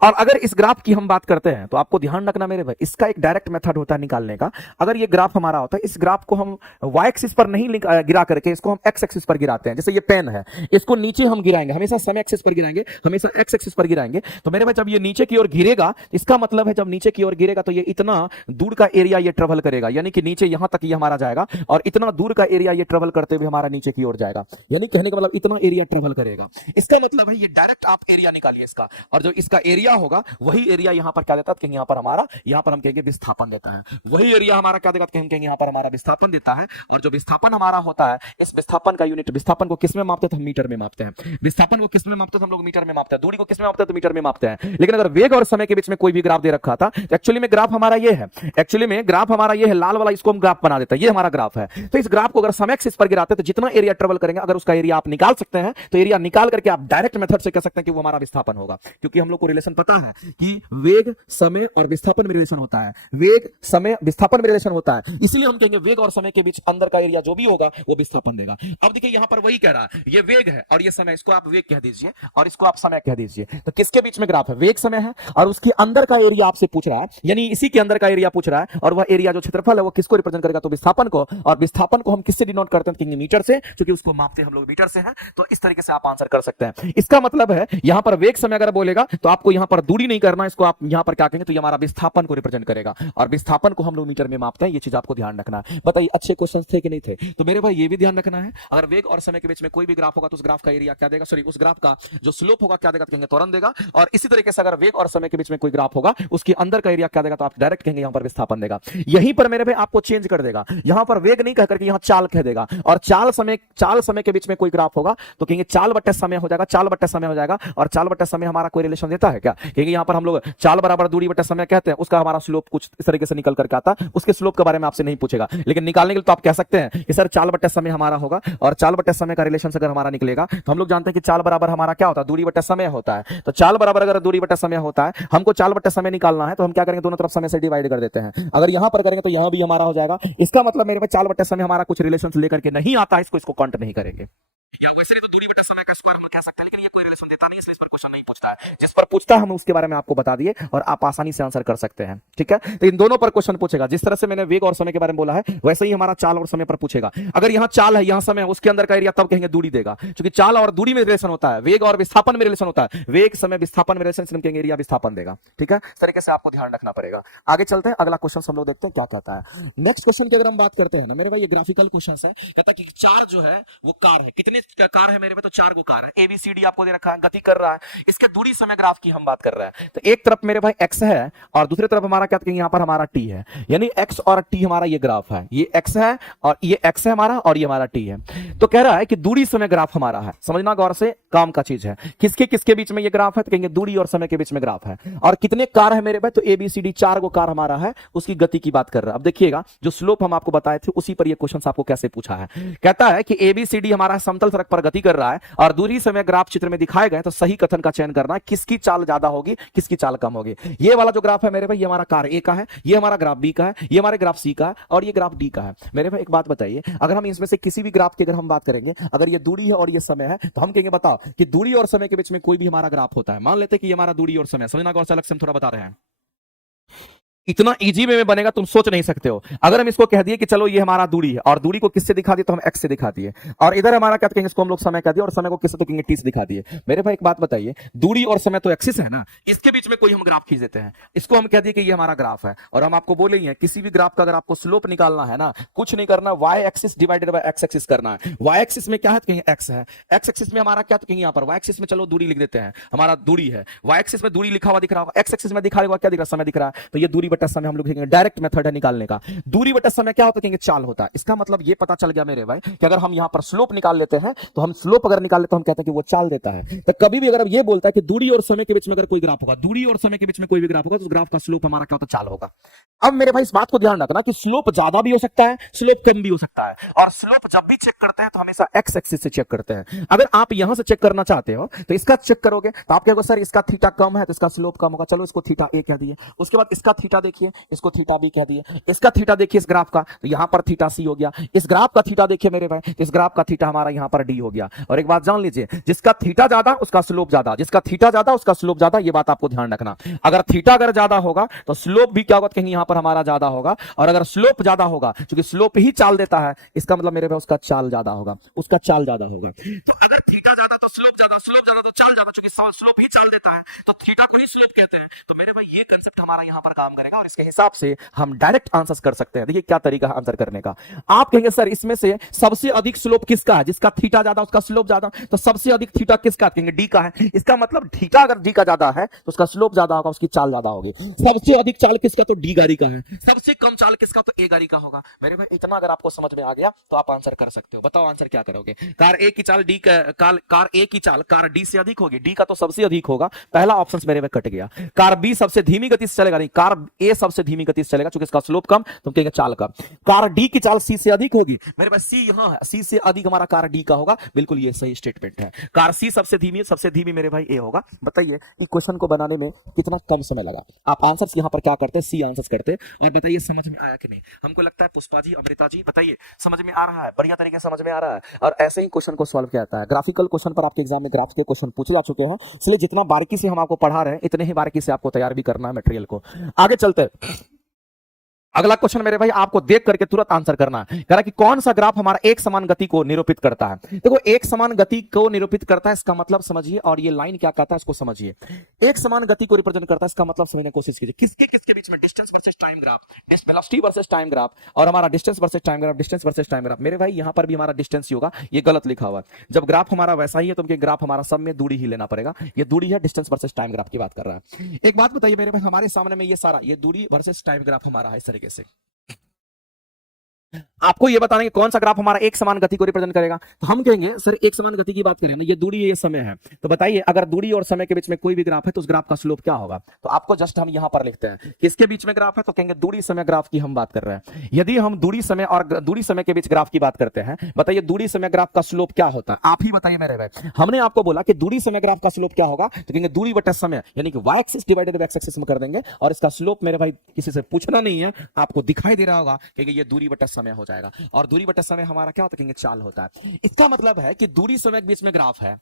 और अगर इस ग्राफ की हम बात करते हैं, तो आपको ध्यान रखना मेरे भाई, इसका एक डायरेक्ट मेथड होता है निकालने का। अगर ये ग्राफ हमारा होता है, इस ग्राफ को हम y एक्सिस पर नहीं गिरा करके इसको हम x एक्सिस पर गिराते हैं। जैसे ये पेन है, इसको नीचे हम गिराएंगे, हमेशा समय एक्सिस पर गिराएंगे, हमेशा x एक्सिस पर गिराएंगे। तो मेरे भाई जब ये नीचे की ओर गिरेगा, इसका मतलब है जब नीचे की ओर गिरेगा तो ये इतना दूर का एरिया ये ट्रेवल करेगा, यानी कि नीचे यहां तक ये हमारा जाएगा और इतना दूर का एरिया ये ट्रेवल करते हुए हमारा नीचे की ओर जाएगा। यानी कहने का मतलब इतना एरिया ट्रेवल करेगा। इसका मतलब है ये डायरेक्ट आप एरिया निकालिए इसका, और जो इसका एरिया होगा वही एरिया यहां पर क्या देता है, यहां पर हमारा, यहां पर हम कहेंगे विस्थापन देता है। वही एरिया हमारा क्या देगा, हम कहेंगे यहां पर हमारा विस्थापन देता है। और जो विस्थापन हमारा होता है, इस विस्थापन का यूनिट, विस्थापन को किस में मापते हैं, हम मीटर में मापते हैं। विस्थापन को किस में मापते हैं, हम लोग मीटर में मापते हैं। दूरी को किस में मापते हैं, तो मीटर में मापते हैं। लेकिन अगर वेग और समय के बीच में कोई भी ग्राफ दे रखा था, तो एक्चुअली में ग्राफ हमारा ये है, एक्चुअली में ग्राफ हमारा ये है, लाल वाला, इसको हम ग्राफ बना देते हैं, ये हमारा ग्राफ है। तो इस ग्राफ को अगर समय एक्सिस पर गिराते हैं, तो जितना एरिया ट्रेवल करेंगे, अगर उसका एरिया आप निकाल सकते हैं, तो एरिया निकाल करके आप डायरेक्ट मेथड से कह सकते हैं कि वो हमारा विस्थापन होगा। क्योंकि हम लोग को रिलेशन पता है कि वेग समय और विस्थापन में रिलेशन होता है, वेग समय विस्थापन में रिलेशन होता है। इसलिए हम कहेंगे वेग और समय के बीच अंदर का एरिया जो भी होगा वो विस्थापन देगा। अब देखिए यहां पर वही कह रहा है, ये वेग है और ये समय, इसको आप वेग कह दीजिए और इसको आप समय कह दीजिए। तो किसके बीच में ग्राफ है, वेग समय है, और उसके अंदर का एरिया आपसे पूछ रहा है, यानी इसी के अंदर का एरिया पूछ रहा है। और वह एरिया जो क्षेत्रफल है वो किसको रिप्रेजेंट करेगा, तो विस्थापन को। और विस्थापन को हम किससे डिनोट करते हैं, मीटर से, क्योंकि उसको मापते हम लोग मीटर से हैं। तो इस तरीके से आप आंसर कर सकते हैं। इसका मतलब है यहां पर वेग समय अगर बोलेगा तो आपको यहां पर दूरी नहीं करना, इसको आप यहां पर क्या कहेंगे, तो ये हमारा विस्थापन को रिप्रेजेंट करेगा। और विस्थापन को हम लोग मीटर में मापते हैं। ये चीज आपको ध्यान रखना है। बताइए अच्छे क्वेश्चन थे कि नहीं थे? तो मेरे भाई ये भी ध्यान रखना है, अगर वेग और समय के बीच में कोई भी ग्राफ होगा तो उस ग्राफ का एरिया क्या देगा, सॉरी उस ग्राफ का जो स्लोप होगा क्या देगा, तो कहेंगे त्वरण देगा। और इसी तरीके से अगर वेग और समय के बीच में कोई ग्राफ होगा, उसके अंदर का एरिया क्या देगा, तो आप डायरेक्ट कहेंगे यहां पर विस्थापन देगा। यहीं पर मेरे भाई आपको चेंज कर देगा, यहां पर वेग नहीं कहकर के यहां चाल कह देगा। और चाल समय के बीच में कोई ग्राफ होगा तो कहेंगे चाल बट्टे समय हो जाएगा, चाल बट्टे समय हो जाएगा। और चाल बट्टे समय हमारा कोई रिलेशन देता है क्या, कहेंगे यहां पर हम लोग चाल बराबर दूरी बट्टे समय कहते हैं, उसका हमारा स्लोप कुछ इस तरीके से निकल करके आता है। उसके स्लोप के बारे में आपसे नहीं पूछेगा, लेकिन निकालने के लिए तो आप कह सकते हैं कि सर चाल बट्टे समय हमारा होगा। और चाल बट्टे समय का रिलेशन अगर हमारा निकलेगा तो हम लोग जानते हैं कि चाल बराबर हमारा क्या होता है, दूरी बट्टे समय होता है। तो चाल बराबर अगर दूरी बट्टे समय होता है, हमको चाल बट्टे समय निकालना है, तो हम क्या करेंगे, दोनों तरफ समय से डिवाइड कर देते हैं। अगर यहां पर करेंगे तो यहां भी हमारा हो जाएगा। इसका मतलब मेरे पास चाल बट्टे समय हमारा कुछ रिलेशन लेकर के नहीं आता है, इसको काउंट नहीं करेंगे। या वैसे तो दूरी बट्टे समय का स्क्वायर हम कह सकते हैं, लेकिन ये कोई रिलेशन देता नहीं, इसलिए इस पर क्वेश्चन नहीं पूछता है। जिस पर पूछता है हम उसके बारे में आपको बता दिए और आप आसानी से आंसर कर सकते हैं, ठीक है। तो इन दोनों पर क्वेश्चन पूछेगा। जिस तरह से मैंने वेग और समय के बारे में बोला है वैसे ही हमारा चाल और समय पर पूछेगा। अगर यहाँ चाल है, यहाँ समय है, उसके अंदर का एरिया, तब कहेंगे दूरी देगा, क्योंकि चाल और दूरी में रिलेशन होता है, वेग और विस्थापन में रिलेशन होता है, वेग समय विस्थापन में रिलेशन, कहेंगे एरिया विस्थापन देगा, ठीक है। इस तरीके से आपको ध्यान रखना पड़ेगा। आगे चलते हैं, अगला क्वेश्चन हम लोग देखते हैं क्या कहता है। नेक्स्ट क्वेश्चन की अगर हम बात करते हैं ना मेरे भाई, ये ग्राफिकल क्वेश्चन है। कहता है कि चार जो है वो कार है, कितने कार है मेरे भाई, तो 4 गो कार है, ABCD आपको दे रखा है, गति कर रहा है, इसके दूरी समय ग्राफ की हम बात कर रहे हैं। तो एक तरफ मेरे भाई x है और दूसरी तरफ हमारा क्या कहेंगे, यहाँ पर हमारा t है, यानी x और t हमारा ये ग्राफ है, ये x है और ये x है हमारा और ये हमारा t है। तो कह रहा है कि दूरी समय ग्राफ हमारा है, समझना गौर से, काम का चीज है। किसके किसके बीच में ये ग्राफ है, तो कहेंगे दूरी और समय के बीच में ग्राफ है। और कितने कार है मेरे भाई, तो ABCD 4 गो कार हमारा है, उसकी गति की बात कर रहा है। अब देखिएगा जो स्लोप हम आपको बताए थे उसी पर ये क्वेश्चन आपको कैसे पूछा है। कहता है कि ABCD हमारा समतल सड़क पर गति कर रहा है और दूरी समय ग्राफ चित्र में दिखाए गए, तो सही कथन का चयन करना है, किसकी चाल ज्यादा होगी, किसकी चाल कम होगी। ये वाला जो ग्राफ है मेरे भाई, ये हमारा कार A का है, ये हमारा ग्राफ B का है, ये हमारे ग्राफ C का है और ये ग्राफ D का है। मेरे भाई एक बात बताइए, अगर हम इसमें से किसी भी ग्राफ की अगर हम बात करेंगे, अगर ये दूरी है और ये समय है, तो हम कहेंगे बताओ कि दूरी और समय के बीच में कोई भी हमारा ग्राफ होता है, मान लेते हैं कि ये हमारा दूरी और समय, समझना गौर से, अलग से हम थोड़ा बता रहे हैं। इतना इजी वे में बनेगा तुम सोच नहीं सकते हो। अगर हम इसको कह दिए कि चलो ये हमारा दूरी है और दूरी को किससे दिखा दिए, तो हम x से दिखा दिए, और इधर हमारा क्या कहेंगे, इसको हम लोग समय कह दिए और समय को किससे, तो कहेंगे t से दिखा दिए। मेरे भाई एक बात बताइए, दूरी और समय तो एक्सिस है ना, इसके बीच में कोई हम ग्राफ खींच देते हैं, इसको हम कह दिए कि ये हमारा ग्राफ है, और हम आपको बोले हैं किसी भी ग्राफ का अगर आपको स्लोप निकालना है ना, कुछ नहीं करना, y axis divided bye x axis करना है। y एक्सिस में क्या है, तो कहेंगे x है, x एक्सिस में हमारा क्या, तो कहेंगे यहाँ पर y एक्सिस में चलो दूरी लिख देते हैं, हमारा दूरी है, y एक्सिस में दूरी लिखा हुआ दिख रहा होगा, x एक्सिस में दिखा हुआ क्या दिख रहा है, समय दिख रहा है, तो ये दूरी बटा समय हम लोग लिखेंगे। डायरेक्ट मेथड है निकालने का। दूरी बटा समय क्या होता है, कहेंगे चाल होता है। इसका मतलब ये पता चल गया मेरे भाई कि अगर हम यहां पर स्लोप निकाल लेते हैं, तो हम स्लोप अगर निकाल लेते हैं तो हम कहते हैं कि वो चाल देता है। तो कभी भी अगर ये बोलता है कि दूरी और समय के बीच में अगर कोई ग्राफ होगा, दूरी और समय के बीच में कोई भी ग्राफ होगा, तो उस ग्राफ का स्लोप हमारा क्या होता है, चाल होगा। अब मेरे भाई इस बात को ध्यान रखना कि स्लोप ज्यादा भी हो सकता है, स्लोप कम भी हो सकता है, और स्लोप जब भी चेक करते हैं तो हमेशा x एक्सिस से चेक करते हैं। अगर आप यहां से चेक करना चाहते हो तो इसका चेक करोगे, तो आप कहोगे सर इसका थीटा कम है तो इसका स्लोप कम होगा, चलो इसको थीटा a कह दिए। उसके बाद इसका थीटा देखिए, इसको थीटा b कह दिए। इसका थीटा देखिए इस ग्राफ का, तो यहां पर थीटा c हो गया। इस ग्राफ का थीटा देखिए मेरे भाई, इस ग्राफ का थीटा हमारा यहां पर d हो गया। और एक बात जान लीजिए, जिसका थीटा ज्यादा उसका स्लोप ज्यादा, जिसका थीटा ज्यादा उसका स्लोप ज्यादा, ये बात आपको ध्यान रखना। अगर थीटा अगर ज्यादा होगा तो स्लोप भी क्या होगा, कहीं यहां पर हमारा ज्यादा होगा, और अगर स्लोप ज्यादा होगा, क्योंकि स्लोप ही चाल देता है, इसका मतलब मेरे भाई उसका चाल ज्यादा होगा, उसका चाल ज्यादा होगा। तो अगर थीटा ज्यादा तो स्लोप ज्यादा, स्लोप ज्यादा तो चाल ज्यादा, क्योंकि स्लोप ही चाल देता है, तो थीटा को ही स्लोप कहते हैं। तो मेरे भाई ये कांसेप्ट हमारा यहां पर काम करेगा और इसके हिसाब से हम डायरेक्ट आंसर कर सकते हैं। देखिए क्या तरीका है आंसर करने का। आप कहेंगे सर इसमें से सबसे अधिक स्लोप किसका है, जिसका थीटा ज्यादा उसका स्लोप ज्यादा, तो सबसे अधिक थीटा किसका, कहेंगे डी का है। इसका मतलब थीटा अगर डी का ज्यादा है तो उसका स्लोप ज्यादा होगा, उसकी चाल ज्यादा होगी। सबसे अधिक चाल किसका, तो डी गाड़ी का है। सबसे कम चाल किसका, तो ए गाड़ी का होगा। मेरे भाई इतना अगर आपको समझ में आ गया तो आप आंसर कर सकते हो। बताओ आंसर क्या करोगे। कार ए की चाल डी कार ए की चाल कार डी से अधिक होगी, डी का तो सबसे अधिक होगा, पहला ऑप्शन मेरे में कट गया। कार बी सबसे धीमी गति से चलेगा, नहीं कार ए सबसे धीमी गति से चलेगा, क्योंकि इसका स्लोप कम, तो कहेंगे चाल कम। कार डी की चाल सी से अधिक होगी, मेरे पास सी यहां है, सी से अधिक हमारा कार डी का होगा, बिल्कुल ये सही स्टेटमेंट है। कार सी सबसे धीमी मेरे भाई ए होगा। बताइए कि क्वेश्चन को बनाने में कितना कम समय लगा। आप आंसर्स यहां पर क्या करते हैं, सी आंसर्स करते हैं। और बताइए समझ में आया कि नहीं। हमको लगता है पुष्पा जी, अमृता जी, बताइए समझ में आ रहा है, बढ़िया तरीके से समझ में आ रहा है। और ऐसे ही क्वेश्चन को सॉल्व किया जाता है। ग्राफिकल क्वेश्चन पर आपके एग्जाम में ग्राफ के क्वेश्चन पूछे जा चुके हैं, इसलिए जितना बारीकी से हम आपको पढ़ा रहे हैं इतने ही बारीकी से आपको तैयार भी करना है मटेरियल को। आगे चलते हैं। अगला क्वेश्चन मेरे भाई आपको देख करके तुरंत आंसर करना है। कह रहा कि कौन सा ग्राफ हमारा एक समान गति को निरूपित करता है। देखो एक समान गति को निरूपित करता है, इसका मतलब समझिए, और ये लाइन क्या कहता है इसको समझिए। एक समान गति को रिप्रेजेंट करता है, इसका मतलब समझने की कोशिश कीजिए। किसके किसके बीच में, distance versus time graph, velocity versus time graph, और हमारा distance versus time graph, distance versus time graph. मेरे भाई यहां पर भी हमारा डिस्टेंस ही होगा, ये गलत लिखा हुआ है। जब ग्राफ हमारा वैसा ही है तो उनके ग्राफ हमारा सब में दूरी ही लेना पड़ेगा। ये दूरी है, डिस्टेंस वर्सेस टाइम ग्राफ की बात कर रहा है। एक बात बताइए मेरे भाई, हमारे सामने में ये सारा ये दूरी वर्सेस टाइम ग्राफ हमारा है इस तरीके से। आपको ये बताना कि कौन सा ग्राफ हमारा एक समान गति को रिप्रेजेंट करेगा। तो हम कहेंगे सर एक समान गति की बात करें ना, ये दूरी है ये समय है, तो बताइए अगर दूरी और समय के बीच में कोई भी ग्राफ है तो उस ग्राफ का स्लोप क्या होगा। तो आपको जस्ट हम यहां पर लिखते हैं किसके बीच में ग्राफ है, तो कहेंगे दूरी समय ग्राफ की हम बात कर रहे हैं। यदि हम दूरी समय और दूरी समय के बीच ग्राफ की बात करते हैं, बताइए दूरी समय ग्राफ का स्लोप क्या होता है, आप ही बताइए मेरे भाई। हमने आपको बोला कि दूरी समय ग्राफ का स्लोप क्या होगा, तो कहेंगे दूरी बटा समय, यानी कि y axis divided bye x axis में कर देंगे, और इसका स्लोप मेरे भाई किसी से पूछना नहीं है, आपको दिखाई दे रहा होगा, कहेंगे ये दूरी बटा समय हो जाएगा। और दूरी बटा समय हमारा क्या होता है, कहेंगे चाल होता है। इसका मतलब है कि दूरी समय के बीच में ग्राफ है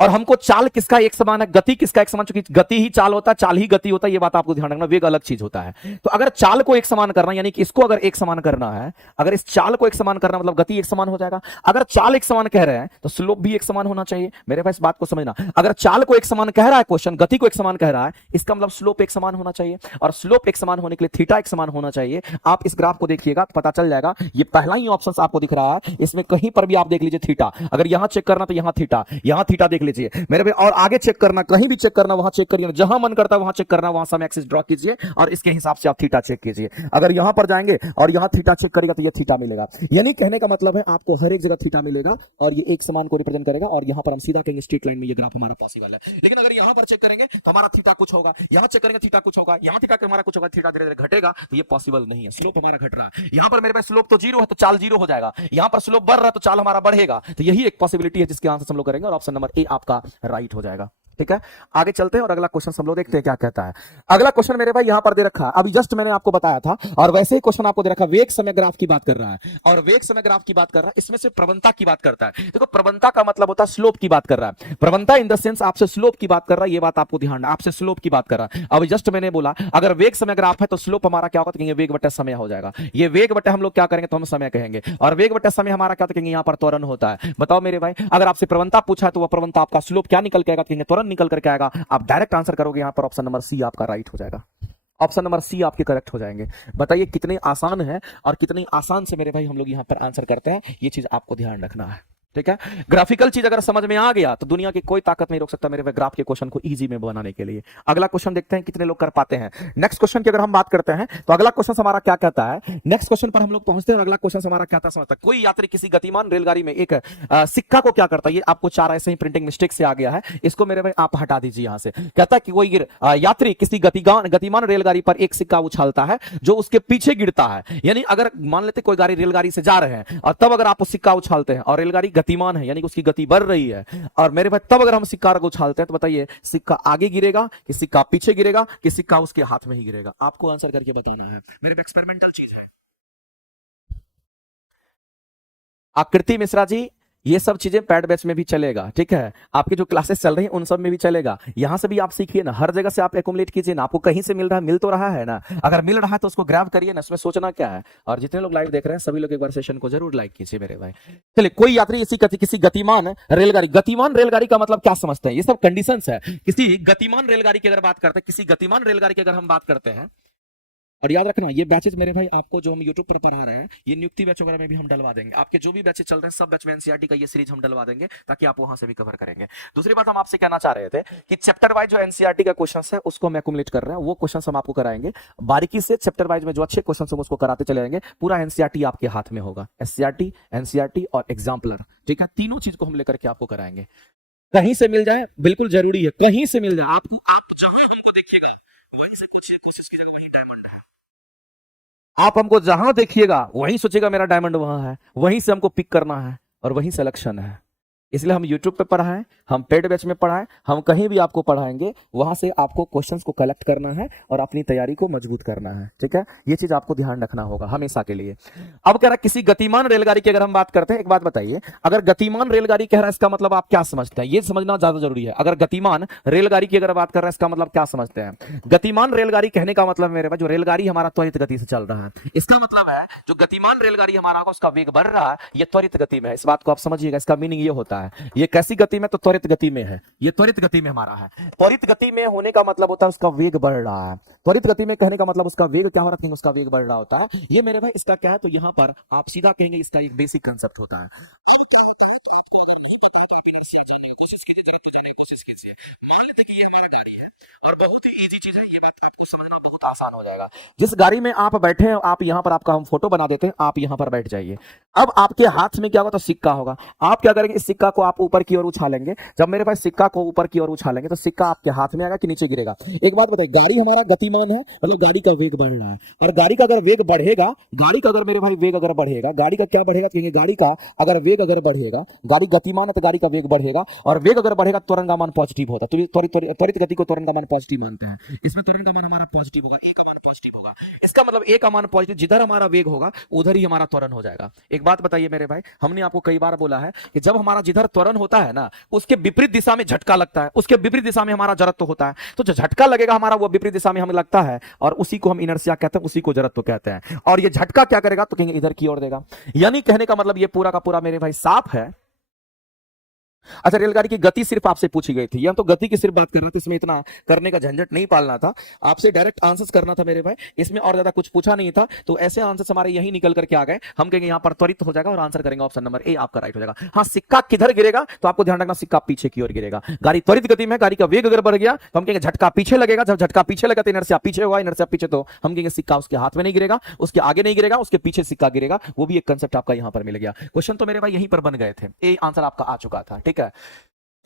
और हमको चाल किसका एक समान है, गति किसका एक समान, चूंकि गति ही चाल होता है, चाल ही गति होता है, ये बात आपको ध्यान रखना, वेग अलग चीज होता है। तो अगर चाल को एक समान करना, यानी कि इसको अगर एक समान करना है, अगर इस चाल को एक समान करना मतलब गति एक समान हो जाएगा। अगर चाल एक समान कह रहे हैं तो स्लोप भी एक समान होना चाहिए। मेरे पास बात को समझना, अगर चाल को एक समान कह रहा है क्वेश्चन, गति को एक समान कह रहा है, इसका मतलब स्लोप एक समान होना चाहिए, और स्लोप एक समान होने के लिए थीटा एक समान होना चाहिए। आप इस ग्राफ को देखिएगा तो पता चल जाएगा, ये पहला ही ऑप्शन आपको दिख रहा है, इसमें कहीं पर भी आप देख लीजिए थीटा, अगर यहां चेक करना तो यहां थीटा देख लीजिए मेरे भाई, और आगे चेक करना, कहीं भी चेक करना, वहां चेक करिए, जहां मन करता है वहां चेक करना, वहां समय एक्सिस ड्रॉ कीजिए और इसके हिसाब से आप थीटा चेक कीजिए। अगर यहां पर जाएंगे और यहां थीटा चेक करेगा तो ये थीटा मिलेगा, यानी कहने का मतलब है आपको हर एक जगह थीटा मिलेगा और ये एक समान को रिप्रेजेंट करेगा, और यहां पर हम सीधा कहेंगे स्ट्रेट लाइन में ये ग्राफ हमारा पॉसिबल है। लेकिन अगर यहां पर चेक करेंगे तो हमारा थीटा कुछ होगा, यहां चेक करेंगे थीटा कुछ होगा, यहां थीटा हमारा कुछ होगा, थीटा धीरे धीरे घटेगा, तो ये पॉसिबल नहीं है, स्लोप हमारा घट रहा है। यहां पर मेरे पास स्लोप तो जीरो है तो चाल जीरो हो जाएगा, यहां पर स्लोप बढ़ रहा है तो चाल हमारा बढ़ेगा, तो यही एक पॉसिबिलिटी है जिसके आंसर हम लोग करेंगे, और ऑप्शन नंबर ए आपका राइट हो जाएगा। ठीक है, आगे चलते हैं और अगला क्वेश्चन हम लोग देखते हैं क्या कहता है। अगला क्वेश्चन मेरे भाई यहां पर दे रखा है, अभी जस्ट मैंने आपको बताया था, और वैसे ही क्वेश्चन आपको दे रखा है, वेग समय ग्राफ की बात कर रहा है, और वेग समय ग्राफ की बात कर रहा है, इसमें से प्रवणता की बात करता है। देखो प्रवणता का मतलब होता है स्लोप की बात कर रहा है, प्रवणता इन द सेंस आपसे स्लोप की बात कर रहा है, ये बात आपको ध्यान, आपसे स्लोप की बात कर रहा है। अभी जस्ट मैंने बोला अगर वेग समय ग्राफ है तो स्लोप हमारा क्या होगा, तो कहेंगे वेग बटा समय हो जाएगा, ये वेग बटा हम लोग क्या करेंगे तो हम समय कहेंगे, और वेग बटा समय हमारा क्या, तो कहेंगे यहां पर त्वरण होता है। बताओ मेरे भाई, अगर आपसे प्रवणता पूछा है तो वह प्रवणता आपका स्लोप क्या निकल के आएगा, कहेंगे त्वरण निकल करके आएगा। आप डायरेक्ट आंसर करोगे यहां पर ऑप्शन नंबर सी आपका राइट हो जाएगा, ऑप्शन नंबर सी आपके करेक्ट हो जाएंगे। बताइए कितने आसान है और कितनी आसान से मेरे भाई हम लोग यहां पर आंसर करते हैं, ये चीज आपको ध्यान रखना है। ठीक है, ग्राफिकल चीज अगर समझ में आ गया तो दुनिया की कोई ताकत नहीं रोक सकता मेरे ग्राफ के क्वेश्चन को इजी में बनाने के लिए। अगला क्वेश्चन देखते हैं कितने लोग कर पाते हैं। नेक्स्ट क्वेश्चन की अगर हम बात करते हैं तो अगला क्वेश्चन हमारा क्या कहता है, नेक्स्ट क्वेश्चन पर हम लोग पहुंचते हैं और अगला क्वेश्चन हमारा क्या था समझता है। कोई यात्री किसी गतिमान रेलगाड़ी में एक सिक्का को क्या करता है, ये आपको चार ऐसे ही प्रिंटिंग मिस्टेक से आ गया है, इसको मेरे भाई आप हटा दीजिए यहां से। कहता है कि कोई यात्री किसी गतिमान रेलगाड़ी पर एक सिक्का उछालता है जो उसके पीछे गिरता है, यानी अगर मान लेते कोई गाड़ी रेलगाड़ी से जा रहे हैं और तब अगर आप उस सिक्का उछालते हैं और रेलगाड़ी गतिमान है यानी कि उसकी गति बढ़ रही है, और मेरे भाई तब अगर हम सिक्का को उछालते हैं तो बताइए सिक्का आगे गिरेगा कि सिक्का पीछे गिरेगा कि सिक्का उसके हाथ में ही गिरेगा, आपको आंसर करके बताना है। मेरे एक्सपेरिमेंटल चीज है। आकृति मिश्रा जी, ये सब चीजें पैड बैच में भी चलेगा, ठीक है, आपकी जो क्लासेस चल रही हैं उन सब में भी चलेगा, यहां से भी आप सीखिए ना, हर जगह से आप एकुमुलेट कीजिए ना, आपको कहीं से मिल रहा है, मिल तो रहा है ना, अगर मिल रहा है तो उसको ग्रैब करिए ना, इसमें सोचना क्या है। और जितने लोग लाइव देख रहे हैं सभी लोग एक बार सेशन को जरूर लाइक कीजिए मेरे भाई। चलिए, कोई यात्री किसी गतिमान रेलगाड़ी का मतलब क्या समझते हैं, ये सब कंडीशंस है। किसी गतिमान रेलगाड़ी की अगर बात करते हैं, किसी गतिमान रेलगाड़ी की अगर हम बात करते हैं, और याद रखना ये बैचेस मेरे भाई आपको जो हम YouTube पर पढ़ा रहे हैं, ये नियुक्ति बैच वगैरह में भी हम डलवा देंगे, आपके जो भी बैचेस चल रहे हैं सब बैच में एनसीईआरटी का ये सीरीज हम डलवा देंगे ताकि आप वहां से भी कवर करेंगे। दूसरी बात हम आपसे कहना चाह रहे थे कि चैप्टर वाइज जो एनसीईआरटी का क्वेश्चन है उसको हम एक्युमुलेट कर रहे हैं, वो क्वेश्चन हम आपको कराएंगे बारीकी से, चैप्टर वाइज में जो अच्छे क्वेश्चन हम उसको कराते चले जाएंगे, पूरा एनसीईआरटी आपके हाथ में होगा, एनसीईआरटी और एग्जाम्पलर, ठीक है, तीनों चीज को हम लेकर के आपको कराएंगे। कहीं से मिल जाए बिल्कुल जरूरी है, कहीं से मिल जाए आपको, आप जहां हमको देखिएगा वहीं से पूछिए, कोशिश कीजिएगा वही डायमंड है, आप हमको जहां देखिएगा वहीं सोचिएगा मेरा डायमंड वहां है, वहीं से हमको पिक करना है और वहीं सिलेक्शन है। इसलिए हम YouTube पे पढ़ाएं, हम पेड बैच में पढ़ाएं, हम कहीं भी आपको पढ़ाएंगे, वहां से आपको क्वेश्चंस को कलेक्ट करना है और अपनी तैयारी को मजबूत करना है, ठीक है, ये चीज आपको ध्यान रखना होगा हमेशा के लिए। अब कह रहा है किसी गतिमान रेलगाड़ी की अगर हम बात करते हैं, एक बात बताइए, अगर गतिमान रेलगाड़ी कह रहा है इसका मतलब आप क्या समझते हैं, ये समझना ज्यादा जरूरी है। अगर गतिमान रेलगाड़ी की अगर बात कर रहा है इसका मतलब क्या समझते हैं, गतिमान रेलगाड़ी कहने का मतलब मेरे पास जो रेलगाड़ी हमारा त्वरित गति से चल रहा है, इसका मतलब है जो गतिमान रेलगाड़ी हमारा उसका वेग बढ़ रहा है, ये त्वरित गति में है, इस बात को आप समझिएगा, इसका मीनिंग ये होता है, ये कैसी गति में, तो त्वरित गति में है, ये त्वरित गति में हमारा है। त्वरित गति में होने का मतलब होता है उसका वेग बढ़ रहा है, त्वरित गति में कहने का मतलब उसका वेग क्या हो रहा है, उसका वेग बढ़ रहा होता है। ये मेरे भाई इसका क्या है, तो यहां पर आप सीधा कहेंगे इसका एक बेसिक कंसेप्ट होता है। मान लेते कि ये हमारा गाड़ी है और बहुत ही इजी चीज है, ये बात आपको समझना बहुत आसान हो जाएगा। जिस गाड़ी में आप बैठे हैं, आप यहां पर आपका हम फोटो बना देते हैं, आप यहां पर बैठ जाइए। अब आपके हाथ में क्या होगा, तो सिक्का होगा, आप क्या करेंगे, इस सिक्का को आप ऊपर की ओर उछालेंगे। जब मेरे पास सिक्का को ऊपर की ओर उछालेंगे तो सिक्का आपके हाथ में आएगा कि नीचे गिरेगा। एक बात बताइए, गाड़ी हमारा गतिमान है, मतलब गाड़ी का वेग बढ़ रहा है, और गाड़ी का अगर वेग बढ़ेगा, गाड़ी का अगर मेरे भाई वेग अगर बढ़ेगा, गाड़ी का क्या बढ़ेगा, कहेंगे गाड़ी का अगर वेग अगर बढ़ेगा, गाड़ी गतिमान है तो गाड़ी का वेग बढ़ेगा, और वेग अगर बढ़ेगा त्वरण का मान पॉजिटिव होता है, तो त्वरित गति को त्वरण का मान पॉजिटिव मानते हैं। इसमें त्वरण का मान हमारा पॉजिटिव होगा, ए का मान पॉजिटिव होगा। इसका मतलब ए का मान पॉजिटिव, जिधर हमारा वेग होगा उधर ही हमारा त्वरण हो जाएगा। एक बात बताइए मेरे भाई, हमने आपको कई बार बोला है कि जब हमारा जिधर त्वरण होता है ना, उसके विपरीत दिशा में झटका लगता है, उसके विपरीत दिशा में हमारा जड़त्व होता है। तो जो झटका लगेगा हमारा वो विपरीत दिशा में हमें लगता है, और उसी को हम इनर्शिया कहते हैं, उसी को जड़त्व कहते हैं। और ये झटका क्या करेगा तो कहेंगे इधर की ओर देगा। यानी कहने का मतलब ये पूरा का पूरा मेरे भाई साफ है। अच्छा, रेलगाड़ी की गति सिर्फ आपसे पूछी गई थी, हम तो गति की सिर्फ बात कर रहे थे, इसमें इतना करने का झंझट नहीं पालना था, आपसे डायरेक्ट आंसर्स करना था मेरे भाई, इसमें और ज्यादा कुछ पूछा नहीं था। तो ऐसे आंसर्स हमारे यही निकल करके आ गए। हम कहेंगे यहाँ पर त्वरित हो जाएगा और आंसर करेंगे ऑप्शन नंबर ए आपका राइट हो जाएगा। हाँ, सिक्का किधर गिरेगा तो आपको ध्यान रखना, सिक्का पीछे की ओर गिरेगा। गाड़ी त्वरित गति में, गाड़ी का वेग अगर बढ़ गया तो हम कहेंगे झटका पीछे लगेगा। जब झटका पीछे लगा तो इनर्शिया पीछे होगा, इनर्शिया पीछे तो हम कहेंगे सिक्का उसके हाथ में नहीं गिरेगा, उसके आगे नहीं गिरेगा, उसके पीछे सिक्का गिरेगा। वो भी एक कंसेप्ट आपका यहाँ पर मिल गया। क्वेश्चन तो मेरे भाई यहीं पर बन गए थे, ए आंसर आपका आ चुका था। ठीक है,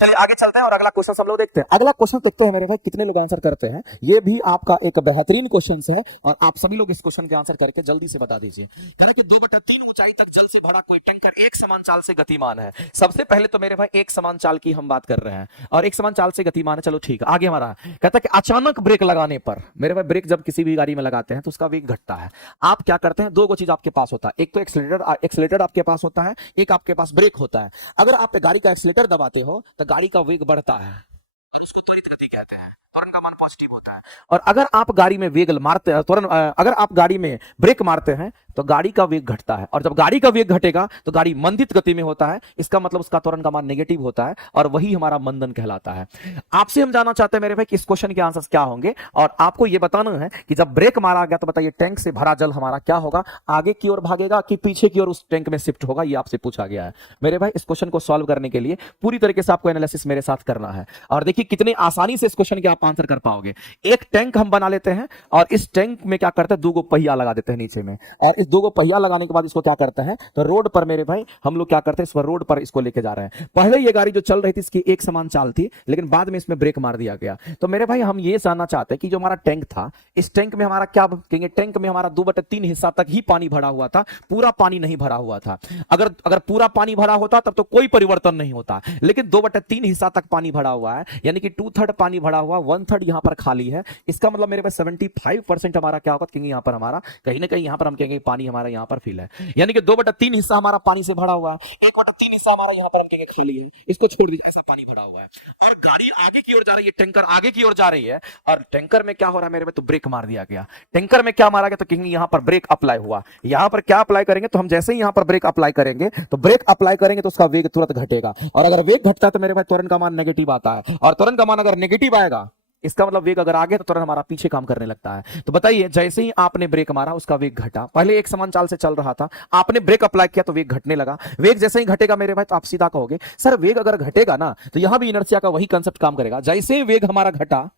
चलिए आगे चलते हैं और अगला क्वेश्चन हम लोग देखते हैं। अगला क्वेश्चन देखते हैं मेरे भाई कितने लोग आंसर करते हैं। ये भी आपका एक बेहतरीन क्वेश्चन है और आप सभी लोग इस क्वेश्चन के आंसर करके जल्दी से बता दीजिए। कह रहा कि 2/3 ऊंचाई तक जल से भरा कोई टैंकर एक समान चाल से गतिमान है। सबसे पहले तो मेरे भाई एक समान चाल की हम बात कर रहे हैं और एक समान चाल से गतिमान है। चलो ठीक है, आगे हमारा कहता है कि अचानक ब्रेक लगाने पर, मेरे भाई ब्रेक जब किसी भी गाड़ी में लगाते हैं तो उसका वेग घटता है। आप क्या करते हैं, दो चीज आपके पास होता है, एक तो एक्सीलरेटर आपके पास होता है, एक आपके पास ब्रेक होता है। अगर आप गाड़ी का एक्सीलरेटर दबाते हो तो गाड़ी का वेग बढ़ता है और उसको त्वरित गति कहते हैं, त्वरण का मान पॉजिटिव होता है। और अगर आप गाड़ी में वेग मारते हैं, त्वरण अगर आप गाड़ी में ब्रेक मारते हैं तो गाड़ी का वेग घटता है, और जब गाड़ी का वेग घटेगा तो गाड़ी मंदित गति में होता है। इसका मतलब उसका त्वरण का मान नेगेटिव होता है और वही हमारा मंदन कहलाता है। आपसे हम जानना चाहते हैं मेरे भाई कि इस क्वेश्चन के आंसर्स क्या होंगे, और आपको यह बताना है कि जब ब्रेक मारा गया तो बताइए टैंक से भरा जल हमारा क्या होगा, आगे की ओर भागेगा कि पीछे की ओर उस टैंक में शिफ्ट होगा, ये आपसे पूछा गया है। मेरे भाई इस क्वेश्चन को सॉल्व करने के लिए पूरी तरीके से आपको एनालिसिस मेरे साथ करना है, और देखिए कितने आसानी से इस क्वेश्चन के आप आंसर कर पाओगे। एक टैंक हम बना लेते हैं और इस टैंक में क्या करते हैं, दो गो पहिया लगा देते हैं नीचे में, और इस दो गो पहिया लगाने के बाद इसको क्या करते हैं तो रोड पर मेरे भाई हम लोग क्या करते हैं, इस पर रोड पर इसको लेके जा रहे हैं। पहले ये गाड़ी जो चल रही थी इसकी एक समान चाल थी, लेकिन बाद में इसमें ब्रेक मार दिया गया। तो मेरे भाई हम ये जानना चाहते हैं कि जो हमारा टैंक था, इस टैंक में हमारा क्या कहेंगे, टैंक में हमारा 2/3 हिस्सा तक ही पानी भरा हुआ था, पूरा पानी नहीं भरा हुआ था। अगर पूरा पानी भरा होता तब तो कोई परिवर्तन नहीं होता, लेकिन 2/3 हिस्सा तक पानी भरा हुआ है, यानी कि 2/3 पानी भरा हुआ, 1/3 यहां पर खाली है। इसका मतलब मेरे पास 75% हमारा क्या होगा, कहेंगे यहां पर हमारा कहीं ना कहीं यहां पर हम कहेंगे पानी हमारा यहां पर फिल है, यानी कि 2/3 हिस्सा हमारा पानी से भरा हुआ है, 1/3 हिस्सा हमारा यहां पर हम कहेंगे खाली है। इसको छोड़ दीजिए, ऐसा पानी भरा हुआ है और गाड़ी आगे की ओर जा रही है, टैंकर आगे की ओर जा रही है, और टैंकर में क्या हो रहा है मेरे में, तो ब्रेक मार दिया गया। टैंकर में क्या मारा गया तो कहेंगे यहां पर ब्रेक अप्लाई हुआ। यहां पर क्या अप्लाई करेंगे, तो हम जैसे ही यहां पर ब्रेक अप्लाई करेंगे तो ब्रेक अप्लाई करेंगे तो उसका वेग तुरंत घटेगा, और अगर वेग घटता है तो मेरे भाई त्वरण का मान नेगेटिव आता है, और त्वरण का मान अगर नेगेटिव आएगा इसका मतलब वेग अगर आगे तो तुरंत हमारा पीछे काम करने लगता है। तो बताइए जैसे ही आपने ब्रेक मारा उसका वेग घटा, पहले एक समान चाल से चल रहा था, आपने ब्रेक अप्लाई किया तो वेग घटने लगा। वेग जैसे ही घटेगा मेरे भाई तो आप सीधा कहोगे सर वेग अगर घटेगा ना तो यहां भी इनर्शिया का वही कंसेप्ट काम करेगा। जैसे ही वेग हमारा घटा,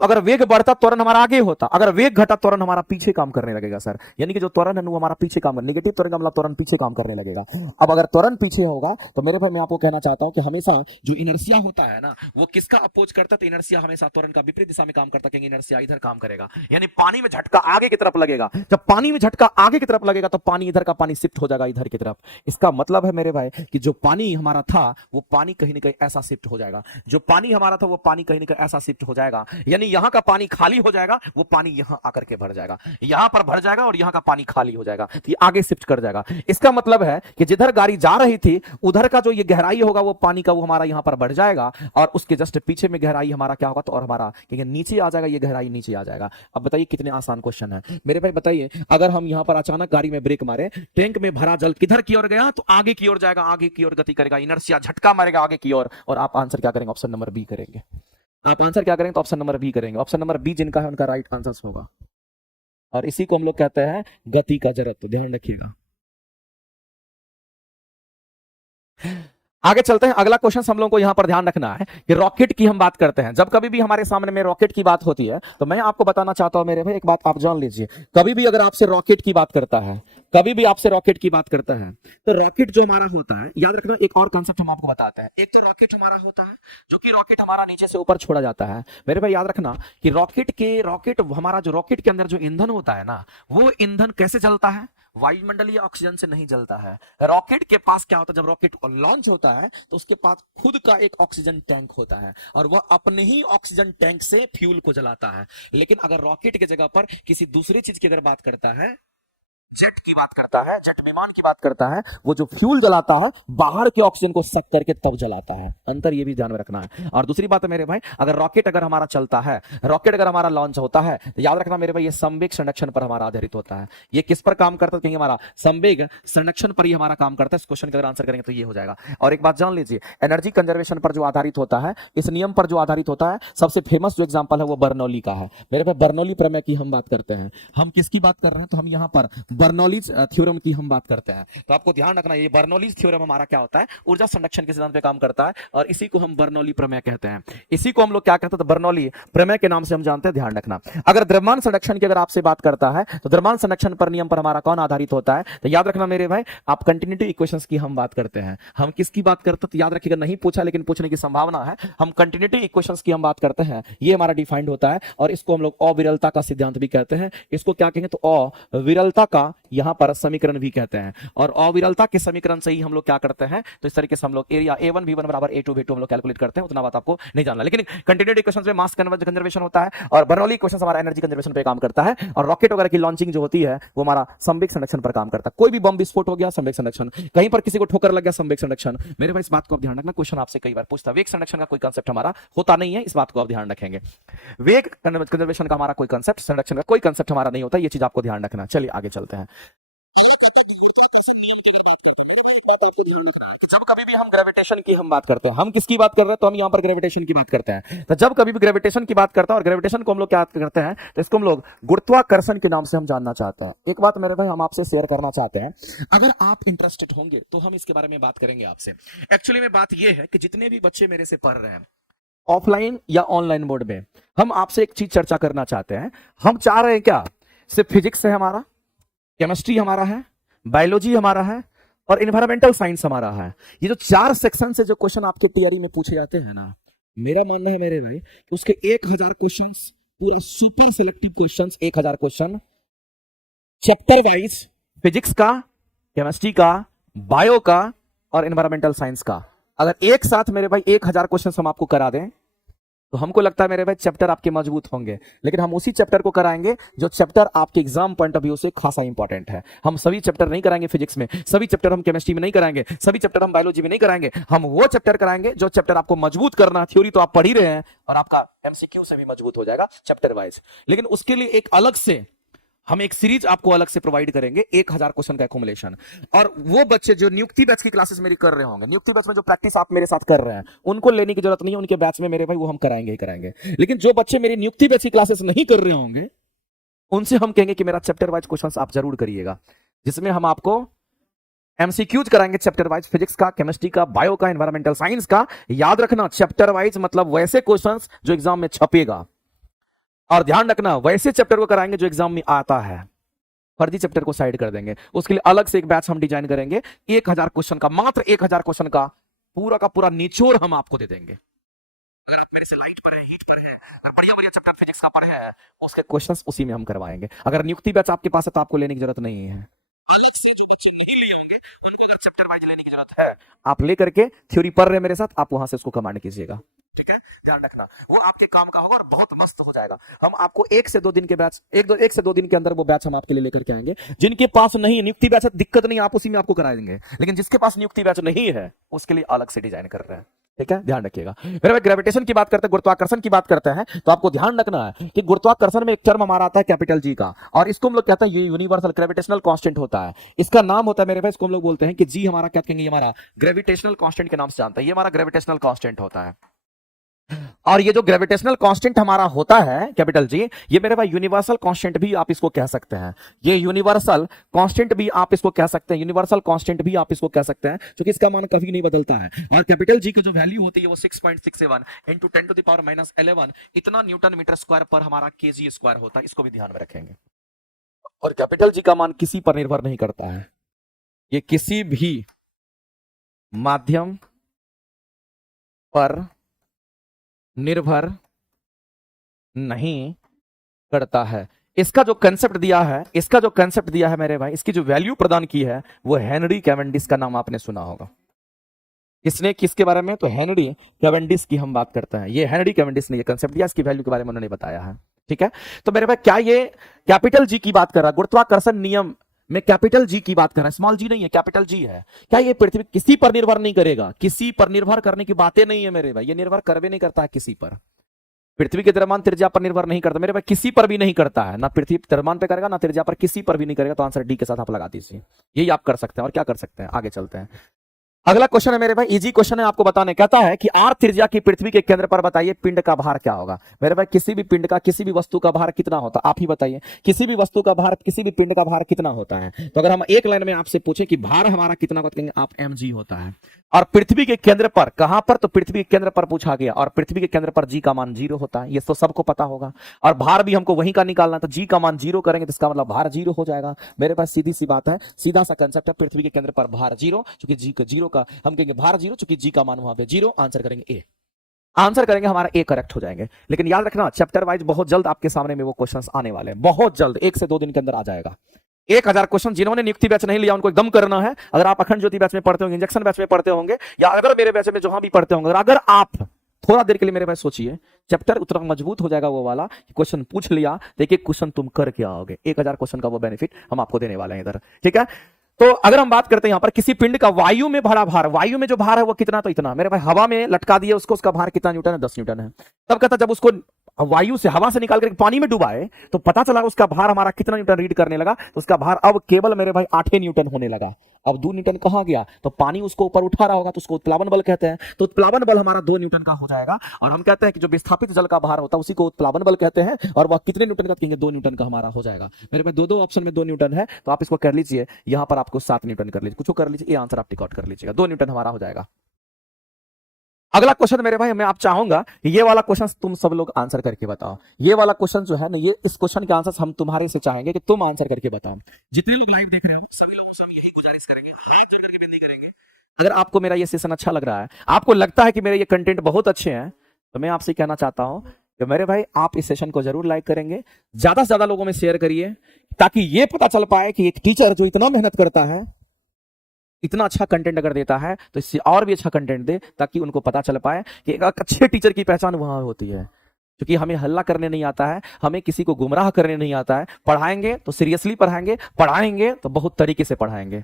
अगर वेग बढ़ता त्वरण हमारा आगे होता, अगर वेग घटा त्वरण हमारा पीछे काम करने लगेगा सर, यानी कि जो त्वरण है वो हमारा पीछे काम कर, नेगेटिव त्वरण का मतलब त्वरण पीछे काम करने लगेगा। अब अगर त्वरण पीछे होगा तो मेरे भाई मैं आपको कहना चाहता हूं कि हमेशा जो इनर्शिया होता है ना वो किसका अपोज करता है, तो इनर्शिया हमेशा त्वरण का विपरीत दिशा में काम करता है, इनर्शिया इधर काम करेगा, यानी पानी में झटका आगे की तरफ लगेगा। जब पानी में झटका आगे की तरफ लगेगा तो पानी इधर का पानी शिफ्ट हो जाएगा इधर की तरफ। इसका मतलब है मेरे भाई कि जो पानी हमारा था वो पानी कहीं ना कहीं ऐसा शिफ्ट हो जाएगा, जो पानी हमारा था वो पानी कहीं ना कहीं ऐसा शिफ्ट हो जाएगा, यानी यहां का पानी खाली हो जाएगा, वो पानी यहां आकर के भर जाएगा, यहां पर भर जाएगा और यहां का पानी खाली हो जाएगा, तो ये आगे शिफ्ट कर जाएगा। इसका मतलब है कि जिधर गाड़ी जा रही थी उधर का जो ये गहराई होगा वो पानी का वो हमारा यहां पर बढ़ जाएगा, और उसके जस्ट पीछे में गहराई हमारा क्या होगा तो और हमारा क्योंकि नीचे आ जाएगा, ये गहराई नीचे आ जाएगा। अब बताइए कितने आसान क्वेश्चन है मेरे भाई। बताइए अगर हम यहां पर अचानक गाड़ी में ब्रेक मारे, टैंक में भरा जल किधर की ओर गया तो आगे की ओर जाएगा, आगे की ओर गति करेगा, इनर्शिया झटका मारेगा आगे की ओर, और आप आंसर क्या करेंगे, ऑप्शन नंबर बी करेंगे। आप आंसर क्या करेंगे तो ऑप्शन नंबर बी करेंगे। ऑप्शन नंबर बी जिनका है उनका राइट आंसर होगा, और इसी को हम लोग कहते हैं गति का जड़त्व, ध्यान रखिएगा। आगे चलते हैं, अगला क्वेश्चन हम लोगों को यहां पर ध्यान रखना है कि रॉकेट की हम बात करते हैं। जब कभी भी हमारे सामने में रॉकेट की बात होती है तो मैं आपको बताना चाहता हूं मेरे भाई एक बात आप जान लीजिए, कभी भी अगर आपसे रॉकेट की बात करता है कभी भी आपसे रॉकेट की बात करता है तो रॉकेट जो हमारा होता है, याद रखना एक और कंसेप्ट हम आपको बताते हैं। एक तो रॉकेट हमारा होता है जो कि रॉकेट हमारा नीचे से ऊपर छोड़ा जाता है। मेरे भाई याद रखना कि रॉकेट हमारा जो रॉकेट के अंदर जो ईंधन होता है ना, वो ईंधन कैसे चलता है? वायुमंडलीय ऑक्सीजन से नहीं जलता है। रॉकेट के पास क्या होता है, जब रॉकेट लॉन्च होता है तो उसके पास खुद का एक ऑक्सीजन टैंक होता है और वह अपने ही ऑक्सीजन टैंक से फ्यूल को जलाता है। लेकिन अगर रॉकेट की जगह पर किसी दूसरी चीज की अगर बात करता है, जेट की बात करता है, जेट विमान की बात करता है, वो जो फ्यूल जलाता है बाहर के ऑक्सीजन को सक करके तब जलाता है। अंतर ये भी ध्यान में रखना है। और दूसरी बात है मेरे भाई, अगर रॉकेट अगर हमारा चलता है, रॉकेट अगर हमारा लॉन्च होता है, तो याद रखना मेरे भाई ये संवेग संरक्षण पर हमारा आधारित होता है। ये किस पर काम करता है? क्योंकि हमारा संवेग संरक्षण पर ही हमारा काम करता है। इस क्वेश्चन का अगर आंसर करेंगे तो ये हो जाएगा। और एक बात जान लीजिए, एनर्जी कंजर्वेशन पर जो आधारित होता है, इस नियम पर जो आधारित होता है, सबसे फेमस जो एग्जांपल है वो बर्नौली का है। मेरे भाई बर्नौली प्रमेय की हम बात करते हैं। हम किसकी बात कर रहे हैं? तो हम यहां पर बर्नौलीज थ्योरम की हम बात करते हैं। तो आपको ध्यान रखना, ये बर्नौलीज थ्योरम हमारा क्या होता है? ऊर्जा संरक्षण के सिद्धांत पे काम करता है और इसी को हम बर्नौली प्रमेय कहते हैं। इसी को हम लोग क्या कहते हैं? तो बर्नौली प्रमेय के नाम से हम जानते हैं। ध्यान रखना, अगर द्रव्यमान संरक्षण की अगर आपसे बात करता है तो द्रव्यमान संरक्षण पर नियम पर हमारा कौन आधारित होता है? तो याद रखना मेरे भाई, आप कंटिन्यूटी इक्वेशंस की हम बात करते हैं। हम किसकी बात करते हैं? तो याद रखिएगा, नहीं पूछा लेकिन पूछने की संभावना है। हम कंटिन्यूटी इक्वेशंस की हम बात करते हैं। ये हमारा डिफाइंड होता है और इसको हम लोग अविरलता का सिद्धांत भी कहते हैं। इसको क्या कहेंगे? तो अविरलता का यहां पर समीकरण भी कहते हैं। और अविरलता के समीकरण से ही हम लोग क्या करते हैं? तो इस तरीके से हम लोग एरिया A1 V1 बराबर A2 V2 हम लोग कैलकुलेट करते हैं। उतना बात आपको नहीं जानना, लेकिन कंटिन्यूटी इक्वेशंस में मास कंजर्वेशन होता है और बर्नौली इक्वेशंस हमारा एनर्जी कंजर्वेशन पे काम करता है। और रॉकेट वगैरह की लॉन्चिंग जो होती है वो हमारा संवेग संरक्षण पर काम करता है। कोई भी बम विस्फोट हो गया, संवेग संरक्षण। कहीं पर किसी को ठोकर लग गया, संवेग संरक्षण। मेरे भाई इस बात को आप ध्यान रखना, क्वेश्चन आपसे कई बार पूछता है। वेग संरक्षण का कोई कंसेप्ट हमारा होता नहीं है, इस बात को आप ध्यान रखेंगे। वेग कंजर्वेशन का हमारा कोई कंसेप्ट, संरक्षण का कोई कंसेप्ट हमारा नहीं होता, ये चीज आपको ध्यान रखना। चलिए आगे चलते हैं। आपको ध्यान रखना है कि जब कभी भी हम ग्रेविटेशन की हम बात करते हैं, हम किसकी बात कर रहे हैं? तो हम यहां पर ग्रेविटेशन की बात करते हैं। तो जब कभी भी ग्रेविटेशन की बात करता है, और ग्रेविटेशन को हम लोग क्या करते हैं? तो इसको हम लोग गुरुत्वाकर्षण के नाम से हम जानना चाहते हैं। एक बात मेरे भाई हम आपसे शेयर करना चाहते हैं, अगर आप इंटरेस्टेड होंगे तो हम इसके बारे में बात करेंगे आपसे। एक्चुअली में बात यह है कि जितने भी बच्चे मेरे से पढ़ रहे हैं ऑफलाइन या ऑनलाइन मोड में, हम आपसे एक चीज चर्चा करना चाहते हैं। हम चाह रहे हैं क्या? सिर्फ फिजिक्स है हमारा, केमिस्ट्री हमारा है, बायोलॉजी हमारा है और इन्वायरमेंटल साइंस हमारा है। ये जो 4 सेक्शन से जो क्वेश्चन आपके टीआरई में पूछे जाते हैं ना, मेरा मानना है मेरे भाई कि उसके 1000 क्वेश्चंस पूरा super selective questions, 1000 question chapter wise, physics का, केमिस्ट्री का, बायो का और इन्वायरमेंटल साइंस का, अगर एक साथ मेरे भाई 1000 क्वेश्चन हम आपको करा दें तो हमको लगता है मेरे भाई चैप्टर आपके मजबूत होंगे। लेकिन हम उसी चैप्टर को कराएंगे जो चैप्टर आपके एग्जाम पॉइंट ऑफ व्यू से खासा इंपॉर्टेंट है। हम सभी चैप्टर नहीं कराएंगे फिजिक्स में, सभी चैप्टर हम केमिस्ट्री में नहीं कराएंगे, सभी चैप्टर हम बायोलॉजी में नहीं कराएंगे। हम वो चैप्टर कराएंगे जो चैप्टर आपको मजबूत करना है। थ्योरी तो आप पढ़ ही रहे हैं और आपका एमसीक्यू से भी मजबूत हो जाएगा चैप्टर वाइज। लेकिन उसके लिए एक अलग से हम एक सीरीज आपको अलग से प्रोवाइड करेंगे, 1000 क्वेश्चन का एक्युमुलेशन। और वो बच्चे जो नियुक्ति बैच की क्लासेस मेरी कर रहे होंगे, नियुक्ति बैच में जो प्रैक्टिस आप मेरे साथ कर रहे हैं, उनको लेने की जरूरत नहीं है। उनके बैच में मेरे भाई वो हम कराएंगे ही कराएंगे। लेकिन जो बच्चे मेरी नियुक्ति बैच की क्लासेस नहीं कर रहे होंगे, उनसे हम कहेंगे कि मेरा चैप्टर वाइज क्वेश्चन आप जरूर करिएगा, जिसमें हम आपको एमसीक्यूज कराएंगे चैप्टर वाइज, फिजिक्स का, केमिस्ट्री का, बायो का, एनवायरमेंटल साइंस का। याद रखना चैप्टर वाइज मतलब वैसे क्वेश्चन जो एग्जाम में छपेगा। और ध्यान रखना वैसे चैप्टर को कराएंगे जो एग्जाम में आता है, फर्जी चैप्टर को साइड कर देंगे। उसके लिए अलग से एक बैच हम डिजाइन करेंगे, 1000 क्वेश्चन का, मात्र 1000 क्वेश्चन का पूरा निचोड़ हम आपको दे देंगे। अगर आप मेरे से लाइट पर है, हीट पर है, बढ़िया बढ़िया चैप्टर फिजिक्स का पढ़े हैं, उसके क्वेश्चंस उसी में हम करवाएंगे। अगर नियुक्ति बैच आपके पास है तो आपको लेने की जरूरत नहीं है। अलग से जो बच्चे नहीं लिए होंगे उनको अगर चैप्टर वाइज लेने की जरूरत है, आप लेकर के थ्योरी पढ़ रहे हैं मेरे साथ, आप वहां से उसको कमांड कीजिएगा। ठीक है, ध्यान रखना वो आपके काम का होगा और बहुत मस्त हो जाएगा। हम आपको 1 से 2 दिन के बैच, 1 से 2 दिन के अंदर वो बैच हम आपके लिए लेकर के आएंगे। जिनके पास नहीं नियुक्ति बैच है, दिक्कत नहीं, आप उसी में आपको करा देंगे। लेकिन जिसके पास नियुक्ति बैच नहीं है उसके लिए अलग से डिजाइन कर रहे हैं। ठीक है, ध्यान रखिएगा। मेरे भाई ग्रेविटेशन की बात करते हैं, गुरुत्वाकर्षण की बात करते हैं, तो आपको ध्यान रखना है कि गुरुत्वाकर्षण में एक टर्म हमारा आता है कैपिटल जी का, और इसको हम लोग कहते हैं यूनिवर्सल ग्रेविटेशनल कांस्टेंट होता है। इसका नाम होता है मेरे भाई, इसको हम लोग बोलते हैं कि जी हमारा क्या कहेंगे, हमारा ग्रेविटेशनल कांस्टेंट के नाम से जानता है। ये हमारा ग्रेविटेशनल कांस्टेंट होता है। और ये जो ग्रेविटेशनल कांस्टेंट हमारा होता है कैपिटल जी, ये मेरे भाई यूनिवर्सल कांस्टेंट भी आप इसको कह सकते हैं। ये यूनिवर्सल कांस्टेंट भी आप इसको कह सकते हैं, यूनिवर्सल कांस्टेंट भी आप इसको कह सकते हैं, क्योंकि इसका मान कभी नहीं बदलता है। और कैपिटल जी की जो वैल्यू होती है वो 6.67 इंटू 10⁻⁻11 इतना न्यूटन मीटर स्क्वायर पर हमारा केजी स्क्वायर होता है। इसको भी ध्यान में रखेंगे। और कैपिटल जी का मान किसी पर निर्भर नहीं करता है, ये किसी भी माध्यम पर निर्भर नहीं करता है। इसका जो कंसेप्ट दिया है मेरे भाई, इसकी जो वैल्यू प्रदान की है वो हेनरी कैवेंडिश का नाम आपने सुना होगा। किसने, किसके बारे में? तो हेनरी कैवेंडिश की हम बात करते हैं। ये हेनरी कैवेंडिश ने ये कंसेप्ट दिया, इसकी वैल्यू के बारे में उन्होंने बताया है। ठीक है, तो मेरे भाई क्या ये कैपिटल जी की बात कर रहा है? गुरुत्वाकर्षण नियम में कैपिटल जी की बात कर रहा है, स्मॉल जी नहीं है, कैपिटल जी है। क्या ये पृथ्वी किसी पर निर्भर नहीं करेगा? किसी पर निर्भर करने की बातें नहीं है मेरे भाई, ये निर्भर कर भी नहीं करता है किसी पर। पृथ्वी के द्रव्यमान त्रिज्या पर निर्भर नहीं करता मेरे भाई, किसी पर भी नहीं करता है, ना पृथ्वी द्रव्यमान पे करेगा ना त्रिज्या पर, किसी पर भी नहीं करेगा। तो आंसर डी के साथ आप लगा दीजिए, यही आप कर सकते हैं। और क्या कर सकते हैं, आगे चलते हैं। अगला क्वेश्चन है मेरे भाई, इजी क्वेश्चन है आपको बताने। कहता है कि आर त्रिज्या की पृथ्वी के केंद्र पर बताइए पिंड का भार क्या होगा। मेरे भाई किसी भी पिंड का, किसी भी वस्तु का भार कितना होता है, आप ही बताइए। किसी भी वस्तु का भार, किसी भी पिंड का भार कितना होता है? तो अगर हम एक लाइन में आपसे पूछे कि भार हमारा कितना होता है, कहेंगे आप mg होता है। और पृथ्वी के केंद्र पर, कहां पर? तो पृथ्वी के केंद्र पर पूछा गया, और पृथ्वी के केंद्र पर जी का मान 0 होता है, ये तो सबको पता होगा। और भार भी हमको वहीं का निकालना, तो जी का मान 0 करेंगे तो इसका मतलब भार 0 हो जाएगा। मेरे पास सीधी सी बात है, सीधा सा कंसेप्ट है, पृथ्वी के केंद्र पर भार 0, क्योंकि जी का 0 का हम कहेंगे भार 0, क्योंकि जी का मान वहां पे 0। आंसर करेंगे ए, आंसर करेंगे हमारा ए करेक्ट हो जाएंगे। लेकिन याद रखना चैप्टर वाइज बहुत जल्द आपके सामने में वो क्वेश्चंस आने वाले हैं, बहुत जल्द, 1 से 2 दिन के अंदर आ जाएगा। 1000 क्वेश्चन। जिन्होंने नियुक्ति बैच नहीं लिया उनको एकदम करना है। अगर आप अखंड ज्योति बैच में पढ़ते होंगे, इंजेक्शन बैच में पढ़ते होंगे, या अगर मेरे बैच में जहां भी पढ़ते होंगे, अगर आप थोड़ा देर के लिए मेरे पास सोचिए, चैप्टर उतना मजबूत हो जाएगा वो वाला। क्वेश्चन पूछ लिया तो एक एक क्वेश्चन तुम कर के आओगे। 1000 क्वेश्चन का वो बेनिफिट हम आपको देने वाले हैं इधर। ठीक है, तो अगर हम बात करते हैं यहां पर किसी पिंड का वायु में भरा भार, वायु में जो भार है वो कितना? तो इतना। मेरे भाई हवा में लटका दिए उसको, उसका भार कितना न्यूटन है? 10 न्यूटन है। तब कहता जब उसको वायु से, हवा से निकाल कर पानी में डुबाए तो पता चला उसका भार हमारा कितना न्यूटन रीड करने लगा, तो उसका भार अब केवल मेरे भाई 8 न्यूटन होने लगा। अब 2 न्यूटन कहां गया? तो पानी उसको ऊपर उठा रहा होगा, तो उसको उत्प्लावन बल कहते हैं। तो उत्प्लावन बल हमारा 2 न्यूटन का हो जाएगा। और हम कहते हैं कि जो विस्थापित जल का भार होता है उसी को उत्प्लावन बल कहते हैं, और वह कितने न्यूटन का? कहेंगे 2 न्यूटन का हमारा हो जाएगा। मेरे पास दो ऑप्शन में 2 न्यूटन है, तो आप इसको कर लीजिए, यहां पर आपको 7 न्यूटन कर लीजिए, कुछ कर लीजिए, ये आंसर आप टिक आउट कर लीजिएगा, 2 न्यूटन हमारा हो जाएगा। अगला क्वेश्चन मेरे भाई, मैं आप चाहूंगा ये वाला क्वेश्चन तुम सब लोग आंसर करके बताओ। ये वाला क्वेश्चन जो है ना, ये इस क्वेश्चन के आंसर हम तुम्हारे से चाहेंगे कि तुम आंसर करके बताओ। जितने लोग लाइव देख रहे हो सभी लोगों से हम यही गुजारिश करेंगे, हाथ जोड़ करके विनती करेंगे, अगर आपको मेरा ये सेशन अच्छा लग रहा है, आपको लगता है कि मेरे ये कंटेंट बहुत अच्छे हैं, तो मैं आपसे कहना चाहता हूं कि मेरे भाई आप इस सेशन को जरूर लाइक करेंगे, ज्यादा से ज्यादा लोगों में शेयर करिए, ताकि ये पता चल पाए कि एक टीचर जो इतना मेहनत करता है, इतना अच्छा कंटेंट अगर देता है तो इससे और भी अच्छा कंटेंट दे, ताकि उनको पता चल पाए कि एक अच्छे टीचर की पहचान वहां होती है। क्योंकि हमें हल्ला करने नहीं आता है, हमें किसी को गुमराह करने नहीं आता है। पढ़ाएंगे तो सीरियसली पढ़ाएंगे, पढ़ाएंगे तो बहुत तरीके से पढ़ाएंगे।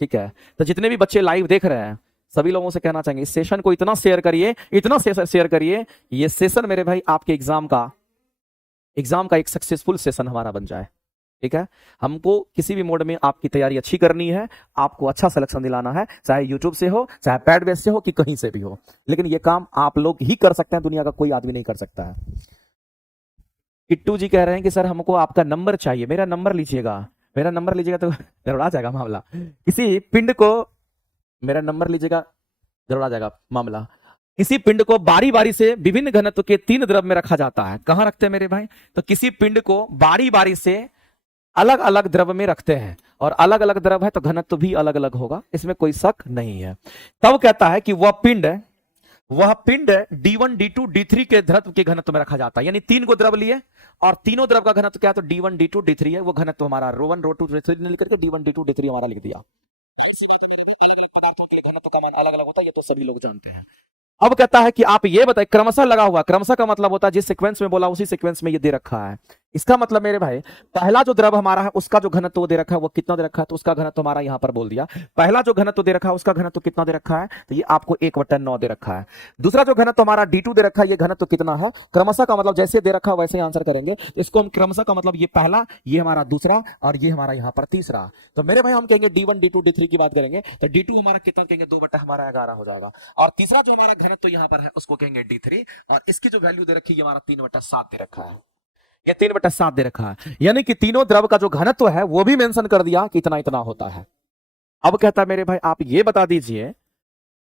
ठीक है, तो जितने भी बच्चे लाइव देख रहे हैं सभी लोगों से कहना चाहेंगे, इस सेशन को इतना शेयर करिए, इतना शेयर करिए, ये सेशन मेरे भाई आपके एग्जाम का एक सक्सेसफुल सेशन हमारा बन जाए। ठीक है, हमको किसी भी मोड में आपकी तैयारी अच्छी करनी है, आपको अच्छा सिलेक्शन दिलाना है, चाहे यूट्यूब से हो, चाहे पैड बेस से हो, कि कहीं से भी हो। लेकिन ये काम आप लोग ही कर सकते हैं, दुनिया का कोई आदमी नहीं कर सकता है। किट्टू जी कह रहे हैं कि सर हमको आपका नंबर चाहिए। मेरा नंबर लीजिएगा, मेरा नंबर लीजिएगा तो गड़बड़ा जाएगा मामला। किसी पिंड को मेरा नंबर लीजिएगा, गड़बड़ा जाएगा मामला। किसी पिंड को बारी बारी से विभिन्न घनत्व के 3 द्रव में रखा जाता है। कहां रखते हैं मेरे भाई? तो किसी पिंड को बारी बारी से अलग अलग द्रव में रखते हैं, और अलग अलग द्रव है तो घनत्व भी अलग अलग होगा, इसमें कोई शक नहीं है। तब कहता है कि वह पिंड D1 D2 D3 के द्रव के घनत्व में रखा जाता है। यानी 3 को द्रव लिए और तीनों द्रव का घनत्व क्या है? तो D1 D2 D3 है। वो घनत्व हमारा ρ1 ρ2 ρ3 लिख करके D1 D2 D3 हमारा लिख दिया। पदार्थों के घनत्व का मान अलग अलग होता है, ये तो सभी लोग जानते हैं। अब कहता है कि आप ये बताइए, क्रमशः लगा हुआ, क्रमशः का मतलब होता है जिस सीक्वेंस में बोला उसी सीक्वेंस में ये दे रखा है। इसका मतलब मेरे भाई पहला जो द्रव हमारा है उसका जो घनत्व दे रखा है वो कितना दे रखा है? तो उसका घनत्व हमारा यहां पर बोल दिया। पहला जो घनत्व दे रखा है उसका घनत्व कितना दे रखा है? तो ये आपको 1/9 दे रखा है। दूसरा जो घनत्व हमारा D2 दे रखा है, ये घनत्व कितना है? क्रमशः का मतलब जैसे दे रखा है वैसे ही आंसर करेंगे। तो इसको हम क्रमशः का मतलब ये पहला, ये हमारा दूसरा, और ये हमारा यहां पर तीसरा। तो मेरे भाई हम कहेंगे D1 D2 D3 की बात करेंगे तो D2 हमारा कितना कहेंगे? 2/11 हो जाएगा। और तीसरा जो हमारा घनत्व यहां पर है उसको कहेंगे D3, और इसकी जो वैल्यू दे रखी है हमारा 3/7 दे रखा है। ये 3/7 दे रखा है, यानी कि तीनों द्रव का जो घनत्व है वो भी मेंशन कर दिया कि इतना इतना होता है। अब कहता है मेरे भाई आप ये बता दीजिए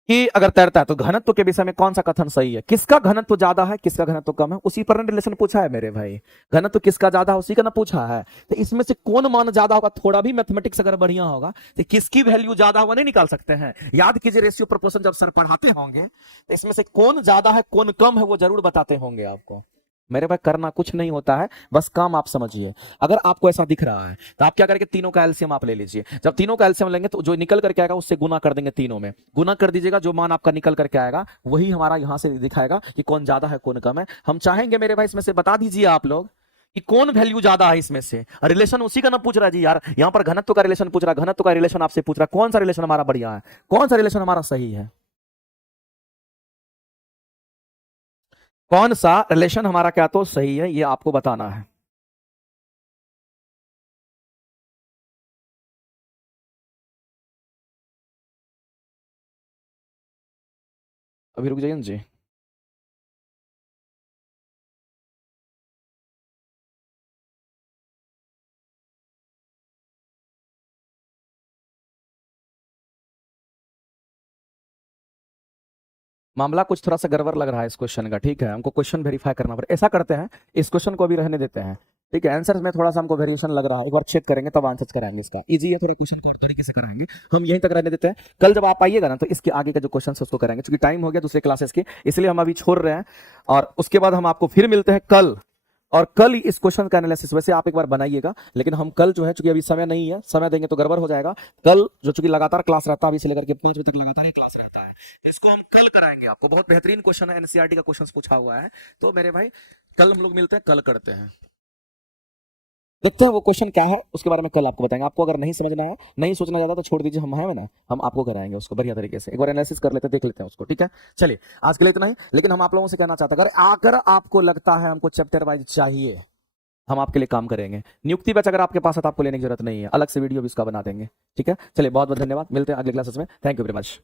कि अगर तैरता है तो घनत्व के विषय में कौन सा कथन सही है, किसका घनत्व ज्यादा है किसका घनत्व कम है, उसी पर रिलेशन पूछा है मेरे भाई। घनत्व किसका ज्यादा है उसी का ना पूछा है। तो इसमें से कौन मान ज्यादा होगा, थोड़ा भी मैथमेटिक्स अगर बढ़िया होगा तो किसकी वैल्यू ज्यादा होगा नहीं निकाल सकते हैं। याद कीजिए रेशियो प्रोपोर्शन जब सर पढ़ाते होंगे तो इसमें से कौन ज्यादा है कौन कम है वो जरूर बताते होंगे आपको। मेरे भाई करना कुछ नहीं होता है, बस काम आप समझिए। अगर आपको ऐसा दिख रहा है तो आप क्या करेंगे, तीनों का एलसीएम आप ले लीजिए। जब तीनों का एलसीएम लेंगे तो जो निकल करके आएगा उससे गुना कर देंगे, तीनों में गुना कर दीजिएगा, जो मान आपका निकल करके आएगा वही हमारा यहां से दिखाएगा कि कौन ज्यादा है कौन कम है। हम चाहेंगे मेरे भाई इसमें से बता दीजिए आप लोग कि कौन वैल्यू ज्यादा है इसमें से। रिलेशन उसी का ना पूछ रहा है जी यार, यहां पर घनत्व का रिलेशन पूछ रहा है, घनत्व का रिलेशन आपसे पूछ रहा है, कौन सा रिलेशन हमारा बढ़िया है, कौन सा रिलेशन हमारा सही है, कौन सा रिलेशन हमारा क्या तो सही है, ये आपको बताना है। अभी रुक जाइए ना जी। मामला कुछ थोड़ा सा गड़बड़ लग रहा है इस क्वेश्चन का, ठीक है, हमको क्वेश्चन वेरीफाई करना पड़ेगा। ऐसा करते हैं, इस क्वेश्चन को अभी रहने देते हैं, ठीक है। आंसर में थोड़ा सा हमको वेरिएशन लग रहा है, एक बार चेक करेंगे तब आंसर कराएंगे इसका। इजी है, थोड़ा क्वेश्चन को और तरीके से कराएंगे, हम यहीं तक रहने देते हैं। कल जब आप आइएगा ना तो इसके आगे का जो क्वेश्चन है उसको कराएंगे, क्योंकि टाइम हो गया दूसरे क्लासेस के, इसलिए हम अभी छोड़ रहे हैं। और उसके बाद हम आपको फिर मिलते हैं कल, और कल इस क्वेश्चन का एनालिसिस वैसे आप एक बार बनाइएगा, लेकिन हम कल जो है चूंकि अभी समय नहीं है, समय देंगे तो गड़बड़ हो जाएगा। कल जो चूंकि लगातार क्लास रहता है, अभी से लेकर के 5 बजे तक लगातार ही क्लास रहता है, इसको हम कल कराएंगे आपको। बहुत बेहतरीन क्वेश्चन है, एनसीईआरटी का क्वेश्चन पूछा हुआ है। तो मेरे भाई कल हम लोग मिलते हैं, कल करते हैं, देखते हैं वो क्वेश्चन क्या है, उसके बारे में कल आपको बताएंगे। आपको अगर नहीं समझना है, नहीं सोचना ज्यादा तो छोड़ दीजिए, हम हैं ना, हम आपको कराएंगे उसको बढ़िया तरीके से। एक बार एनालिसिस कर लेते हैं, देख लेते हैं उसको, ठीक है। चलिए आज के लिए इतना ही, लेकिन हम आप लोगों से कहना चाहते हैं अगर आपको लगता है हमको चैप्टर वाइज चाहिए, हम आपके लिए काम करेंगे। नियुक्ति बैच अगर आपके पास है तो आपको लेने की जरूरत नहीं है, अलग से वीडियो भी इसका बना देंगे, ठीक है। चलिए बहुत बहुत धन्यवाद, मिलते हैं अगले क्लासेस में, थैंक यू वेरी मच।